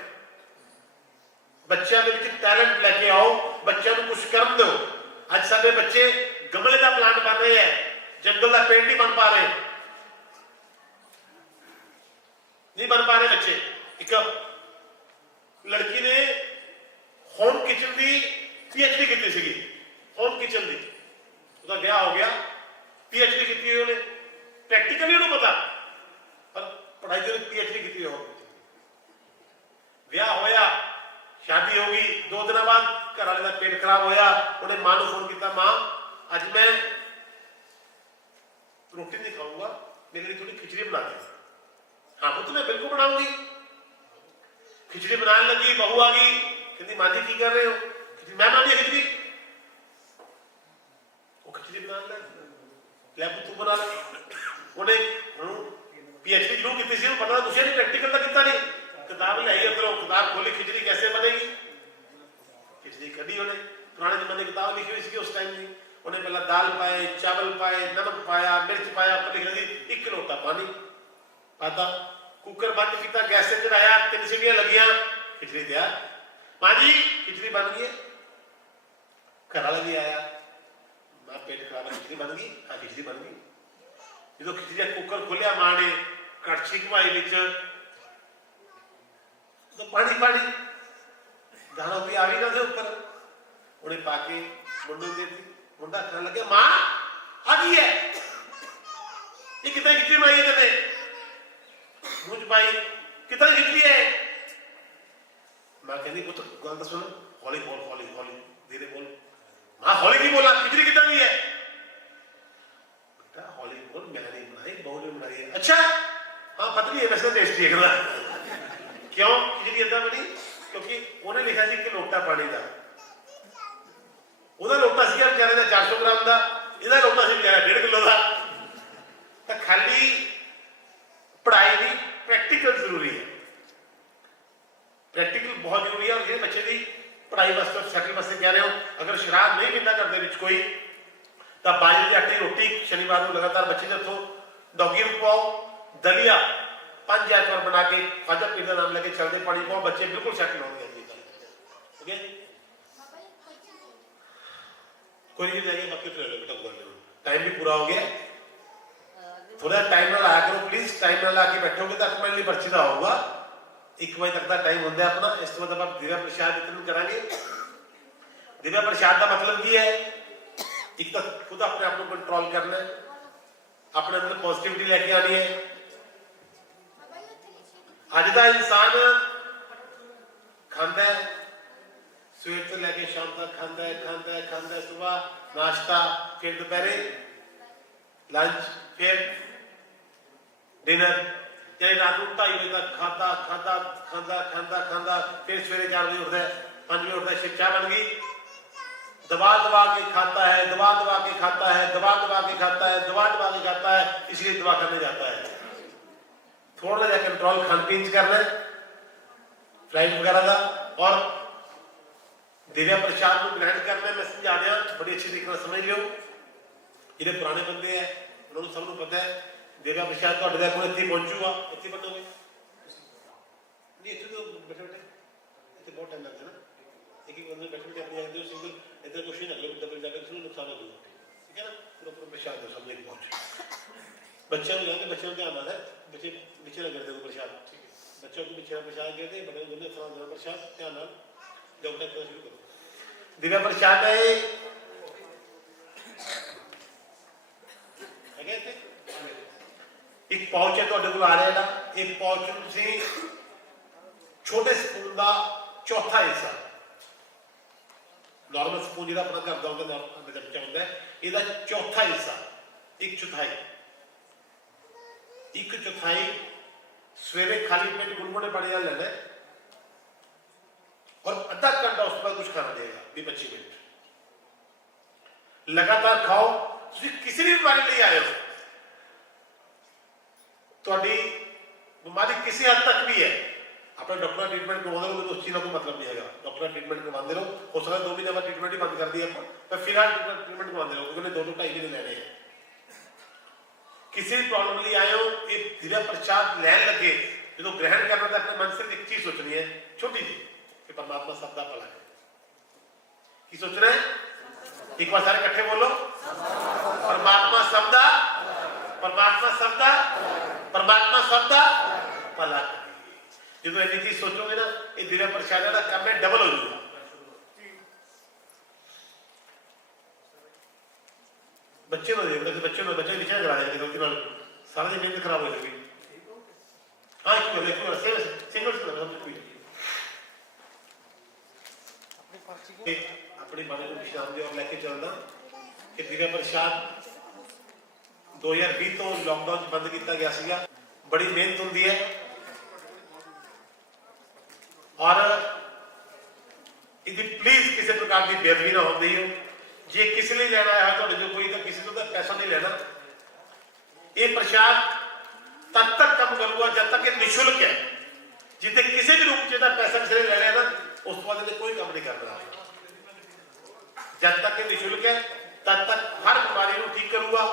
बच्चों के टैलेंट लेके आओ, बच्चों को कुछ कर्म दो। आज सारे बच्चे गमले का प्लांट बन रहे हैं, जंगल का पेड़ नहीं बन पा रहे, नहीं बन पा रहे बच्चे। एक लड़की ने होम किचन की पीएचडी की थी, होम किचन की उसका ब्याह हो गया, पीएचडी की थी उन्हें, प्रैक्टिकली उन्हें पता पर पढ़ाई जो पीएचडी की थी होम किचन। ब्याह होया, शादी होगी, 2 दिन बाद घर वाले का पेट खराब होया, उन्हें मां को फोन किया, मां आज मैं रोटी नहीं खाऊंगा, मेरे लिए थोड़ी खिचड़ी बना दे। हाँ पुत्र मैं बिल्कुल बनाऊंगी। खिचड़ी बनाने लगी, बहू आ गई, कहती मां जी की कर रहे हो? मैं बना दिया खिचड़ी, वो खिचड़ी बना ले तू बना ले। उन्हें पीएचडी जरूर की थी, पता कुछ नहीं, प्रैक्टिकल का कितना नहीं, किताब ले आई अंदरों, किताब खोली, खिचड़ी कैसे बनेगी, खिचड़ी कड़ी उन्हें पुराने जमाने की किताब लिखी हुई थी उस टाइम की। उन्हें पहला दाल पाए, चावल पाए, नमक पाया, मिर्च पाया, पर लिख दी 1 लोटा पानी पाता, कुकर बंद किया, गैस से चढ़ाया, 3 सीटियां लगियां, खिचड़ी तैयार। माँ जी खिचड़ी बन गई है। घर वाला भी आया, मां पेट खराब है, खिचड़ी बन गई? हाँ खिचड़ी बन गई। जो खिचड़ी का कुकर खोलिया मां ने, कड़छी घुमाई विच तो पानी पानी दाना भी आ भी ना ऊपर, उन्हें पाके मुंडे देती। मुंडा खाने लगे, मां आ गई है, ये कितना खिचड़ी बनाई है तेने? मुझ भाई कितना खिचड़ी है? मां कहती पुत्र गल तो सुन, हौली बोल, हौली हौली धीरे बोल। मां हौली की बोला, खिचड़ी कितना की है? बेटा हौली बोल, मैंने नहीं बनाई, बहू ने बनाई है। अच्छा हाँ पतली है वैसे टेस्टी है। क्यों खिचड़ी इतना बनी? क्योंकि उन्हें लिखा सी कि लोटा पानी का, ਉਹਦਾ ਲੋਟਾ ਸੀਗਾ ਵਿਚਾਰੇ ਦਾ 400 ਗ੍ਰਾਮ ਦਾ, ਇਹਦਾ ਲੋਟਾ ਸੀ ਵਿਚਾਰਾ 1.5 ਕਿਲੋ ਦਾ। ਤਾਂ ਖਾਲੀ ਪੜ੍ਹਾਈ ਨਹੀਂ, ਪ੍ਰੈਕਟੀਕਲ ਜ਼ਰੂਰੀ ਹੈ। ਪ੍ਰੈਕਟੀਕਲ ਬਹੁਤ ਜ਼ਰੂਰੀ ਹੈ। ਔਰ ਜਿਹੜੇ ਬੱਚੇ ਦੀ ਪੜ੍ਹਾਈ ਵਾਸਤੇ ਸੈਟਲ ਵਾਸਤੇ ਕਹਿ ਰਹੇ ਹੋ, ਅਗਰ ਸ਼ਰਾਬ ਨਹੀਂ ਪੀਂਦਾ ਘਰ ਦੇ ਵਿੱਚ ਕੋਈ, ਤਾਂ ਬਾਜਰੇ ਦੀ ਆਟੇ ਦੀ ਰੋਟੀ ਸ਼ਨੀਵਾਰ ਨੂੰ ਲਗਾਤਾਰ ਬੱਚੇ ਦੇ ਹੱਥੋਂ ਡੌਗੀ ਨੂੰ ਪਾਓ। ਦਲੀਆ 5 ਐਤਵਾਰ ਬਣਾ ਕੇ ਖਾਜਾ ਪੀਰ ਦਾ ਨਾਮ ਲੈ ਕੇ ਚੱਲਦੇ ਪਾਣੀ ਪਾਓ, ਬੱਚੇ ਬਿਲਕੁਲ ਸੈਟਲ ਹੋਣਗੇ। ਓਕੇ कोई नहीं जाएगा, बाकी तो ले लो बेटा, टाइम भी पूरा हो गया। थोड़ा टाइम ना लाया करो प्लीज, टाइम ना ला के बैठोगे तो अपने लिए पर्ची का होगा। 1 बजे तक का टाइम होता है अपना। इस तो मतलब आप दिव्या प्रसाद वितरण कराएंगे। दिव्या प्रसाद का मतलब की है, एक तो खुद अपने आप को कंट्रोल करना है, अपने अंदर पॉजिटिविटी लेके आनी है। अज का इंसान खांदा है, सवेर से लेके शाम तक खांदा है, खांदा है, खांदा है। सुबह नाश्ता, फिर दोपहरे लंच, फिर डिनर, यानी रात को 2:30 बजे तक खाता खाता खांदा खांदा खांदा, फिर सवेरे 4 बजे उठता है, 5 बजे उठता है, फिर चाय बन गई। दबा दबा के खाता है, दबा दबा के खाता है, दबा दबा के खाता है, दबा दबा के खाता है, इसलिए दबा करने जाता है। थोड़ा सा कंट्रोल खान पीन करना है, फ्लाइट वगैरह का। और दिव्या प्रसाद को ग्रहण करना है, मैं समझा दिया, बड़ी अच्छी तरीके से समझ लो। ਜਿਹੜੇ ਪੁਰਾਣੇ ਬੰਦੇ ਹੈ ਉਹਨਾਂ ਨੂੰ ਸਭ ਨੂੰ ਪਤਾ ਹੈ ਦਿव्या प्रसाद ਤੁਹਾਡੇ ਦਾ ਕੋਲ ਇੱਥੇ ਪਹੁੰਚੂਗਾ, ਇੱਥੇ ਬਣੋਗੇ ਨਹੀਂ, ਇੱਥੇ ਤੋਂ ਬੈਠੇ ਬੈਠੇ ਇੱਥੇ ਬਹੁਤ ਟਾਈਮ ਲੱਗਦਾ ਨਾ। ਇੱਕ ਇੱਕ ਬੰਦੇ ਬੈਠੇ ਬੈਠੇ ਆਪਣੇ ਆਉਂਦੇ ਹੋ, ਸਿੰਗਲ ਇੱਧਰ ਕੁਛ ਨਹੀਂ ਲੱਗਦਾ, ਡਬਲ ਜਾ ਕੇ ਕਿਸੇ ਨੂੰ ਨੁਕਸਾਨ ਹੋ ਜਾਊਗਾ। ਠੀਕ ਹੈ ਨਾ, ਫਿਰ ਉੱਪਰ ਪ੍ਰਸ਼ਾਦ ਦੋ ਸਾਹਮਣੇ ਪਹੁੰਚ। ਬੱਚਿਆਂ ਨੂੰ ਕਹਿੰਦੇ, ਬੱਚਿਆਂ ਨੂੰ ਧਿਆਨ ਨਾਲ ਹੈ, ਬੱਚੇ ਪਿੱਛੇ ਨਾ ਕਰਦੇ ਕੋਈ ਪ੍ਰਸ਼ਾਦ। ਠੀਕ ਹੈ, ਬੱਚਿਆਂ ਨੂੰ ਪਿੱਛੇ ਪ੍ਰਸ਼ਾਦ ਕਹਿੰਦੇ, ਬੜੇ ਨੂੰ ਦੋਨੇ ਤਰ੍ਹਾਂ ਦਾ ਪ੍ਰਸ਼ਾਦ ਧਿਆਨ ਨਾਲ ਜਬ ਤੱਕ ਸ਼ੁਰੂ ਕਰੋ। दिव्या प्रसाद है एक पाउच है ਤੁਹਾਡੇ ਕੋਲ ਆ ਰਿਹਾ ਨਾ, ਇੱਕ ਪਾउच ਨੂੰ ਤੁਸੀਂ ਛੋਟੇ ਸਪੂਨ ਦਾ ਚੌਥਾ ਹਿੱਸਾ, ਨਾਰਮਲ ਸਪੂਨ ਜਿਹੜਾ ਆਪਣਾ ਘਰ ਦਾ ਹੁੰਦਾ, ਨਾਰਮਲ ਚਮਚਾ ਹੁੰਦਾ ਹੈ, ਇਹਦਾ ਚੌਥਾ ਹਿੱਸਾ, 1/4 ਸਵੇਰੇ ਖਾਲੀ ਪੇਟ ਗੁਨਗੁਨੇ ਪਾਣੀ ਨਾਲ ਲੈਣਾ है। और आधा घंटा उस पर कुछ खाना देगा 20-25 मिनट लगातार खाओ। किसी भी बीमारी ले आए हो, थोड़ी बीमारी किसी हद तक भी है, अपने डॉक्टर का ट्रीटमेंट करवाते रहो, तो उस चीज का कोई मतलब नहीं है। डॉक्टर का ट्रीटमेंट करवाते रहो, हो सकता है 2 महीने बाद ट्रीटमेंट ही बंद कर दिया पर फिलहाल ट्रीटमेंट करवाते रहो, क्योंकि 2-2.5 महीने लेने हैं। किसी भी प्रॉब्लम लिए आए हो, ये दिव्या प्रसाद लैन लगे जो ग्रहण करना था, अपने मन से एक चीज सोचनी है, छोटी सी, कि परमात्मा सबका भला करे। की सोचना है? एक बार सारे इकट्ठे बोलो, परमात्मा सबदा, परमात्मा सबदा, परमात्मा सबदा भला करे। जो ऐसी चीज सोचोगे ना, ये दिव्या प्रसाद का काम में डबल हो जाएगा। बच्चे को देख रहे, बच्चे नीचे करा देंगे, गलती ना सारा दिन नींद खराब हो जाएगी। हाँ सिंगल अपनी बारे को विश्राम दे और लेके चलना कि दिव्या प्रसाद 2020 तो लॉकडाउन बंद किया गया सीगा। बड़ी मेहनत होती है और यदि प्लीज किसी प्रकार की बेदबी ना होती हो, जे किसी लिए लेना है तो जो कोई तो किसी को तो पैसा नहीं लेना। ये प्रसाद तब तक काम करूंगा जब तक ये निःशुल्क है। जितने किसी भी रूप में पैसा किसी ने लेना है ना, उस बाद कोई काम नहीं कर रहा। जब तक ये निःशुल्क है तब तक हर बीमारी को ठीक करूंगा,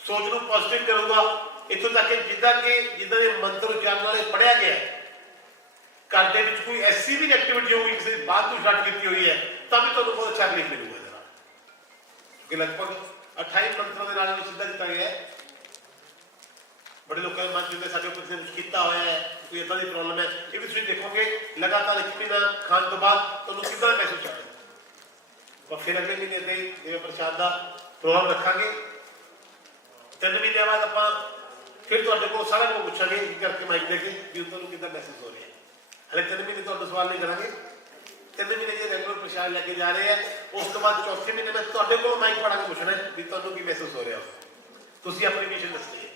सोच को पॉजिटिव करूंगा। इतों तक जिदा के मंत्र उच्चारण वाले पढ़िया गया घर ਦੇ ਵਿੱਚ ਕੋਈ ਐਸੀ ਵੀ ਐਕਟੀਵਿਟੀ ਹੋਊਗੀ ਕਿਸੇ ਦੀ ਬਾਤ ਕੋਈ ਸਟਾਰਟ ਕੀਤੀ ਹੋਈ ਹੈ ਤਾਂ ਵੀ ਤੁਹਾਨੂੰ ਬਹੁਤ ਅੱਛਾ ਰਿਲੀਫ ਮਿਲੂਗਾ ਜਰਾ ਕਿ ਲਗਭਗ 28 ਮੰਤਰਾਂ ਦੇ ਨਾਲ ਸਿੱਧਾ ਕੀਤਾ ਗਿਆ ਹੈ ਬੜੇ ਲੋਕਾਂ ਦੇ ਮਨ ਚ ਸਾਡੇ ਉੱਪਰ ਕੁਝ ਕੀਤਾ ਹੋਇਆ ਹੈ ਕੋਈ ਇਦਾਂ ਦੀ ਪ੍ਰੋਬਲਮ ਹੈ ਇਹ ਵੀ ਤੁਸੀਂ ਦੇਖੋਗੇ ਲਗਾਤਾਰ 1 ਮਹੀਨਾ ਖਾਣ ਤੋਂ ਬਾਅਦ ਤੁਹਾਨੂੰ ਕਿੱਦਾਂ ਮਹਿਸੂਸ ਹੋਵੇਗਾ और फिर अगले महीने से जिवें प्रसाद का प्रोग्राम रखांगे 3 महीने बाद ਆਪਾਂ फिर ਤੁਹਾਡੇ ਕੋਲ ਸਾਰਾ ਕੁਝ ਪੁੱਛਾਂਗੇ ਇੱਕ ਕਰਕੇ ਮਾਈਕ ਦੇ ਕੇ ਵੀ ਤੁਹਾਨੂੰ ਕਿੱਦਾਂ ਮਹਿਸੂਸ ਹੋ ਰਿਹਾ ਹੈ ਹਲੇ 3 ਮਹੀਨੇ ਤੁਹਾਨੂੰ ਸਵਾਲ ਨਹੀਂ ਕਰਾਂਗੇ 3 ਮਹੀਨੇ ਜੇ ਰੈਗੂਲਰ ਪ੍ਰਸ਼ਾਦ ਲੈ ਕੇ ਜਾ ਰਹੇ ਆ ਉਸ ਤੋਂ ਬਾਅਦ ਚੌਥੇ ਮਹੀਨੇ ਮੈਂ ਤੁਹਾਡੇ ਕੋਲ ਮਾਈਕ ਫੜਾ ਕੇ ਪੁੱਛਣਾ ਵੀ ਤੁਹਾਨੂੰ ਕੀ ਮਹਿਸੂਸ ਹੋ ਰਿਹਾ ਤੁਸੀਂ ਆਪਣੀ ਮਿਸ਼ਨ ਦੱਸਣੀ ਹੈ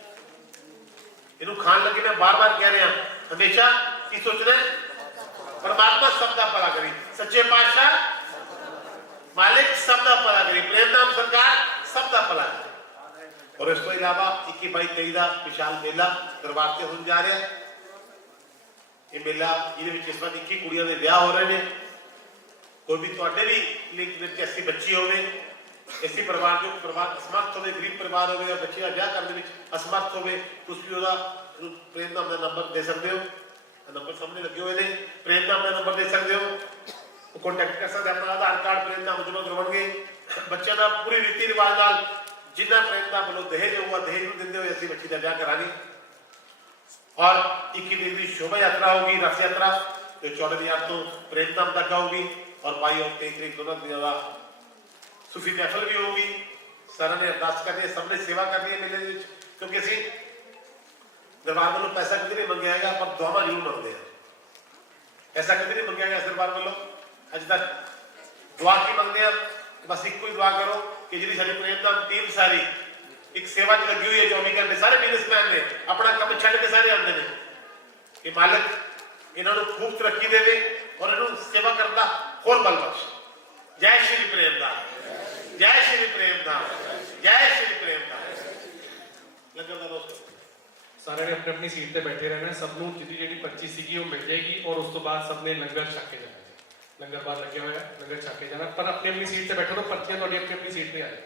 ਇਹਨੂੰ ਖਾਣ ਲੱਗੇ ਮੈਂ ਬਾਰ-ਬਾਰ ਕਹਿ ਰਿਹਾ ਹਮੇਸ਼ਾ ਕੀ ਸੋਚਣਾ ਹੈ परमात्मा सब का भला करी सच्चे पातशाह मालिक सब का भला करी प्रेम नाम सरकार सब का भला करी और इस तो इलावा 21-22-23 का विशाल मेला दरबार से होने जा रहा है ये मेला जिहदे इस बार 21 कुड़ियां दे विआह हो रहे हैं कोई भी तुहाडे भी लिंक विच ऐसी बच्ची होवे ऐसी परिवार जो परिवार असमर्थ होवे गरीब परिवार होवे या बच्ची का विआह करने विच असमर्थ होवे तुसीं भी ओहदा प्रेम नाम का नंबर दे सकते हो नंबर सामने लगे हुए ने प्रेम नाम का नंबर दे सकते हो कॉन्टैक्ट कर सकते अपना आधार कार्ड प्रेम नाम जमा करवाएंगे बच्चों का पूरी रीति रिवाज नाल जिन्ना प्रेम नाम वालों दहेज होगा दहेज को देंदे हुए ऐसी बच्ची का ब्याह करांगे और 21 दिन की शोभा यात्रा होगी रथ यात्रा जो 14 यार तो प्रेम नाम तक होगी और 22 और 23 तरीक दोनों दिनों का सूफी महफिल भी होगी सारा ने अरदास करनी है सबने सेवा करनी है मेले क्योंकि असीं दरबार वालों पैसा कभी नहीं मंगया गया पर दुआवां जरूर मंगते हैं पैसा कभी नहीं मंगया गया दरबार वालों अज तक दुआ की मंगते हैं बस एक ही दुआ करो कि जी साडी प्रेम नाम टीम सारी एक सेवा च लगी हुई है 24 घंटे सारे बिजनेसमैन ने अपना काम छड्ड के सारे आते हैं कि मालिक इन्हां नूं खूब तरक्की देवे और इन्हां सेवा करन दा होर बल बख्श जय श्री प्रेमदास जय श्री प्रेमदास जय श्री प्रेमदास लंगर दा दोस्त सारे ने अपनी अपनी सीट पे बैठे रहना सबनों जिहदी जिहड़ी पर्ची सीगी वो मिल जाएगी और उस तो बाद सबने लंगर छक के जाना लंगर बाहर लगे हुए लंगर छक के जाना पर अपनी अपनी सीट से बैठो तो पर्चियां थोड़ी अपनी अपनी सीट पे आ जाए